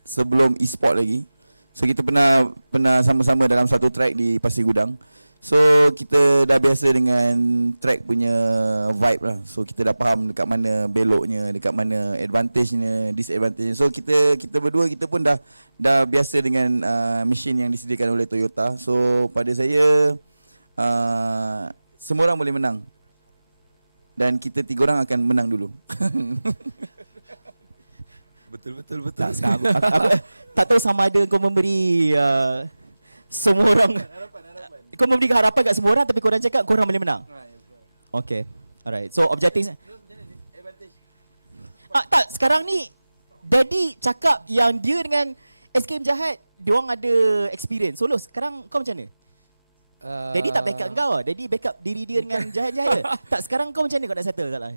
sebelum e-sport lagi. So kita pernah sama-sama dalam satu track di Pasir Gudang. So kita dah biasa dengan track punya vibe lah. So kita dah faham dekat mana beloknya, dekat mana advantage-nya, disadvantage-nya. So kita berdua kita pun dah biasa dengan mesin yang disediakan oleh Toyota. So pada saya semua orang boleh menang. Dan kita 3 orang akan menang dulu. Betul. Aku tak tahu sama ada kau memberi semua orang kau memberi harapan kat semua orang tapi korang cakap korang boleh menang. Okay. Alright. So objektif tak, sekarang ni Daddy cakap yang dia dengan SKM Jahat diorang ada experience. So sekarang kau macam mana? Daddy tak backup kau. Daddy backup diri dia dengan Jahat. Tak, sekarang kau macam mana kau nak settle kat lah?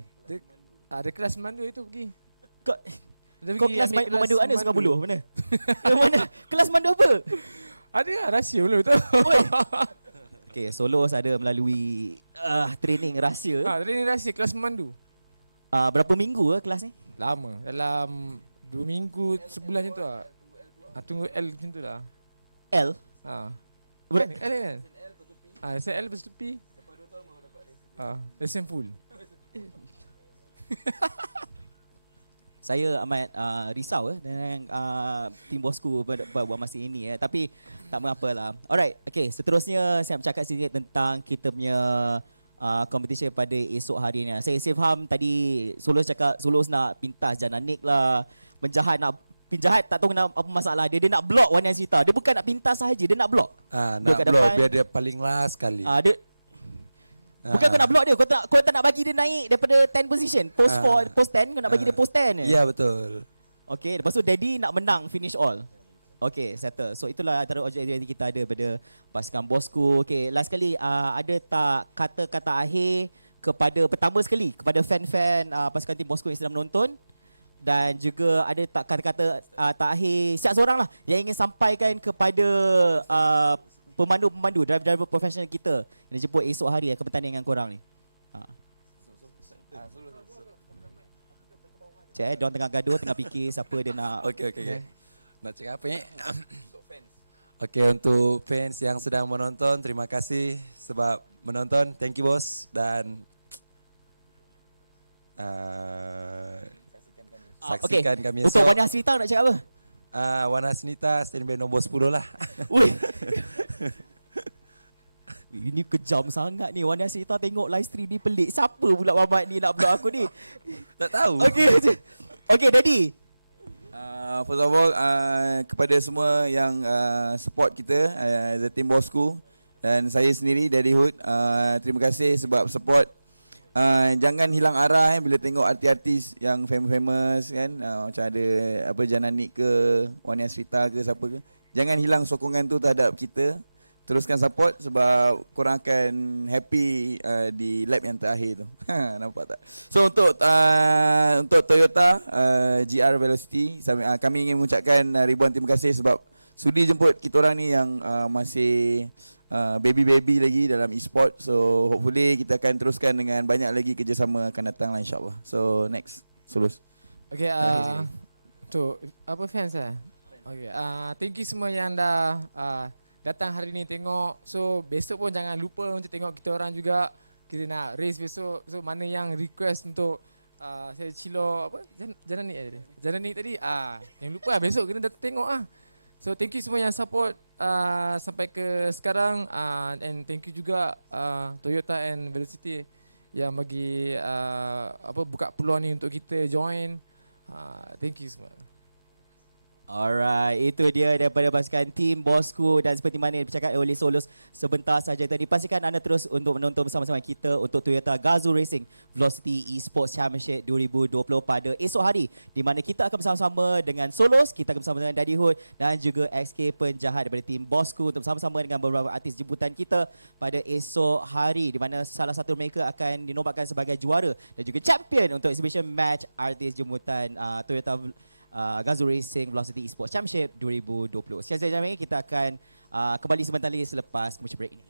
Ada kelas mandu itu pergi. Kau kelas mandu mana Sungai Buloh? Mana? Mana? Kelas mandu apa? Ada lah, rahsia belum betul. Okay, Solos ada melalui training rahsia. Training rahsia kelas memandu. Berapa minggu kelas ni? Lama, dalam 2 minggu, sebulan macam tu lah. Tunggu L macam tu lah. L? L kan? Saya L lepas tu P. Lepas 2 tahun baru dapat lesson full. Saya amat risau dengan tim bosku buat masa ini tapi tak mengapalah. Alright, okay, seterusnya saya bercakap sedikit tentang kita punya competition pada esok hari ni. Saya faham tadi Solos cakap Solos nak pintas Jananik lah, penjahat tak tahu kenapa apa masalah dia nak block Wan Sita. Dia bukan nak pintas sahaja, dia nak block. Nak block biar dia paling last sekali. Bukan kau nak block dia, kau tak nak bagi dia naik daripada 10 position. Post 4, post 10, kau nak bagi dia post 10. Ya, betul. Okay, lepas tu Daddy nak menang finish all. Okay, settle. So itulah antara objektif kita ada pada pasukan bosku. Okay, last sekali ada tak kata-kata akhir pertama sekali kepada fan-fan pasukan tim bosku yang sedang menonton? Dan juga ada tak kata-kata tak akhir siap seorang lah yang ingin sampaikan kepada pemandu-pemandu, driver profesional kita yang dijemput esok hari ke pertandingan korang ni. Cik, diorang tengah gaduh, tengah fikir siapa dia nak. Okay. Nak cakap apa ni? Okay, untuk fans yang sedang menonton, terima kasih sebab menonton. Thank you bos dan saksikan kami esok. Untuk Wan Hasrita nak cakap apa? Wan Hasrita standby nombor 10 lah. Ui. Ini kejam sangat ni. Wan Hasrita tengok live stream ni pelik. Siapa pula Mamat ni nak block aku ni? Tak tahu. Okay, Daddy. First of all, kepada semua yang support kita as a team bosku dan saya sendiri Daddy Hood, terima kasih sebab support. Jangan hilang arah bila tengok artis-artis yang famous kan, macam ada apa Jananik ke, Wan Hasrita ke, siapa ke. Jangan hilang sokongan tu terhadap kita. Teruskan support sebab korang akan happy di lap yang terakhir tu. Nampak tak? So untuk Toyota GR Velocity, kami ingin mengucapkan ribuan terima kasih sebab sudi jemput kita orang ni yang masih baby lagi dalam e-sport. So hopefully kita akan teruskan dengan banyak lagi kerjasama akan datang lah insyaAllah. So next, Sulus. Okay, untuk apa fans Okay, thank you semua yang dah datang hari ni tengok. So besok pun jangan lupa untuk tengok kita orang juga. Kita nak race besok. So mana yang request untuk saya Cilo apa? Jananik tadi. Jangan lupa besok kena datang tengok So thank you semua yang support sampai ke sekarang and thank you juga Toyota and Velocity yang bagi buka peluang ni untuk kita join. Thank you semua. Alright, itu dia daripada pasukan tim Bosku, dan seperti mana yang bercakap oleh Solos sebentar saja tadi, pastikan anda terus untuk menonton bersama-sama kita untuk Toyota Gazoo Racing Velocity Esports Championship 2020 pada esok hari, di mana kita akan bersama-sama dengan Solos, kita akan bersama dengan Daddy Hood dan juga XK Penjahat daripada tim Bosku untuk bersama-sama dengan beberapa artis jemputan kita pada esok hari, di mana salah satu mereka akan dinobatkan sebagai juara dan juga champion untuk exhibition match artis jemputan Toyota Gazoo Racing Velocity Esports Championship 2020. Sekian sahaja kami, kita akan kembali sebentar lagi selepas commercial break ini.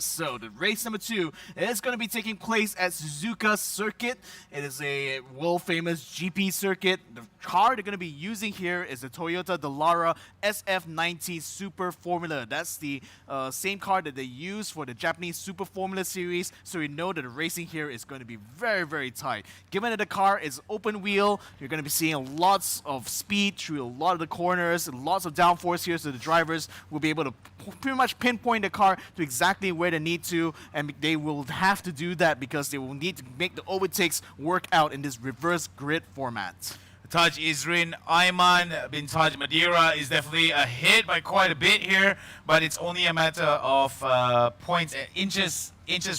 So the race number 2 is going to be taking place at Suzuka Circuit. It is a world-famous GP circuit. The car they're going to be using here is the Toyota Dallara SF90 Super Formula. That's the same car that they use for the Japanese Super Formula series. So you know that the racing here is going to be very, very tight. Given that the car is open wheel, you're going to be seeing lots of speed through a lot of the corners, lots of downforce here, so the drivers will be able to pretty much pinpoint the car to exactly where they need to, and they will have to do that because they will need to make the overtakes work out in this reverse grid format. Taj Isrin Ayman bin Taj Madeira is definitely ahead by quite a bit here, but it's only a matter of points, inches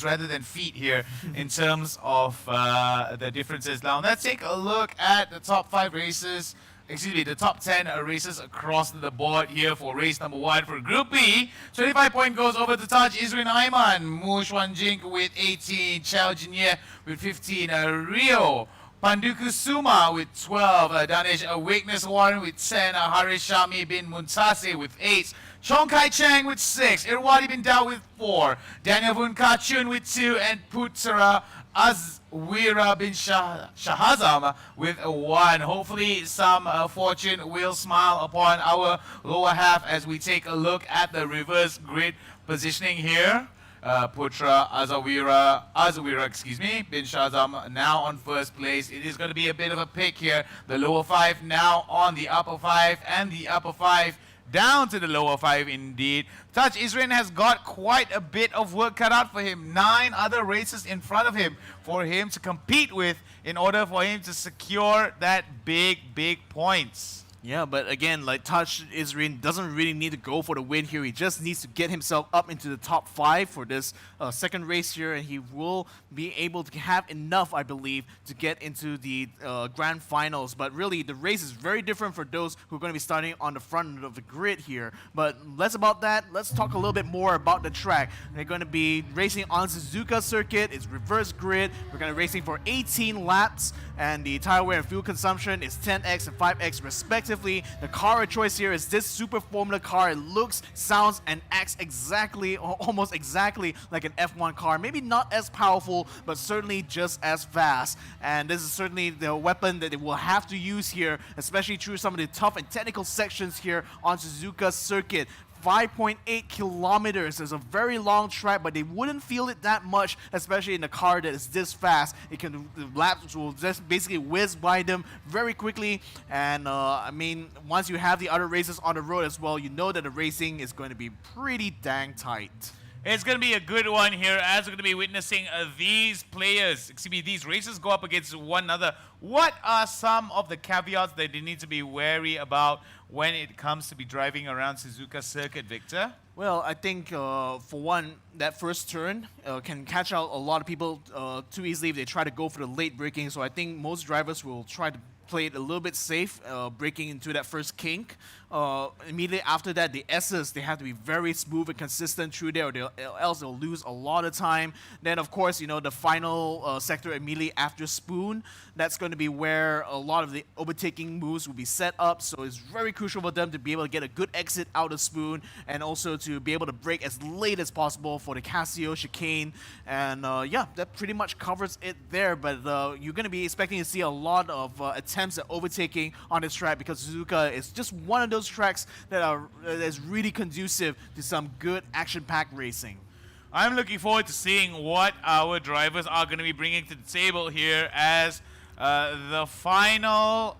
rather than feet here in terms of the differences. Now let's take a look at the top 5 races. Excuse me, the top 10 races across the board here for race number 1 for Group B. 25 point goes over to Taj Isrin Ayman, Mu Xuanjing with 18, Chao Jinye with 15, Rio Panduku Suma with 12, Danish Weakness Warren with 10, Harish Shami bin Muntase with 8, Chong Kai Chang with 6, Irwadi bin Dao with 4, Daniel Vun Kachun with 2, and Putra Azwira bin Shahazam with 1. Hopefully some fortune will smile upon our lower half as we take a look at the reverse grid positioning here. Putra Azawira, bin Shazam now on first place. It is going to be a bit of a pick here. The lower 5 now on the upper 5, and the upper 5 down to the lower 5 indeed. Taj Isrin has got quite a bit of work cut out for him. 9 other races in front of him for him to compete with in order for him to secure that big points. Yeah, but again, like Taj Isrin doesn't really need to go for the win here. He just needs to get himself up into the top 5 for this second race here, and he will be able to have enough, I believe, to get into the grand finals. But really, the race is very different for those who are going to be starting on the front of the grid here. But less about that. Let's talk a little bit more about the track. They're going to be racing on Suzuka Circuit. It's reverse grid. We're going to be racing for 18 laps, and the tire wear and fuel consumption is 10x and 5x respectively. The car of choice here is this Super Formula car. It looks, sounds, and acts exactly, almost exactly like an F1 car. Maybe not as powerful, but certainly just as fast. And this is certainly the weapon that they will have to use here, especially through some of the tough and technical sections here on Suzuka Circuit. 5.8 kilometers is a very long track, but they wouldn't feel it that much, especially in a car that is this fast. The laps will just basically whiz by them very quickly. And I mean, once you have the other races on the road as well, you know that the racing is going to be pretty dang tight. It's going to be a good one here as we're going to be witnessing these players, excuse me, these races go up against one another. What are some of the caveats that they need to be wary about when it comes to be driving around Suzuka Circuit, Victor? Well, I think for one, that first turn can catch out a lot of people too easily if they try to go for the late braking. So I think most drivers will try to play it a little bit safe, breaking into that first kink. Immediately after that, the S's, they have to be very smooth and consistent through there, or else they'll lose a lot of time. Then, of course, you know, the final sector immediately after Spoon, that's going to be where a lot of the overtaking moves will be set up. So it's very crucial for them to be able to get a good exit out of Spoon, and also to be able to brake as late as possible for the Casio chicane. And yeah, that pretty much covers it there. But you're going to be expecting to see a lot of attempts at overtaking on this track, because Suzuka is just one of those tracks that is really conducive to some good action-packed racing. I'm looking forward to seeing what our drivers are going to be bringing to the table here as the final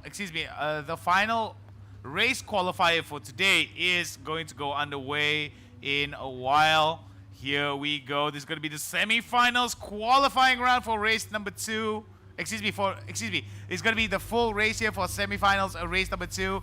race qualifier for today is going to go underway in a while. Here we go. This is going to be the semi-finals qualifying round for race number 2. It's going to be the full race here for semi-finals, race number 2.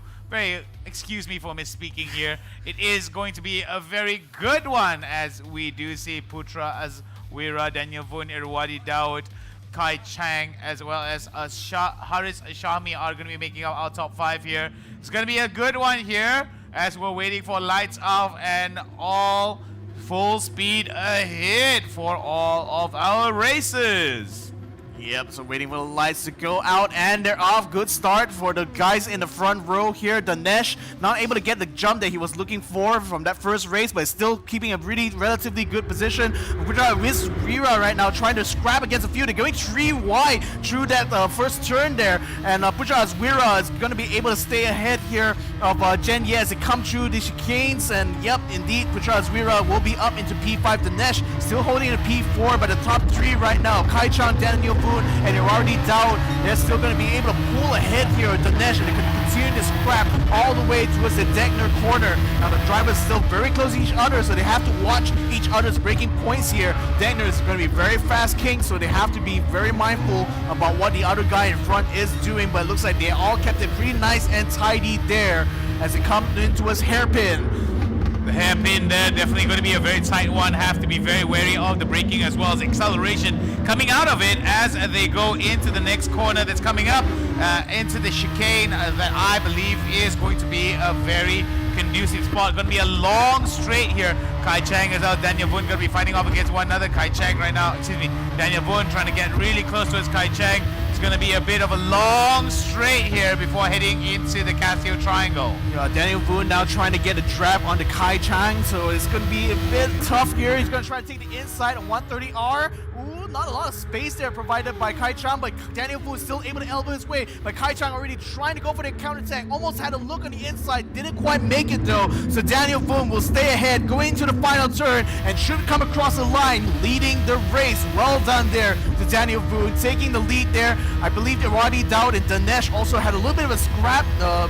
Excuse me for misspeaking here. It is going to be a very good one, as we do see Putra Azwira, Daniel Vun, Irwadi Daud, Kai Chang, as well as Haris Shami are going to be making up our top 5 here. It's going to be a good one here as we're waiting for lights off and all full speed ahead for all of our races. Yep, so waiting for the lights to go out, and they're off. Good start for the guys in the front row here. Danesh not able to get the jump that he was looking for from that first race, but still keeping a really relatively good position. With Rira right now trying to scrap against a few. They're going 3 wide through that first turn there, and Puja Azwira is going to be able to stay ahead here of Jen Ye as they come through the chicanes, and yep, indeed, Puja Azwira will be up into P5. Danesh still holding the P4, but the top 3 right now, Kai Chang, Daniel Boone, and you're already down. They're still going to be able to pull ahead here with Danesh, and they can continue to scrap all the way towards the Degner corner. Now the drivers still very close to each other, so they have to watch each other's breaking points here. Degner is going to be very fast king, so they have to be very mindful about what the other guy in front is doing, but it looks like they all kept it pretty nice and tidy there as they come in towards hairpin. The hairpin there, definitely going to be a very tight one. Have to be very wary of the braking as well as acceleration coming out of it as they go into the next corner that's coming up, into the chicane that I believe is going to be a very conducive spot. Going to be a long straight here. Kai Chang is out. Daniel Boone going to be fighting off against one another. Kai Chang right now, Daniel Boone trying to get really close to his Kai Chang. It's going to be a bit of a long straight here before heading into the Casio Triangle. Yeah, Daniel Boone now trying to get a draft on the Kai Chang, so it's going to be a bit tough here. He's going to try to take the inside on 130R. Ooh, not a lot of space there provided by Kai Chang, but Daniel Boone is still able to elbow his way. But Kai Chang already trying to go for the counterattack. Almost had a look on the inside, didn't quite make it though. So Daniel Boone will stay ahead, going into the final turn, and should come across the line, leading the race. Well done there to Daniel Boone, taking the lead there. I believe Irwadi Dowd and Danesh also had a little bit of a scrap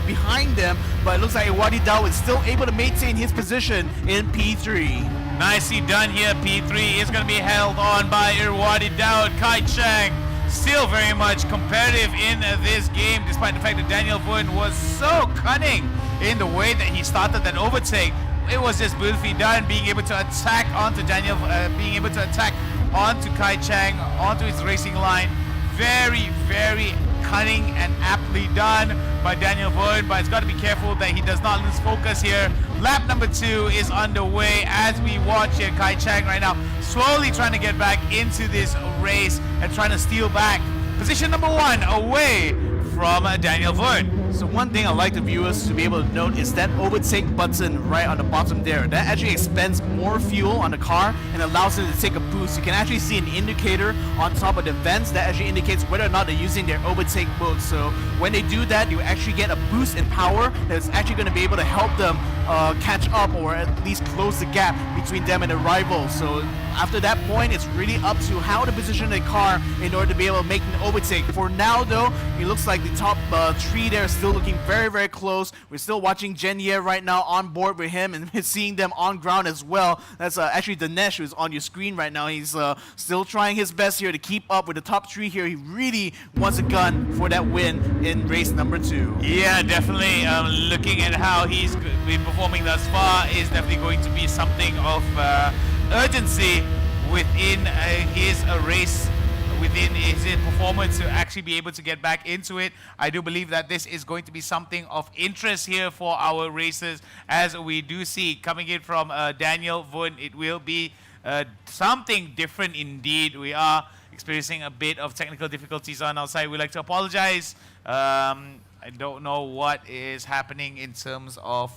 behind them, but it looks like Irwadi Dowd is still able to maintain his position in P3. Nicely done here. P3 is going to be held on by Irwadi Dowd. Kai Chang still very much competitive in this game, despite the fact that Daniel Boone was so cunning in the way that he started that overtake. It was just beautifully done, being able to attack onto Daniel, being able to attack onto Kai Chang, onto his racing line. Very, very cunning and aptly done by Daniel Boone, but it's got to be careful that he does not lose focus here. Lap number 2 is underway as we watch here. Kai Chang right now slowly trying to get back into this race and trying to steal back position number 1 away from Daniel Boone. So one thing I'd like the viewers to be able to note is that overtake button right on the bottom there. That actually expends more fuel on the car and allows it to take a boost. You can actually see an indicator on top of the vents that actually indicates whether or not they're using their overtake mode. So when they do that, you actually get a boost in power that's actually going to be able to help them catch up or at least close the gap between them and the rival. So after that point, it's really up to how to position the car in order to be able to make an overtake. For now, though, it looks like the top 3 there is still looking very, very close. We're still watching Jen Ye right now on board with him and seeing them on ground as well. That's actually Danesh who's on your screen right now. He's still trying his best here to keep up with the top 3 here. He really wants a gun for that win in race number 2. Yeah, definitely. Looking at how he's been performing thus far is definitely going to be something of urgency within his race, within his performance to actually be able to get back into it. I do believe that this is going to be something of interest here for our racers, as we do see coming in from Daniel Boone. It will be something different indeed. We are experiencing a bit of technical difficulties on our side. We'd like to apologize. I don't know what is happening in terms of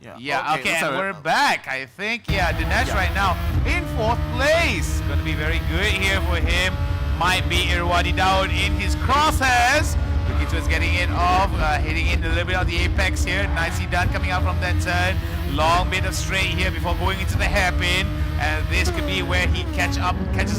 yeah, okay, and we're back, I think. Yeah, Dinesh right now in 4th place. Going to be very good here for him. Might be Irwadi Dowd in his crosshairs. Looking towards getting it off, hitting in a little bit of the apex here. Nicely done coming out from that turn. Long bit of straight here before going into the hairpin. And this could be where he catches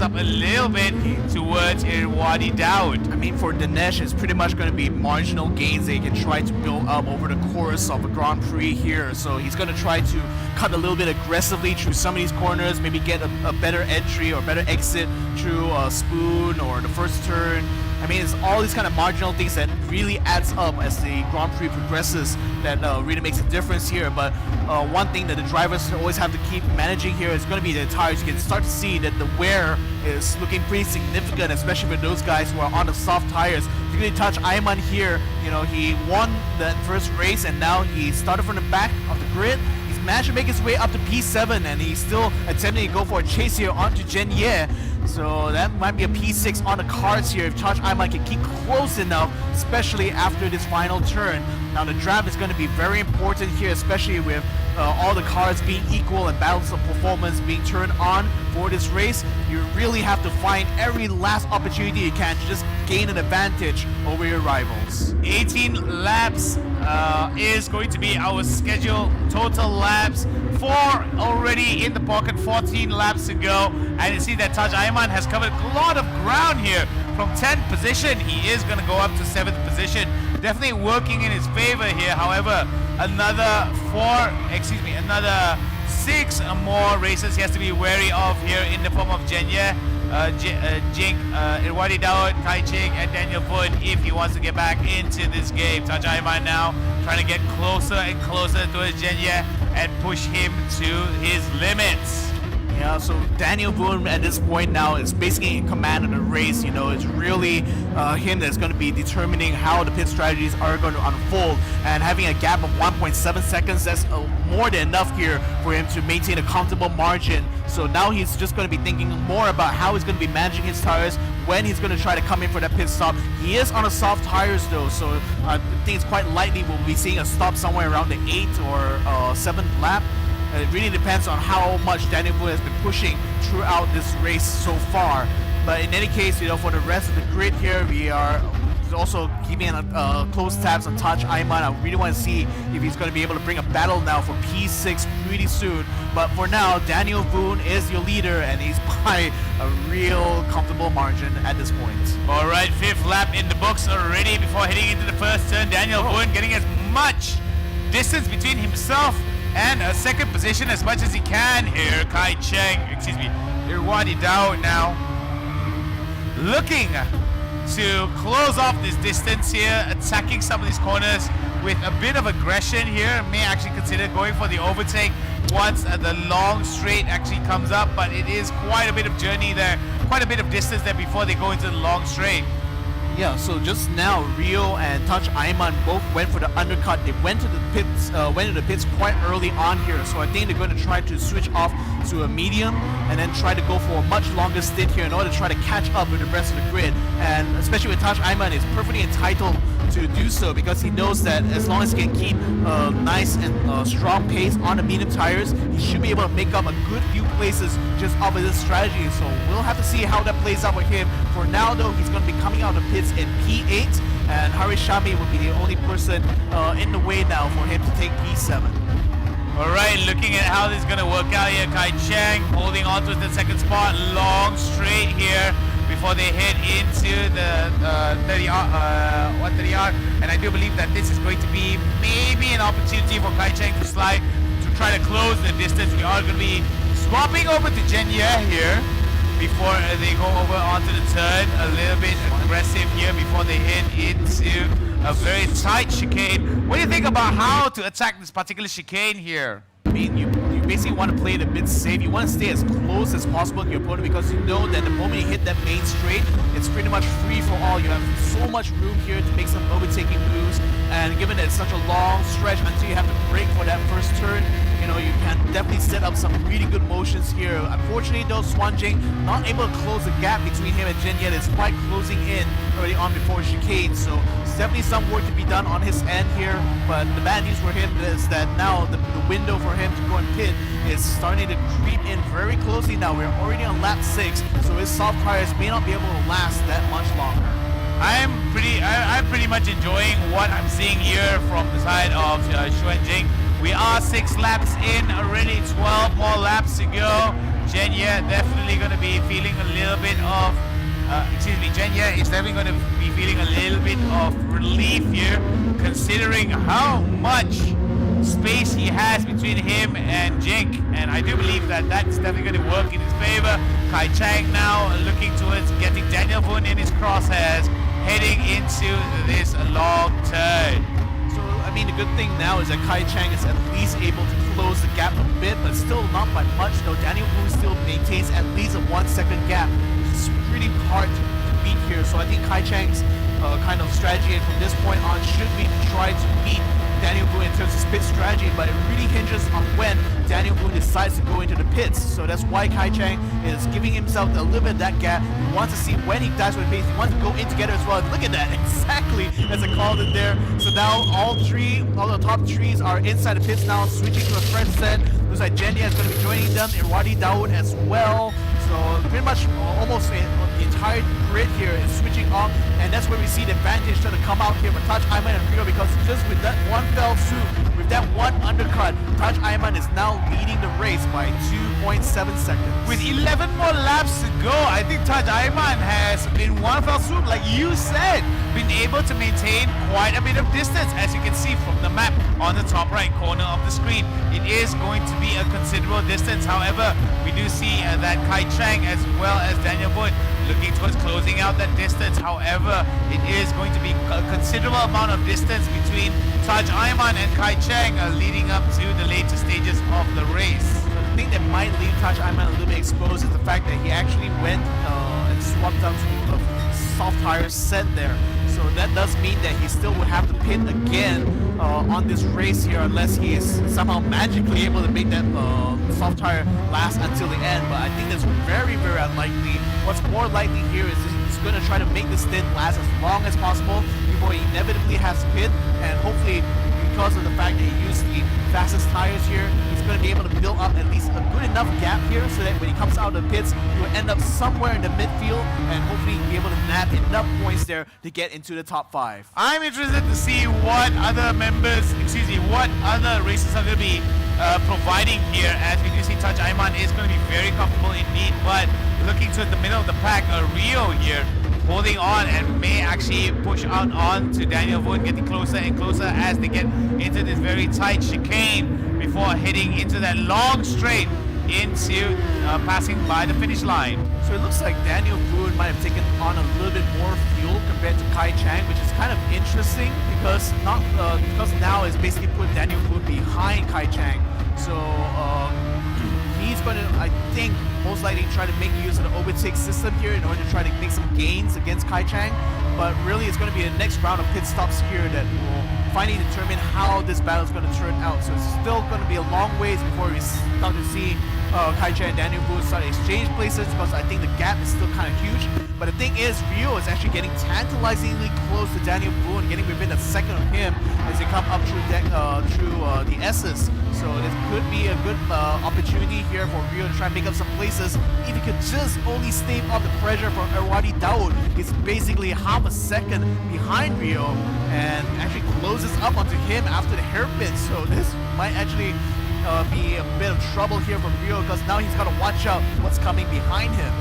up a little bit towards Irwadi Dowd. I mean, for Dinesh, it's pretty much going to be marginal gains that he can try to build up over the course of a Grand Prix here. So he's going to try to cut a little bit aggressively through some of these corners, maybe get a better entry or better exit through a spoon or the first turn. I mean, it's all these kind of marginal things that really adds up as the Grand Prix progresses that really makes a difference here. But one thing that the drivers always have to keep managing here is going to be the tires. You can start to see that the wear is looking pretty significant, especially for those guys who are on the soft tires. If you really touch Ayman here, you know, he won that first race and now he started from the back of the grid. He's managed to make his way up to P7, and he's still attempting to go for a chase here onto Jen Ye. So that might be a P6 on the cards here if Taj Aiman can keep close enough, especially after this final turn. Now the draft is going to be very important here, especially with all the cards being equal and battles of performance being turned on for this race. You really have to find every last opportunity you can to just gain an advantage over your rivals. 18 laps is going to be our schedule. Total laps, 4 already in the pocket, 14 laps to go. And you see that Taj Aiman has covered a lot of ground here. From 10th position, he is going to go up to 7th position. Definitely working in his favor here. However, another 6 more races he has to be wary of here in the form of Jenya, Jink, Irwadi Daud, Kai Ching, and Daniel Wood if he wants to get back into this game. Taj Aiman now trying to get closer and closer towards Jenya and push him to his limits. Yeah, so Daniel Boone at this point now is basically in command of the race. You know, it's really him that's going to be determining how the pit strategies are going to unfold. And having a gap of 1.7 seconds, that's more than enough here for him to maintain a comfortable margin. So now he's just going to be thinking more about how he's going to be managing his tires, when he's going to try to come in for that pit stop. He is on a soft tires though, so I think it's quite likely we'll be seeing a stop somewhere around the 8th or 7th lap. It really depends on how much Daniel Wu has been pushing throughout this race so far. But in any case, you know, for the rest of the grid here, we are also keeping close tabs on Taj Aiman. I really want to see if he's going to be able to bring a battle now for P6 pretty soon. But for now, Daniel Boone is your leader, and he's by a real comfortable margin at this point. All right, 5th lap in the books already before heading into the first turn. Daniel Boone getting as much distance between himself and a second position as much as he can here. Kai Cheng, Irwadi Dao now looking to close off this distance here, attacking some of these corners with a bit of aggression here. May actually consider going for the overtake once the long straight actually comes up, but it is quite a bit of journey there, quite a bit of distance there before they go into the long straight. Yeah, so just now, Rio and Taj Aiman both went for the undercut. They went to the pits quite early on here. So I think they're going to try to switch off to a medium and then try to go for a much longer stint here in order to try to catch up with the rest of the grid. And especially with Taj Aiman, is perfectly entitled to do so because he knows that as long as he can keep a nice and strong pace on the medium tires, he should be able to make up a good few places just off of this strategy. So we'll have to see how that plays out with him. For now though, he's going to be coming out of pits in P8, and Harish Shami will be the only person in the way now for him to take P7. Alright, looking at how this is going to work out here. Kai Cheng holding on to the second spot, long straight here before they head into the 130R, and I do believe that this is going to be maybe an opportunity for Kai Cheng to slide to try to close the distance. We are going to be swapping over to Jen Ye here before they go over onto the turn. A little bit aggressive here before they head into a very tight chicane. What do you think about how to attack this particular chicane here? I mean, you basically want to play it a bit safe. You want to stay as close as possible to your opponent because you know that the moment you hit that main straight, it's pretty much free for all. You have so much room here to make some overtaking moves, and given that it's such a long stretch until you have to brake for that first turn, you know, you can definitely set up some really good motions here. Unfortunately though, Swan Jing not able to close the gap between him and Jen Ye. It's quite closing in early on before chicane, so there's definitely some work to be done on his end here. But the bad news for him is that now the window for him to go and pit is starting to creep in very closely now. We're already on lap 6, so his soft tires may not be able to last that much longer. I'm pretty much enjoying what I'm seeing here from the side of Xuan Jing. We are 6 laps in already, 12 more laps to go. Jen Ye definitely going to be feeling a little bit of, Jen Ye is definitely going to be feeling a little bit of relief here, considering how much space he has between him and Jink. And I do believe that that's definitely going to work in his favor. Kai Chang now looking towards getting Daniel Boone in his crosshairs, heading into this long turn. I mean, the good thing now is that Kai Chang is at least able to close the gap a bit, but still not by much, though. Daniel Wu still maintains at least a 1 second gap, which is pretty hard to beat here. So I think Kai Chang's kind of strategy from this point on should be to try to beat Daniel Boone in terms of pit strategy, but it really hinges on when Daniel Boone decides to go into the pits. So that's why Kai Chang is giving himself a little bit of that gap. He wants to see when he dies with pace. He wants to go in together as well. Look at that, exactly as I called it there. So now all the top trees are inside the pits now, switching to a fresh set. Looks like Jenya is going to be joining them, Irwadi Dawood as well. So pretty much almost the entire grid here is switching off, and that's where we see the advantage trying to come out here for Taj Ayman and Rio, because just with that one fell swoop, with that one undercut, Taj Ayman is now leading the race by 2.7 seconds. With 11 more laps to go, I think Taj Ayman has, in one fell swoop, like you said, been able to maintain quite a bit of distance, as you can see from the map on the top right corner of the screen. It is going to be a considerable distance. However, we do see that Kai Chang as well as Daniel Boone looking towards closing out that distance. However, it is going to be a considerable amount of distance between Taj Ayman and Kai Chang leading up to the later stages of the race. The thing that might leave Taj Ayman a little bit exposed is the fact that he actually went and swapped out to a soft tire set there. So that does mean that he still would have to pit again on this race here, unless he is somehow magically able to make that soft tire last until the end. But I think that's very, very unlikely. What's more likely here is he's going to try to make the stint last as long as possible before he inevitably has to pit, and hopefully, because of the fact that he used the fastest tires here, he's going to be able to build up at least a good enough gap here so that when he comes out of the pits, he will end up somewhere in the midfield and hopefully be able to nab enough points there to get into the top 5. I'm interested to see what other what other races are going to be providing here, as we do see Taj Ayman is going to be very comfortable indeed, but looking to the middle of the pack, Rio here holding on and may actually push out on to Daniel Boone, getting closer and closer as they get into this very tight chicane before heading into that long straight into passing by the finish line. So it looks like Daniel Boone might have taken on a little bit more fuel compared to Kai Chang, which is kind of interesting because because now it's basically put Daniel Boone behind Kai Chang. So he's going to, I think, most likely try to make use of the overtake system here in order to try to make some gains against Kai Chang. But really, it's going to be the next round of pit stops here that will finally determine how this battle is going to turn out. So it's still going to be a long ways before we start to see Kai Chang and Daniel Boone start to exchange places, because I think the gap is still kind of huge. But the thing is, Rio is actually getting tantalizingly close to Daniel Boone, getting within a second of him as they come up through the S's. So this could be a good opportunity here for Rio to try and make up some places. If he could just only stave off the pressure from Irwadi Dawood, he's basically half a second behind Rio and actually closes up onto him after the hairpin. So this might actually be a bit of trouble here for Rio, because now he's got to watch out what's coming behind him.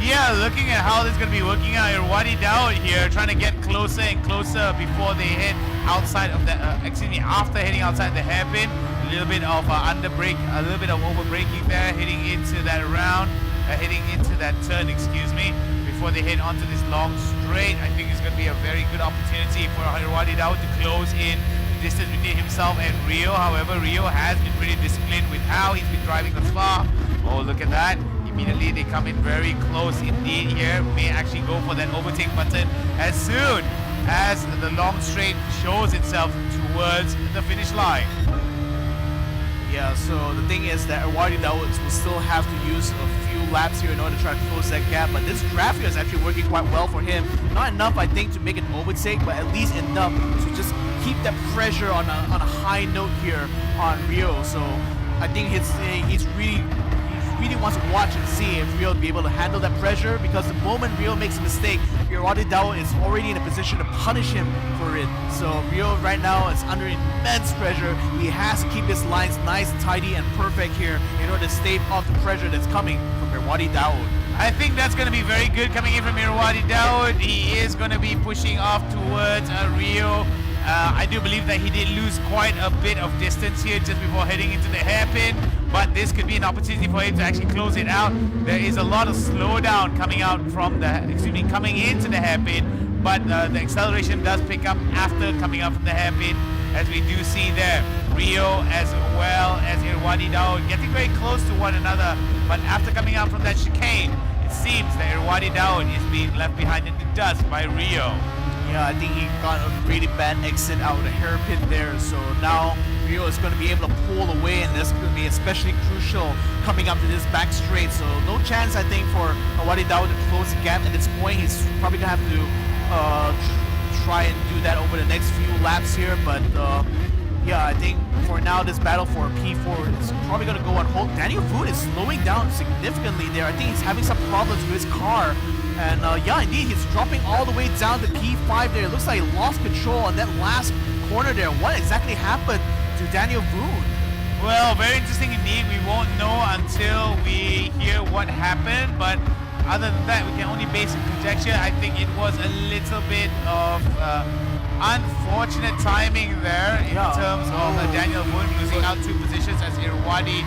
Yeah, looking at how this is going to be working out, Irwadi Dawood here trying to get closer and closer before they hit outside of the, after heading outside the hairpin. A little bit of underbrake, a little bit of overbraking there, heading into that round, heading into that turn, before they head onto this long straight. I think it's going to be a very good opportunity for Irwadi Dawood to close in distance between himself and Rio. However, Rio has been pretty disciplined with how he's been driving thus far. Oh, look at that. Immediately they come in very close indeed here. May actually go for that overtake button as soon as the long straight shows itself towards the finish line. Yeah, so the thing is that Irwadi Dawood will still have to use a few laps here in order to try to close that gap, but this draft here is actually working quite well for him. Not enough, I think, to make an overtake, but at least enough to just keep that pressure on a high note here on Rio. So I think he really wants to watch and see if Rio will be able to handle that pressure, because the moment Rio makes a mistake, Irwadi Dawood is already in a position to punish him for it. So Rio right now is under immense pressure. He has to keep his lines nice, tidy, and perfect here in order to stave off the pressure that's coming from Irwadi Dawood. I think that's going to be very good coming in from Irwadi Dawood. He is going to be pushing off towards Rio. I do believe that he did lose quite a bit of distance here just before heading into the hairpin, but this could be an opportunity for him to actually close it out. There is a lot of slowdown coming out from coming into the hairpin, but the acceleration does pick up after coming out from the hairpin, as we do see there. Rio as well as Irwadi Dawood getting very close to one another, but after coming out from that chicane, it seems that Irwadi Dawood is being left behind in the dust by Rio. Yeah, I think he got a really bad exit out of the hairpin there. So now Rio is going to be able to pull away, and this is going to be especially crucial coming up to this back straight. So no chance, I think, for Awadi Dao to close the gap at this point. He's probably going to have to try and do that over the next few laps here. But yeah, I think for now this battle for P4 is probably going to go on hold. Daniel Food is slowing down significantly there. I think he's having some problems with his car. And yeah, indeed, he's dropping all the way down to P5 there. It looks like he lost control on that last corner there. What exactly happened to Daniel Boone? Well, very interesting indeed. We won't know until we hear what happened, but other than that, we can only base a conjecture. I think it was a little bit of unfortunate timing there in terms of Daniel Boone losing out 2 positions, as Irwadi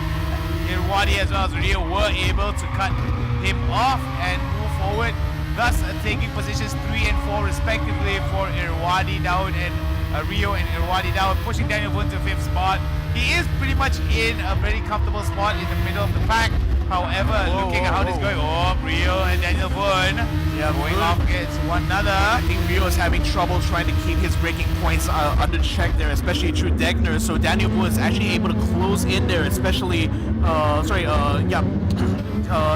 as well as Rio were able to cut him off and move forward, thus taking positions 3 and 4 respectively for Irwadi Daud and Rio and Irwadi Daud, pushing Daniel Boone to 5th spot. He is pretty much in a very comfortable spot in the middle of the pack. However, looking at how this is going, Rio and Daniel Boone going off against one another. I think Rio is having trouble trying to keep his braking points under check there, especially through Degner. So Daniel Boone is actually able to close in there, especially,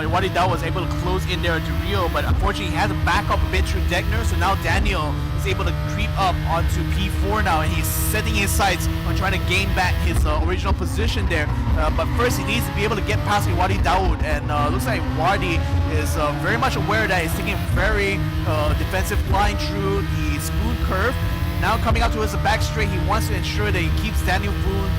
Wadi Dao was able to close in there to Rio, but unfortunately he had to back up a bit through Degner. So now Daniel is able to creep up onto P4 now, and he's setting his sights on trying to gain back his original position there. But first he needs to be able to get past Wadi Daoud, and looks like Wadi is very much aware that he's taking a very defensive line through the spoon curve. Now coming out towards the back straight, he wants to ensure that he keeps Daniel Boone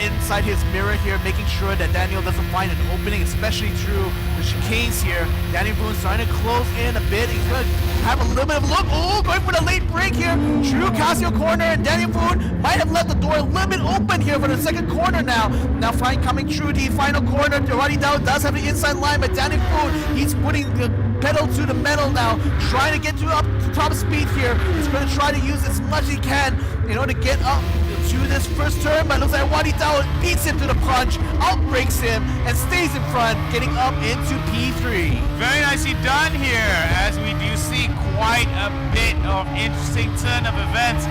inside his mirror here, making sure that Daniel doesn't find an opening, especially through the chicanes here. Daniel Boone's trying to close in a bit. He's going to have a little bit of a look. Oh, going for the late break here. True Casio corner, and Daniel Boone might have left the door a little bit open here for the second corner now. Now Fine coming through the final corner. Wadi Dao does have the inside line, but Daniel Boone, he's putting the pedal to the metal now, trying to get to up to top speed here. He's going to try to use as much as he can in order to get up to this first turn, but it looks like Wadi Dao beats him to the punch, outbreaks him, and stays in front, getting up into P3. Very nicely done here, as we do see quite a bit of interesting turn of events.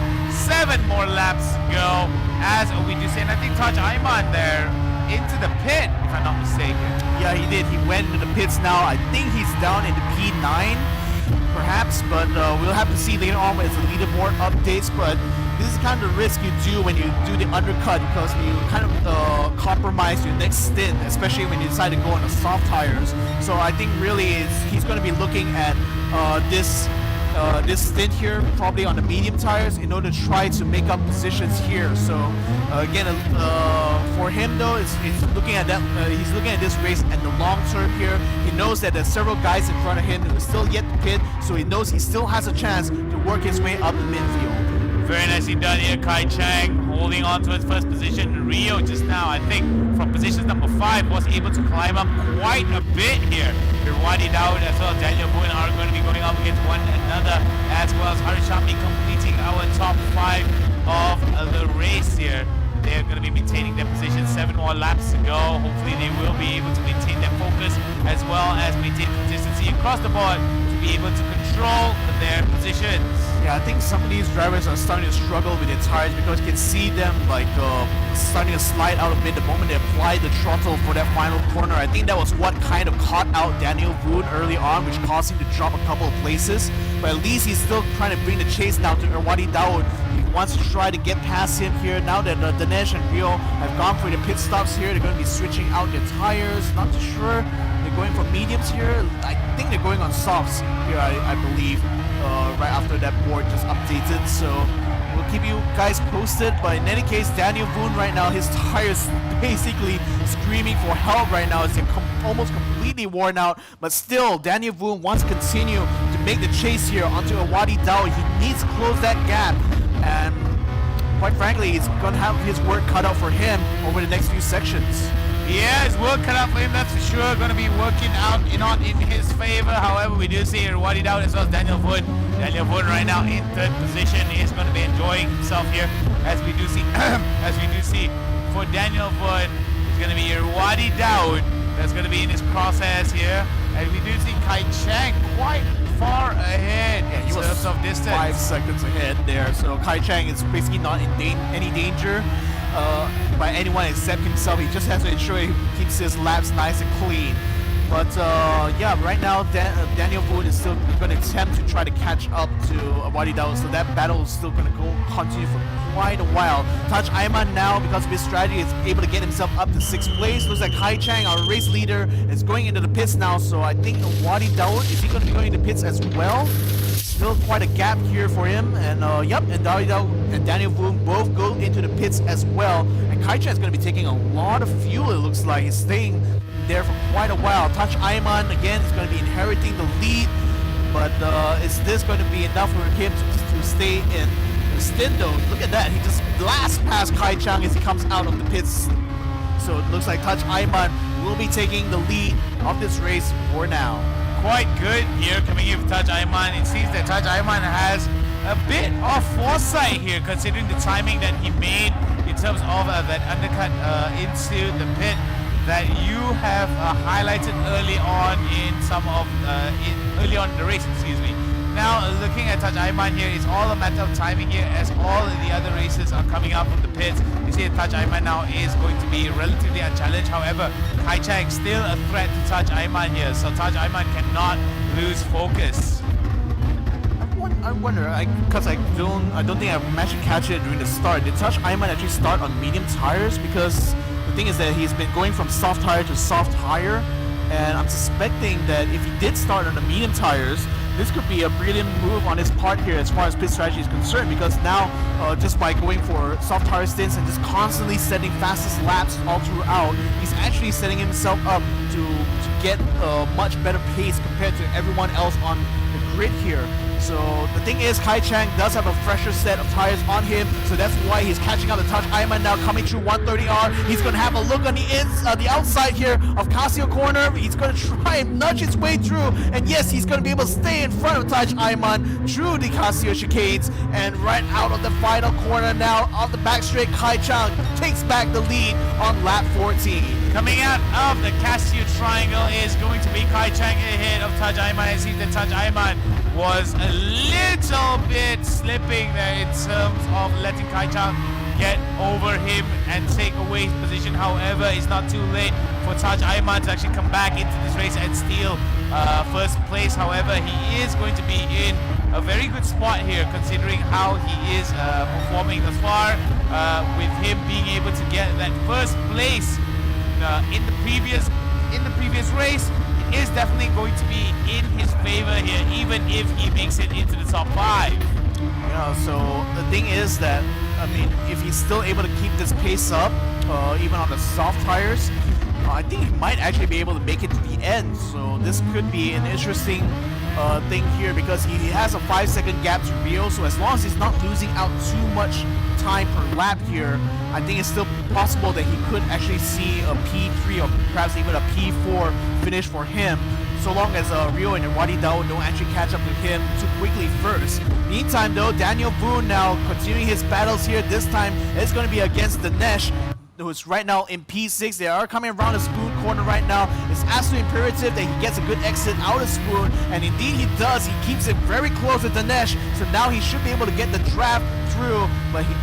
7 more laps to go, as we do see, and I think Taj Ayman there into the pit, if I'm not mistaken. Yeah, he did. He went into the pits now. I think he's down into P9, perhaps, but we'll have to see later on as the leaderboard updates. But this is kind of the risk you do when you do the undercut, because you kind of compromise your next stint, especially when you decide to go on the soft tires. So I think really he's going to be looking at this stint here, probably on the medium tires, in order to try to make up positions here. So again, for him though, it's looking at that. He's looking at this race and the long term here. He knows that there's several guys in front of him who are still yet to pit, so he knows he still has a chance to work his way up the midfield. Very nicely done here, Kai Chang holding on to his first position. Rio just now, I think, from position number 5, was able to climb up quite a bit here. Wadi Daud as well as Daniel Boone are going to be going up against one another, as well as Harishami completing our top 5 of the race here. They're going to be maintaining their position. 7 more laps to go. Hopefully they will be able to maintain their focus as well as maintain consistency across the board to be able to control their positions. Yeah, I think some of these drivers are starting to struggle with their tires, because you can see them like starting to slide out a bit the moment they apply the throttle for that final corner. I think that was what kind of caught out Daniel Boone early on, which caused him to drop a couple of places. But at least he's still trying to bring the chase now to Wadi Daoud. He wants to try to get past him here. Now that Dinesh and Rio have gone for the pit stops here, they're going to be switching out their tires. Not too sure. They're going for mediums here. I think they're going on softs here, I believe. Right after that board just updated, so we'll keep you guys posted. But in any case, Daniel Boone right now, his tires basically screaming for help right now, as they're almost completely worn out. But still, Daniel Boone wants to continue to make the chase here onto Wadi Dao. He needs to close that gap, and quite frankly, he's going to have his work cut out for him over the next few sections. Yeah, his work cut out for him, that's for sure. Going to be working out not in his favor. However, we do see Wadi Daud as well as Daniel Boone. Daniel Boone right now in 3rd position. He is going to be enjoying himself here, as we do see. For Daniel Boone, it's going to be Wadi Daud that's going to be in his crosshairs here, and we do see Kai Chang quite far ahead in terms of distance. 5 seconds ahead there. So Kai Chang is basically not in any danger by anyone except himself. He just has to ensure he keeps his laps nice and clean. But yeah, right now Daniel Wood is still going to attempt to try to catch up to Wadi Dao, so that battle is still going to continue for quite a while. Taj Ayman now, because of his strategy, is able to get himself up to 6th place. Looks like Kai Chang, our race leader, is going into the pits now, so I think Wadi Dao, is he going to be going into pits as well? Still quite a gap here for him, and yep, and Wadi Dao and Daniel Wood both go into the pits as well. And Kai Chang is going to be taking a lot of fuel, it looks like. He's staying there for quite a while. Touch Ayman again is going to be inheriting the lead, but is this going to be enough for him to stay in the stint though? Look at that, he just blasts past Kai Chang as he comes out of the pits. So it looks like Touch Ayman will be taking the lead of this race for now. Quite good here coming in with Taj Ayman. It seems that Taj Ayman has a bit of foresight here, considering the timing that he made in terms of that undercut into the pit that you have highlighted early on in early on in the race, excuse me. Now looking at Taj Ayman here, it's all a matter of timing here as all of the other races are coming up from the pits. You see that Taj Ayman now is going to be relatively unchallenged. However, Kai Chang still a threat to Taj Ayman here, so Taj Ayman cannot lose focus. I wonder, because I don't think I managed to catch it during the start. Did Taj Ayman actually start on medium tires? Because the thing is that he's been going from soft tire to soft tire, and I'm suspecting that if he did start on the medium tires, this could be a brilliant move on his part here as far as pit strategy is concerned, because now just by going for soft tire stints and just constantly setting fastest laps all throughout, he's actually setting himself up to get a much better pace compared to everyone else on the grid here. So the thing is, Kai Chang does have a fresher set of tires on him, so that's why he's catching up to Touch Ayman now coming through 130R. He's going to have a look on the outside here of Casio corner. He's going to try and nudge his way through, and yes, he's going to be able to stay in front of Touch Ayman through the Casio chicanes, and right out of the final corner now of the back straight, Kai Chang takes back the lead on lap 14. Coming out of the Casio triangle is going to be Kai Chang ahead of Taj Ayman. I see that Taj Ayman was a little bit slipping there in terms of letting Kai Chang get over him and take away his position. However, it's not too late for Taj Ayman to actually come back into this race and steal first place. However, he is going to be in a very good spot here considering how he is performing thus far, with him being able to get that first place in the previous race. Is definitely going to be in his favor here, even if he makes it into the top 5. Yeah, so the thing is that, I mean, if he's still able to keep this pace up, even on the soft tires, I think he might actually be able to make it to the end. So this could be an interesting thing here, because he has a 5-second gap to Rio, so as long as he's not losing out too much time per lap here, I think it's still possible that he could actually see a P3 or perhaps even a P4 finish for him, so long as Rio and Wadi Dao don't actually catch up to him too quickly first. Meantime though, Daniel Boone now continuing his battles here. This time it's going to be against Dinesh, who's right now in P6. They are coming around the Spoon corner right now. It's absolutely imperative that he gets a good exit out of Spoon, and indeed he does. He keeps it very close to Dinesh, so now he should be able to get the draft through, but he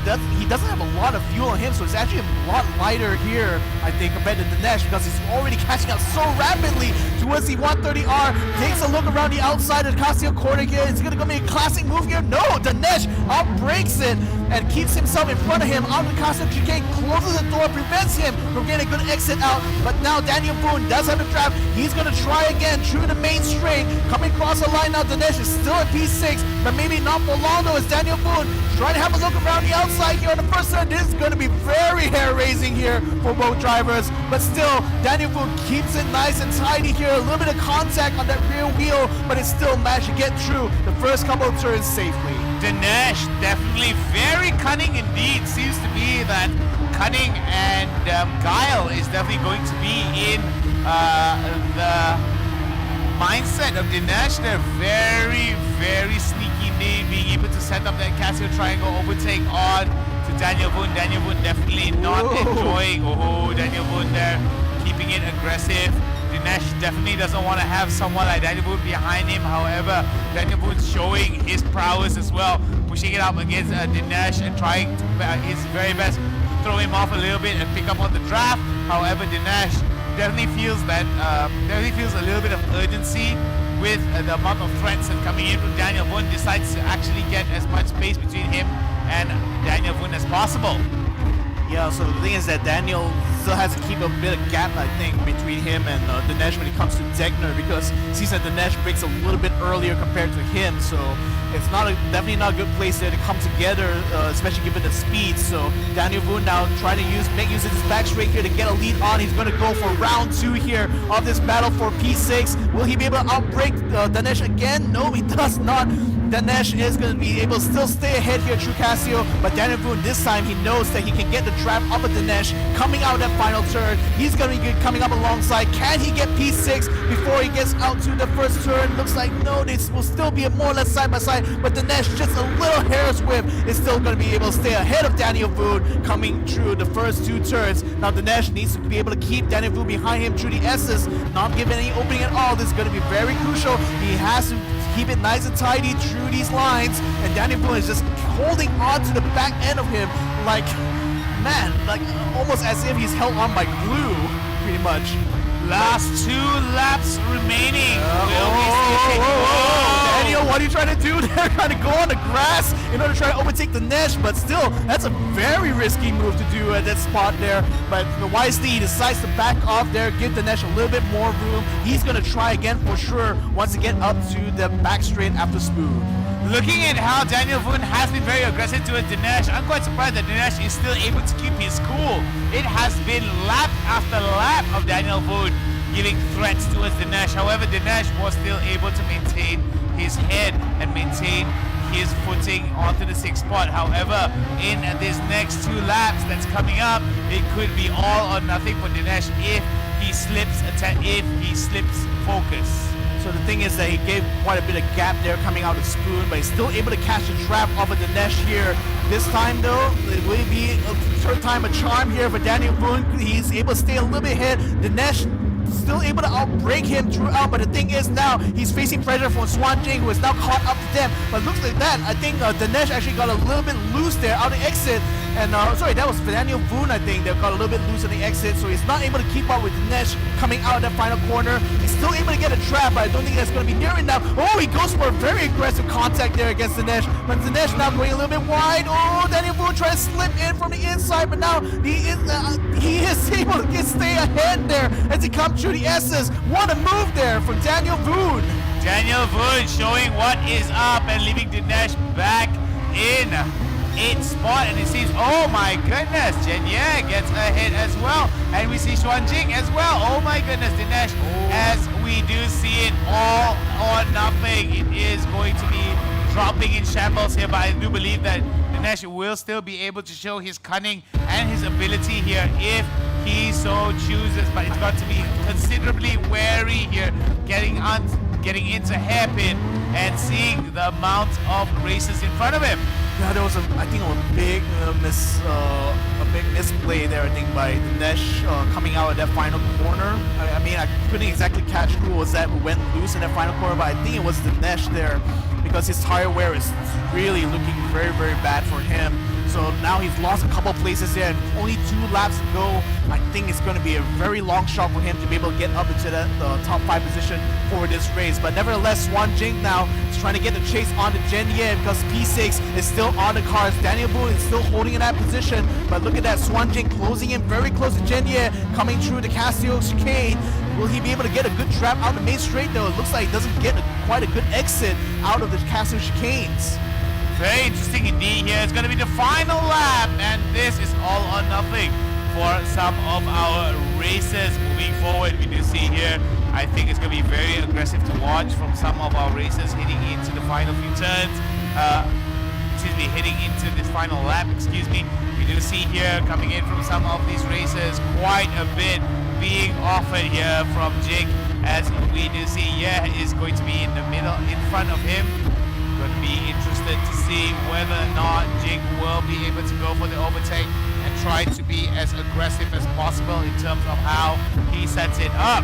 doesn't have a lot of fuel on him, so it's actually a lot lighter here, I think, compared to Dinesh, because he's already catching up so rapidly towards the 130R. Takes a look around the outside of the Casio corner here. It's going to be a classic move here. No, Dinesh outbreaks it and keeps himself in front of him on the Casio chicane, closes the door, prevents him from getting a good exit out. But now Daniel Boone does have a draft. He's going to try again through the main straight. Coming across the line now, Dinesh is still at P6, but maybe not for long though, as Daniel Boone trying to have a look around the outside here on the first turn. This is going to be very hair-raising here for both drivers, but still, Daniel Boone keeps it nice and tidy here. A little bit of contact on that rear wheel, but it still managed to get through the first couple of turns safely. Dinesh definitely very cunning indeed. Seems to be that cunning and guile is definitely going to be in the mindset of Dinesh. They're very, very sneaky indeed, being able to set up that Casio triangle overtake on to Daniel Boone. Daniel Boone definitely not enjoying. Oh, Daniel Boone there keeping it aggressive. Dinesh definitely doesn't want to have someone like Daniel Boone behind him. However, Daniel Boone's showing his prowess as well, pushing it up against Dinesh and trying his very best to throw him off a little bit and pick up on the draft. However, Dinesh definitely feels a little bit of urgency with the amount of threats that coming in from Daniel Boone. Decides to actually get as much space between him and Daniel Boone as possible. Yeah, so the thing is that Daniel still has to keep a bit of gap, I think, between him and Dinesh when it comes to Zegner, because it seems that Dinesh breaks a little bit earlier compared to him, so it's definitely not a good place there to come together, especially given the speed. So Daniel Boone now trying to make use of his back straight here to get a lead on. He's going to go for round 2 here of this battle for P6. Will he be able to outbreak Dinesh again? No, he does not. Dinesh is going to be able to still stay ahead here, True Casio, but Daniel Boone this time he knows that he can get the trap up at Dinesh coming out of that final turn. He's going to be coming up alongside. Can he get P6 before he gets out to the first turn? Looks like no, they will still be more or less side by side, but Dinesh just a little hair's whip is still going to be able to stay ahead of Daniel Boone coming through the first 2 turns. Now Dinesh needs to be able to keep Daniel Boone behind him through the S's, not giving any opening at all. This is going to be very crucial. He has to keep it nice and tidy through these lines, and Daniel Boone is just holding on to the back end of him like, man, like almost as if he's held on by glue, pretty much. Last 2 laps remaining. Daniel, what are you trying to do there? Trying to go on the grass in order to try to overtake Dinesh, but still, that's a very risky move to do at that spot there. But wisely, he decides to back off there, give Dinesh a little bit more room. He's going to try again for sure once again up to the back straight after smooth. Looking at how Daniel Boone has been very aggressive towards Dinesh, I'm quite surprised that Dinesh is still able to keep his cool. It has been lap after lap of Daniel Boone giving threats towards Dinesh. However, Dinesh was still able to maintain his head and maintain his footing onto the 6th spot. However, in these next 2 laps that's coming up, it could be all or nothing for Dinesh if he slips focus. So the thing is that he gave quite a bit of gap there coming out of Spoon, but he's still able to catch the trap off of Dinesh here. This time though, it will be a third time a charm here for Daniel Boone. He's able to stay a little bit ahead. Dinesh still able to outbreak him throughout, but the thing is now he's facing pressure from Swan Jing, who is now caught up to them. But looks like that, I think Dinesh actually got a little bit loose there out of the exit. And sorry, that was Daniel Boone, I think, that got a little bit loose on the exit, so he's not able to keep up with Dinesh coming out of that final corner. He's still able to get a trap, but I don't think that's going to be near enough. Oh, he goes for a very aggressive contact there against Dinesh, but Dinesh now going a little bit wide. Oh, Daniel Boone trying to slip in from the inside, but now he is able to stay ahead there as he comes through the S's. What a move there from Daniel Boone. Daniel Boone showing what is up and leaving Dinesh back in 8th spot, and it seems, oh my goodness, Jenye gets ahead as well, and we see Xuan Jing as well. Oh my goodness, Dinesh, as we do see it, all or nothing. It is going to be dropping in shambles here, but I do believe that Dinesh will still be able to show his cunning and his ability here if he so chooses, but it's got to be considerably wary here, getting into hairpin and seeing the amount of races in front of him. Yeah, there was I think a big misplay there, I think, by Dinesh coming out of that final corner. I mean, I couldn't exactly catch who was that who went loose in that final corner, but I think it was Dinesh there because his tire wear is really looking very, very bad for him. So now he's lost a couple places there, and only 2 laps to go. I think it's going to be a very long shot for him to be able to get up into that top 5 position for this race. But nevertheless, Swan Jing now is trying to get the chase on to Jen Ye because P6 is still on the cars. Daniel Boone is still holding in that position. But look at that, Swan Jing closing in very close to Jen Ye, coming through the Casio chicane. Will he be able to get a good trap out the main straight though? It looks like he doesn't get quite a good exit out of the Casio chicanes. Very interesting indeed here. It's going to be the final lap, and this is all or nothing for some of our races moving forward. We do see here, I think it's going to be very aggressive to watch from some of our races heading into the final few turns. Heading into this final lap, We do see here coming in from some of these races quite a bit being offered here from Jake, as we do see is going to be in the middle in front of him. Going to be interested to see whether or not Jake will be able to go for the overtake and try to be as aggressive as possible in terms of how he sets it up.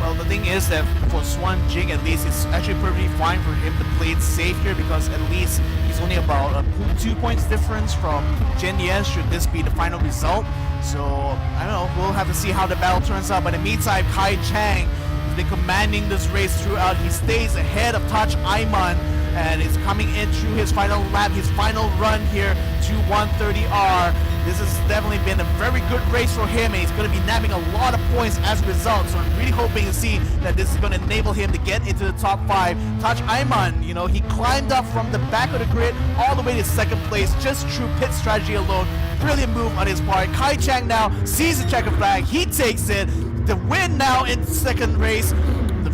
Well, the thing is that for Swan Jing, at least, it's actually perfectly fine for him to play it safe here because at least he's only about a 2 points difference from Jen Ye should this be the final result. So, I don't know, we'll have to see how the battle turns out. But in the meantime, Kai Chang has been commanding this race throughout. He stays ahead of Touch Aiman and is coming in through his final lap, his final run here to 130R. This has definitely been a very good race for him, and he's going to be nabbing a lot of points as a result. So I'm really hoping to see that this is going to enable him to get into the top 5. Touch Aiman, you know, he climbed up from the back of the grid all the way to second place just through pit strategy alone. Brilliant move on his part. Kai Chang now sees the checker flag. He takes it. The win now in second race.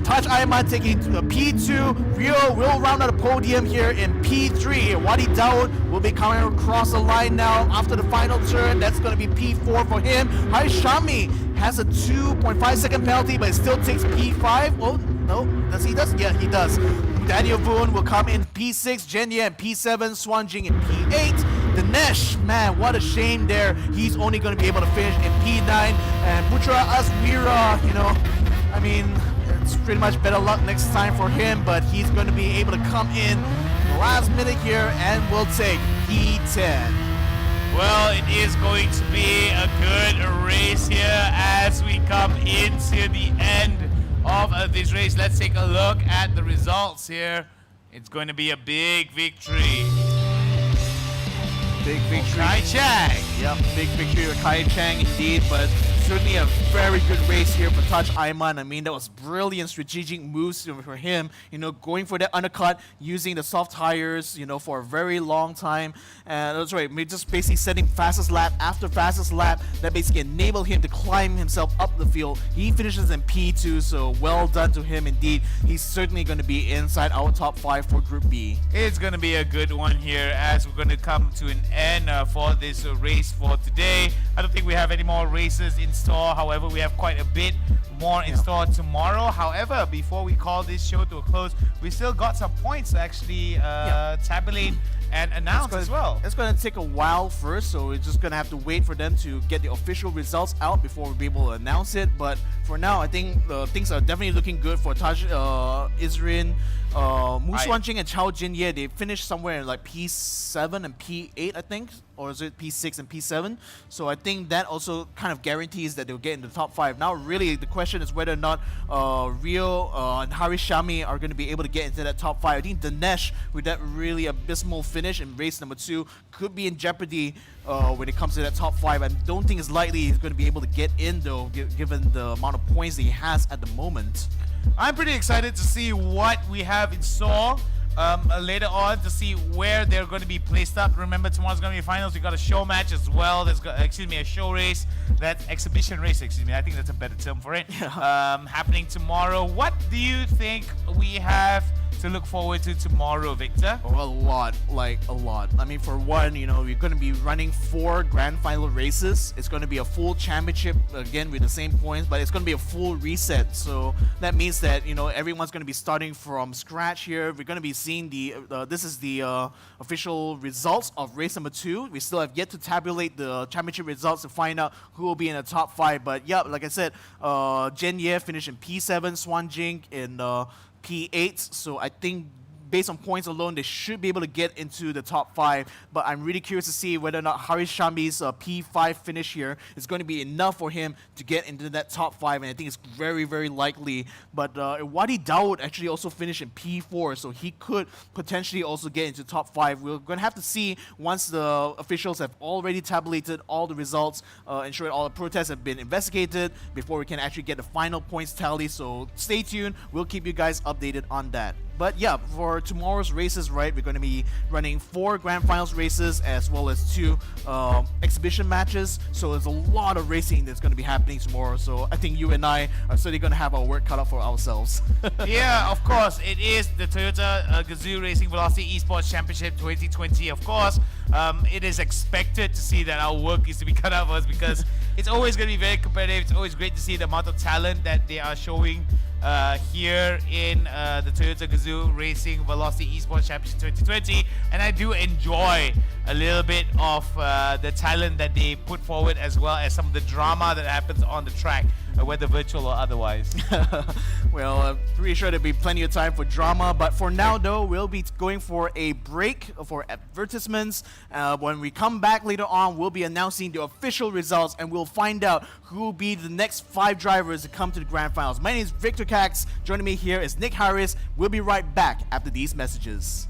Touch Aiman taking to the P2. Rio will round out the podium here in P3. Wadi Daud will be coming across the line now after the final turn. That's going to be P4 for him. Haishami has a 2.5 second penalty, but it still takes P5. Oh, no. Does he? Yeah, he does. Daniel Boone will come in P6. Jenya in P7. Swan Jing in P8. Dinesh, man, what a shame there. He's only going to be able to finish in P9. And Putra Asmira, you know, I mean, it's pretty much better luck next time for him, but he's going to be able to come in last minute here and will take P10. Well, it is going to be a good race here as we come into the end of this race. Let's take a look at the results here. It's going to be a big victory. Big victory. Kai Chang. Yep, big victory for Kai Chang indeed, but certainly a very good race here for Touch Aiman. I mean, that was brilliant strategic moves for him, you know, going for that undercut, using the soft tires, you know, for a very long time. And that's right, just basically setting fastest lap after fastest lap that basically enabled him to climb himself up the field. He finishes in P2, so well done to him indeed. He's certainly going to be inside our top 5 for Group B. It's going to be a good one here as we're going to come to an end for this race for today. I don't think we have any more races in store. However, we have quite a bit more in store tomorrow. However, before we call this show to a close, we still got some points to actually tabulate and announce as well. It's going to take a while first, so we're just going to have to wait for them to get the official results out before we'll be able to announce it. But for now, I think things are definitely looking good for Taj Isrin, Mu Xuanjing and Chao Jinye. They finished somewhere in like P7 and P8, I think. Or is it P6 and P7? So I think that also kind of guarantees that they'll get in the top 5. Now, really, the question is whether or not Rio and Harishami are going to be able to get into that top 5. I think Dinesh, with that really abysmal finish in race number 2, could be in jeopardy when it comes to that top 5. I don't think it's likely he's going to be able to get in, though, given the amount of points that he has at the moment. I'm pretty excited to see what we have in store later on, to see where they're going to be placed up. Remember, tomorrow's going to be finals. We got a show match as well. There's got, a show race. That's exhibition race. I think that's a better term for it. Happening tomorrow. What do you think we have to look forward to tomorrow, Victor? Oh, a lot. I mean, for one, you know, we're going to be running 4 grand final races. It's going to be a full championship, again, with the same points, but it's going to be a full reset. So that means that, you know, everyone's going to be starting from scratch here. We're going to be seeing this is the official results of race number 2. We still have yet to tabulate the championship results to find out who will be in the top 5. But yeah, like I said, Jen Ye finished in P7, Swan Jing in P8, so I think based on points alone, they should be able to get into the top 5. But I'm really curious to see whether or not Harish Shambi's P5 finish here is going to be enough for him to get into that top 5, and I think it's very, very likely. But Wadi Daud actually also finished in P4, so he could potentially also get into top 5. We're going to have to see once the officials have already tabulated all the results, ensure all the protests have been investigated before we can actually get the final points tally. So stay tuned. We'll keep you guys updated on that. But yeah, for tomorrow's races, right, we're going to be running 4 grand finals races as well as 2 exhibition matches. So there's a lot of racing that's going to be happening tomorrow. So I think you and I are certainly going to have our work cut out for ourselves. Yeah, of course. It is the Toyota Gazoo Racing Velocity Esports Championship 2020. Of course, it is expected to see that our work is to be cut out for us, because it's always going to be very competitive. It's always great to see the amount of talent that they are showing here in the Toyota Gazoo Racing Velocity Esports Championship 2020, and I do enjoy a little bit of the talent that they put forward, as well as some of the drama that happens on the track, whether virtual or otherwise. Well, I'm pretty sure there'll be plenty of time for drama, but for now though, we'll be going for a break for advertisements. When we come back later on, we'll be announcing the official results, and we'll find out who will be the next 5 drivers to come to the grand finals. My name is Victor Cax. Joining me here is Nick Harris. We'll be right back after these messages.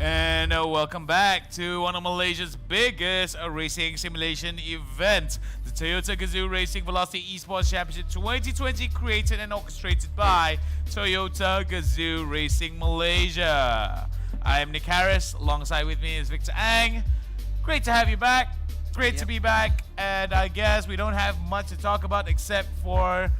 And welcome back to one of Malaysia's biggest racing simulation events, the Toyota Gazoo Racing Velocity Esports Championship 2020, created and orchestrated by Toyota Gazoo Racing Malaysia. I am Nick Harris, alongside with me is Victor Ang. Great to have you back. Great to be back. And I guess we don't have much to talk about except for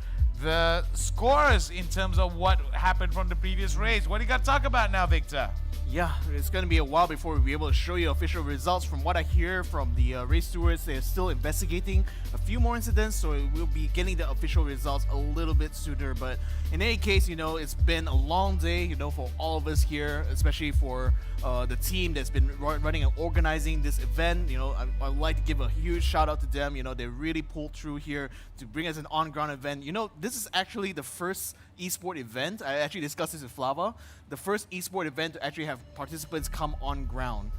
the scores in terms of what happened from the previous race. What do you got to talk about now, Victor? Yeah, it's going to be a while before we'll be able to show you official results. From what I hear from the race stewards, they're still investigating a few more incidents, so we'll be getting the official results a little bit sooner. But in any case, you know, it's been a long day, you know, for all of us here, especially for the team that's been running and organizing this event. You know, I'd like to give a huge shout out to them. You know, they really pulled through here to bring us an on-ground event. You know, this is actually the first esport event. I actually discussed this with Flava. The first esport event to actually have participants come on ground.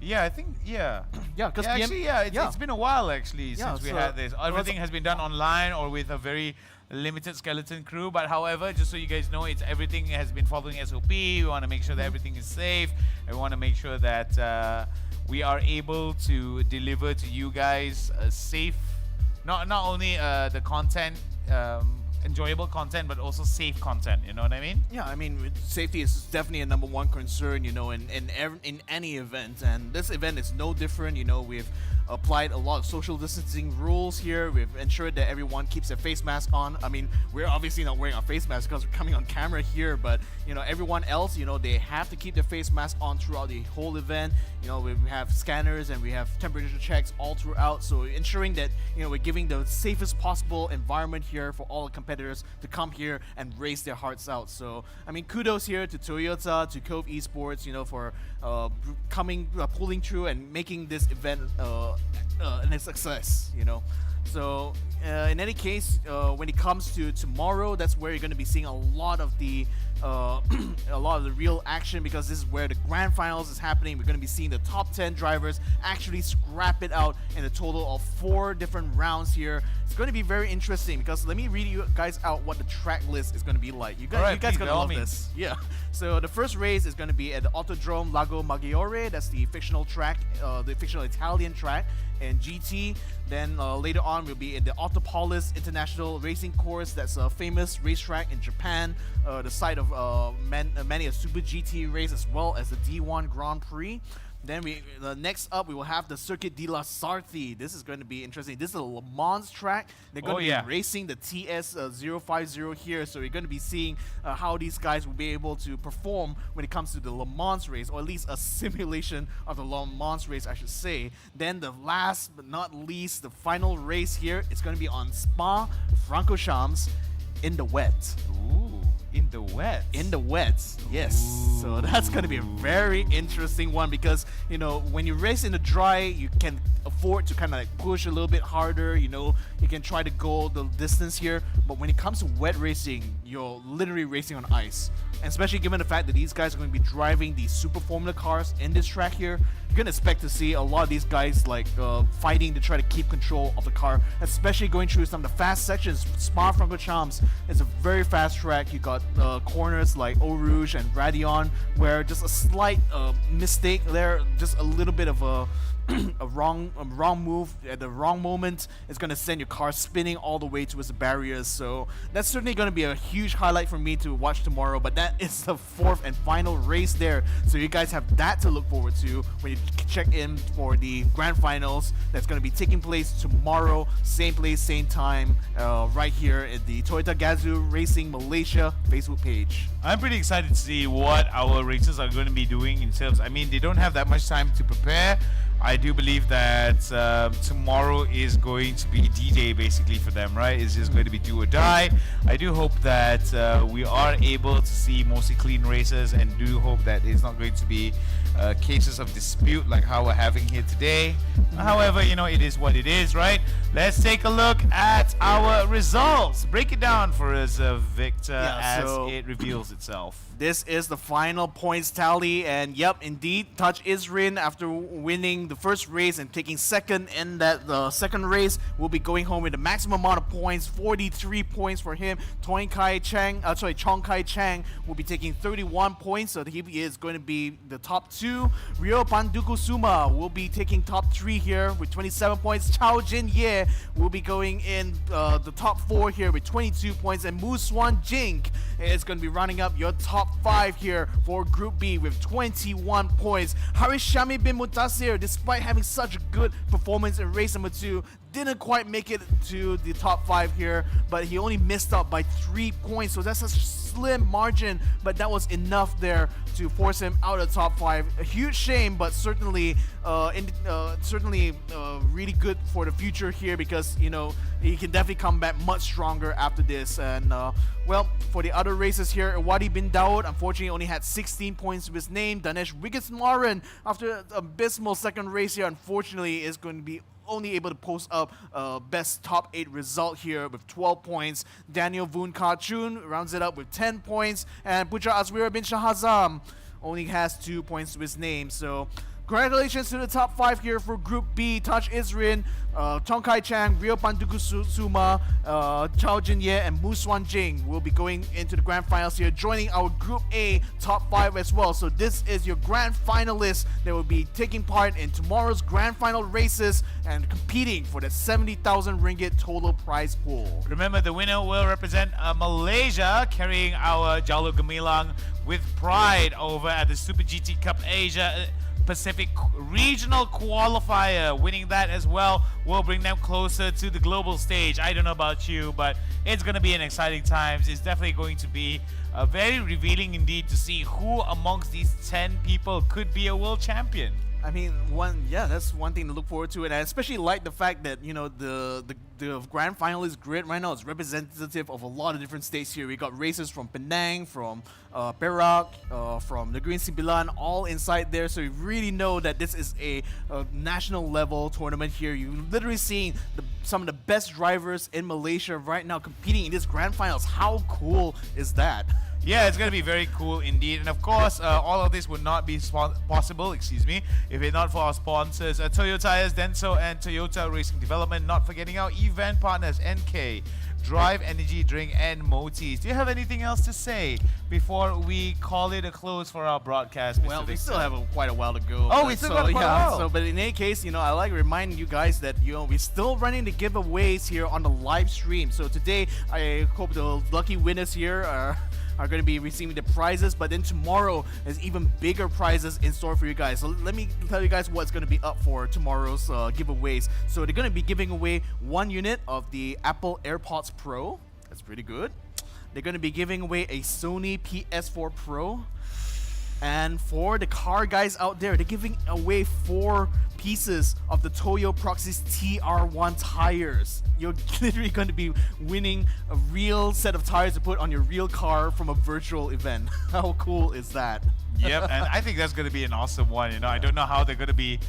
Yeah, I think, yeah. Because it's been a while actually since we so- had this. Everything has been done online or with a very limited skeleton crew. But however, just so you guys know, everything has been following SOP. We want to make sure that everything is safe. And we want to make sure that we are able to deliver to you guys safe, not only the content, enjoyable content, but also safe content. You know what I mean? Yeah, I mean, safety is definitely a number one concern, you know, in any event, and this event is no different. You know, we've applied a lot of social distancing rules here. We've ensured that everyone keeps their face mask on. I mean, we're obviously not wearing our face masks because we're coming on camera here, but you know, everyone else, you know, they have to keep their face mask on throughout the whole event. You know, we have scanners and we have temperature checks all throughout, so ensuring that, you know, we're giving the safest possible environment here for all the competitors to come here and race their hearts out. So I mean, kudos here to Toyota, to Cove Esports, you know, for pulling through and making this event a success, you know. So in any case, when it comes to tomorrow, that's where you're going to be seeing a lot of the real action, because this is where the grand finals is happening. We're going to be seeing the top 10 drivers actually scrap it out in a total of 4 different rounds here. It's going to be very interesting, because let me read you guys out what the track list is going to be like. You guys are going to love this. Yeah. So the first race is going to be at the Autodrome Lago Maggiore. That's the fictional track, the fictional Italian track in GT. Then later on, we'll be in the Autopolis International Racing Course. That's a famous racetrack in Japan, the site of many a Super GT race, as well as the D1 Grand Prix. Then next up, we will have the Circuit de la Sarthe. This is going to be interesting. This is a Le Mans track. They're going to be racing the TS050 here. So you're going to be seeing how these guys will be able to perform when it comes to the Le Mans race, or at least a simulation of the Le Mans race, I should say. Then the last but not least, the final race here, it's going to be on Spa-Francorchamps in the wet. Ooh. In the wet? In the wet, yes. Ooh. So that's going to be a very interesting one, because, you know, when you race in the dry, you can afford to kind of like push a little bit harder, you know, you can try to go the distance here. But when it comes to wet racing, you're literally racing on ice. And especially given the fact that these guys are going to be driving the Super Formula cars in this track here, you're going to expect to see a lot of these guys like fighting to try to keep control of the car, especially going through some of the fast sections. Spa-Francorchamps is a very fast track. You got corners like Eau Rouge and Radion, where just a slight mistake there, just a little bit of a wrong move at the wrong moment is going to send your car spinning all the way towards the barriers. So that's certainly going to be a huge highlight for me to watch tomorrow. But that is the 4th and final race there, so you guys have that to look forward to when you check in for the grand finals that's going to be taking place tomorrow, same place, same time, right here at the Toyota Gazoo Racing Malaysia Facebook page. I'm pretty excited to see what our racers are going to be doing in terms, I mean, they don't have that much time to prepare. I do believe that tomorrow is going to be D-Day basically for them, right? It's just going to be do or die. I do hope that we are able to see mostly clean races, and do hope that it's not going to be cases of dispute like how we're having here today. However, you know, it is what it is, right? Let's take a look at our results. Break it down for us, Victor, as it reveals itself. This is the final points tally, and yep, indeed, Touch Isrin, after winning the first race and taking second in that second race will be going home with the maximum amount of points, 43 points for him. Chong Kai Chang will be taking 31 points, so he is going to be the top 2. Rio Pandukusuma will be taking top 3 here with 27 points. Chao Jin Ye will be going in the top 4 here with 22 points, and Mu Swan Jink is going to be running up your top 5 here for Group B with 21 points. Harishami bin Mutasir, despite having such a good performance in race number 2, didn't quite make it to the top 5 here, but he only missed out by 3 points, so that's such a slim margin, but that was enough there to force him out of the top 5. A huge shame, but certainly really good for the future here, because he can definitely come back much stronger after this. And well, for the other races here, Wadi bin Daud unfortunately only had 16 points to his name. Danesh Wiggins-Maran, after an abysmal second race here, unfortunately is going to be only able to post up best top 8 result here with 12 points. Daniel Voon Ka-chun rounds it up with 10 points, and Putra Azwira bin Shahazam only has 2 points to his name. So congratulations to the top 5 here for Group B. Taj Isrin, Chong Kai Chang, Rio Pandukusuma, Chao Jin Ye, and Mu Swan Jing will be going into the grand finals here, joining our Group A top 5 as well. So this is your grand finalists that will be taking part in tomorrow's grand final races and competing for the 70,000 ringgit total prize pool. Remember, the winner will represent Malaysia, carrying our Jalur Gemilang with pride over at the Super GT Cup Asia Pacific Regional Qualifier. Winning that as well will bring them closer to the global stage. I don't know about you, but it's going to be an exciting times. It's definitely going to be very revealing indeed to see who amongst these 10 people could be a world champion. I mean, that's one thing to look forward to, and I especially like the fact that the grand finalist grid right now is representative of a lot of different states here. We got races from Penang, from Perak, from Negeri Sembilan, all inside there. So you really know that this is a national level tournament here. You're literally seeing some of the best drivers in Malaysia right now competing in this grand finals. How cool is that? Yeah, it's going to be very cool indeed. And of course, all of this would not be possible, if it not for our sponsors, Toyo Tires, Denso, and Toyota Racing Development. Not forgetting our event partners, NK, Drive Energy Drink, and Motis. Do you have anything else to say before we call it a close for our broadcast, Mr. Well, we Victor? still have quite a while to go. Oh, we still got quite a while. So, but in any case, I like reminding you guys that we're still running the giveaways here on the live stream. So today, I hope the lucky winners here are going to be receiving the prizes, but then tomorrow there's even bigger prizes in store for you guys. So let me tell you guys what's going to be up for tomorrow's giveaways. So they're going to be giving away 1 unit of the Apple Airpods Pro. That's pretty good. They're going to be giving away a Sony PS4 Pro. And for the car guys out there, they're giving away 4 pieces of the Toyo Proxys TR1 tires. You're literally going to be winning a real set of tires to put on your real car from a virtual event. How cool is that? Yep, and I think that's going to be an awesome one. I don't know how they're going to be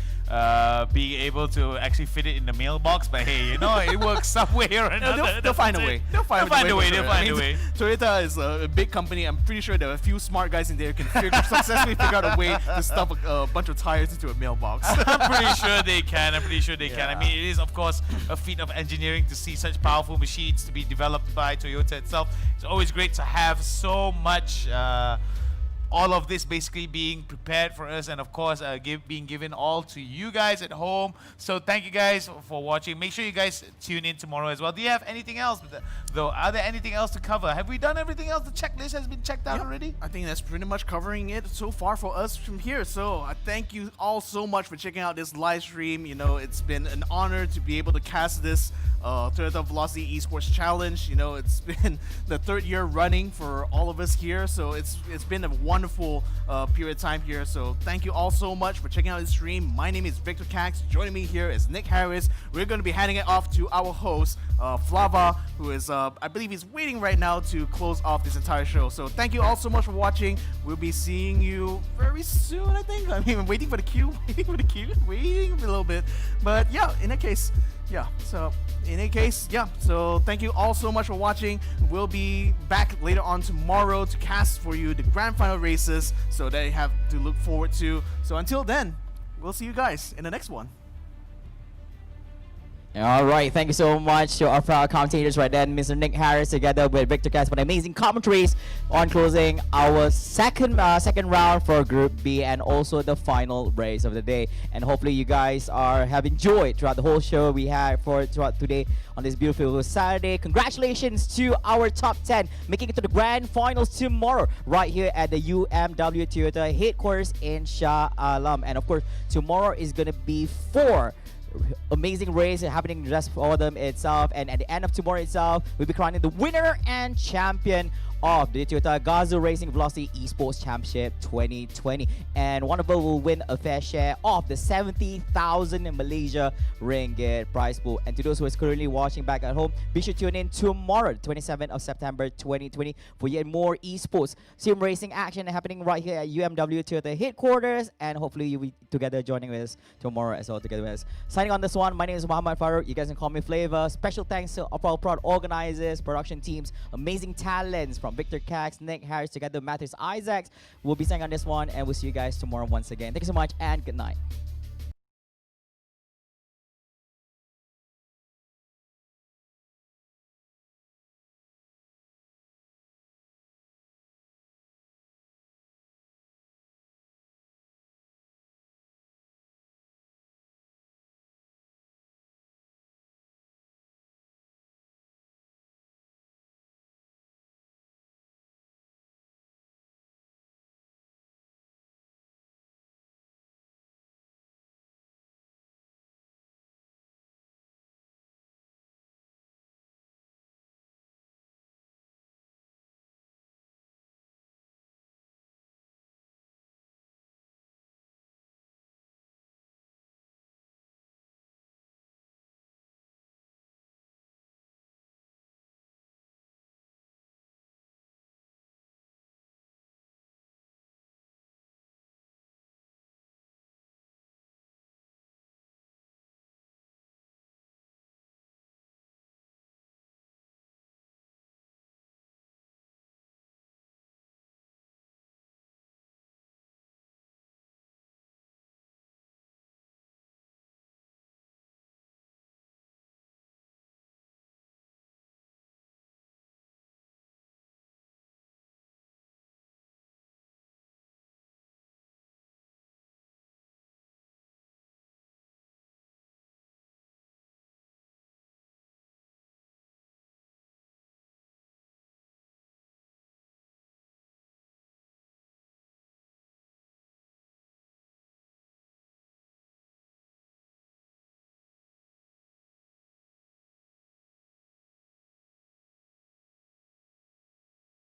being able to actually fit it in the mailbox, but hey, it works some way or another. They'll find a way. They'll find a way. Toyota is a big company. I'm pretty sure there are a few smart guys in there who can successfully figure out a way to stuff a bunch of tires into a mailbox. I'm pretty sure they can. I mean, it is, of course, a feat of engineering to see such powerful machines to be developed by Toyota itself. It's always great to have so much all of this basically being prepared for us, and of course being given all to you guys at home. So thank you guys for watching. Make sure you guys tune in tomorrow as well. Do you have anything else though? Are there anything else to cover? Have we done everything else? The checklist has been checked out already? I think that's pretty much covering it so far for us from here. So I thank you all so much for checking out this live stream. It's been an honor to be able to cast this Toyota Velocity Esports Challenge. It's been the 3rd year running for all of us here, so it's been a wonderful period of time here. So thank you all so much for checking out this stream. My name is Victor Cax. Joining me here is Nick Harris. We're going to be handing it off to our host, Flava, who is, I believe he's waiting right now to close off this entire show. So thank you all so much for watching. We'll be seeing you very soon, I think. I'm waiting for the queue, waiting a little bit. But yeah, in that case, so thank you all so much for watching. We'll be back later on tomorrow to cast for you the grand final races, so that you have to look forward to. So until then, we'll see you guys in the next one. All right, thank you so much to our proud commentators right there, Mr. Nick Harris together with Victor Cass for the amazing commentaries on closing our second round for Group B and also the final race of the day. And hopefully you guys have enjoyed throughout the whole show we had throughout today on this beautiful Saturday. Congratulations to our top 10 making it to the grand finals tomorrow right here at the UMW Toyota headquarters in Shah Alam. And of course, tomorrow is going to be 4 amazing race happening just for them itself, and at the end of tomorrow itself we'll be crowning the winner and champion of the Toyota Gazoo Racing Velocity Esports Championship 2020, and one of them will win a fair share of the 70,000 Malaysia ringgit prize pool. And to those who are currently watching back at home, be sure to tune in tomorrow, 27th of September 2020, for yet more esports sim racing action happening right here at UMW Toyota headquarters, and hopefully you'll be together joining us tomorrow as well together with us. Signing on this one, my name is Muhammad Farouk. You guys can call me Flavor. Special thanks to our proud organizers, production teams, amazing talents from Victor Cax, Nick Harris, together with Matthews Isaacs. We'll be signing on this one, and we'll see you guys tomorrow once again. Thank you so much, and good night.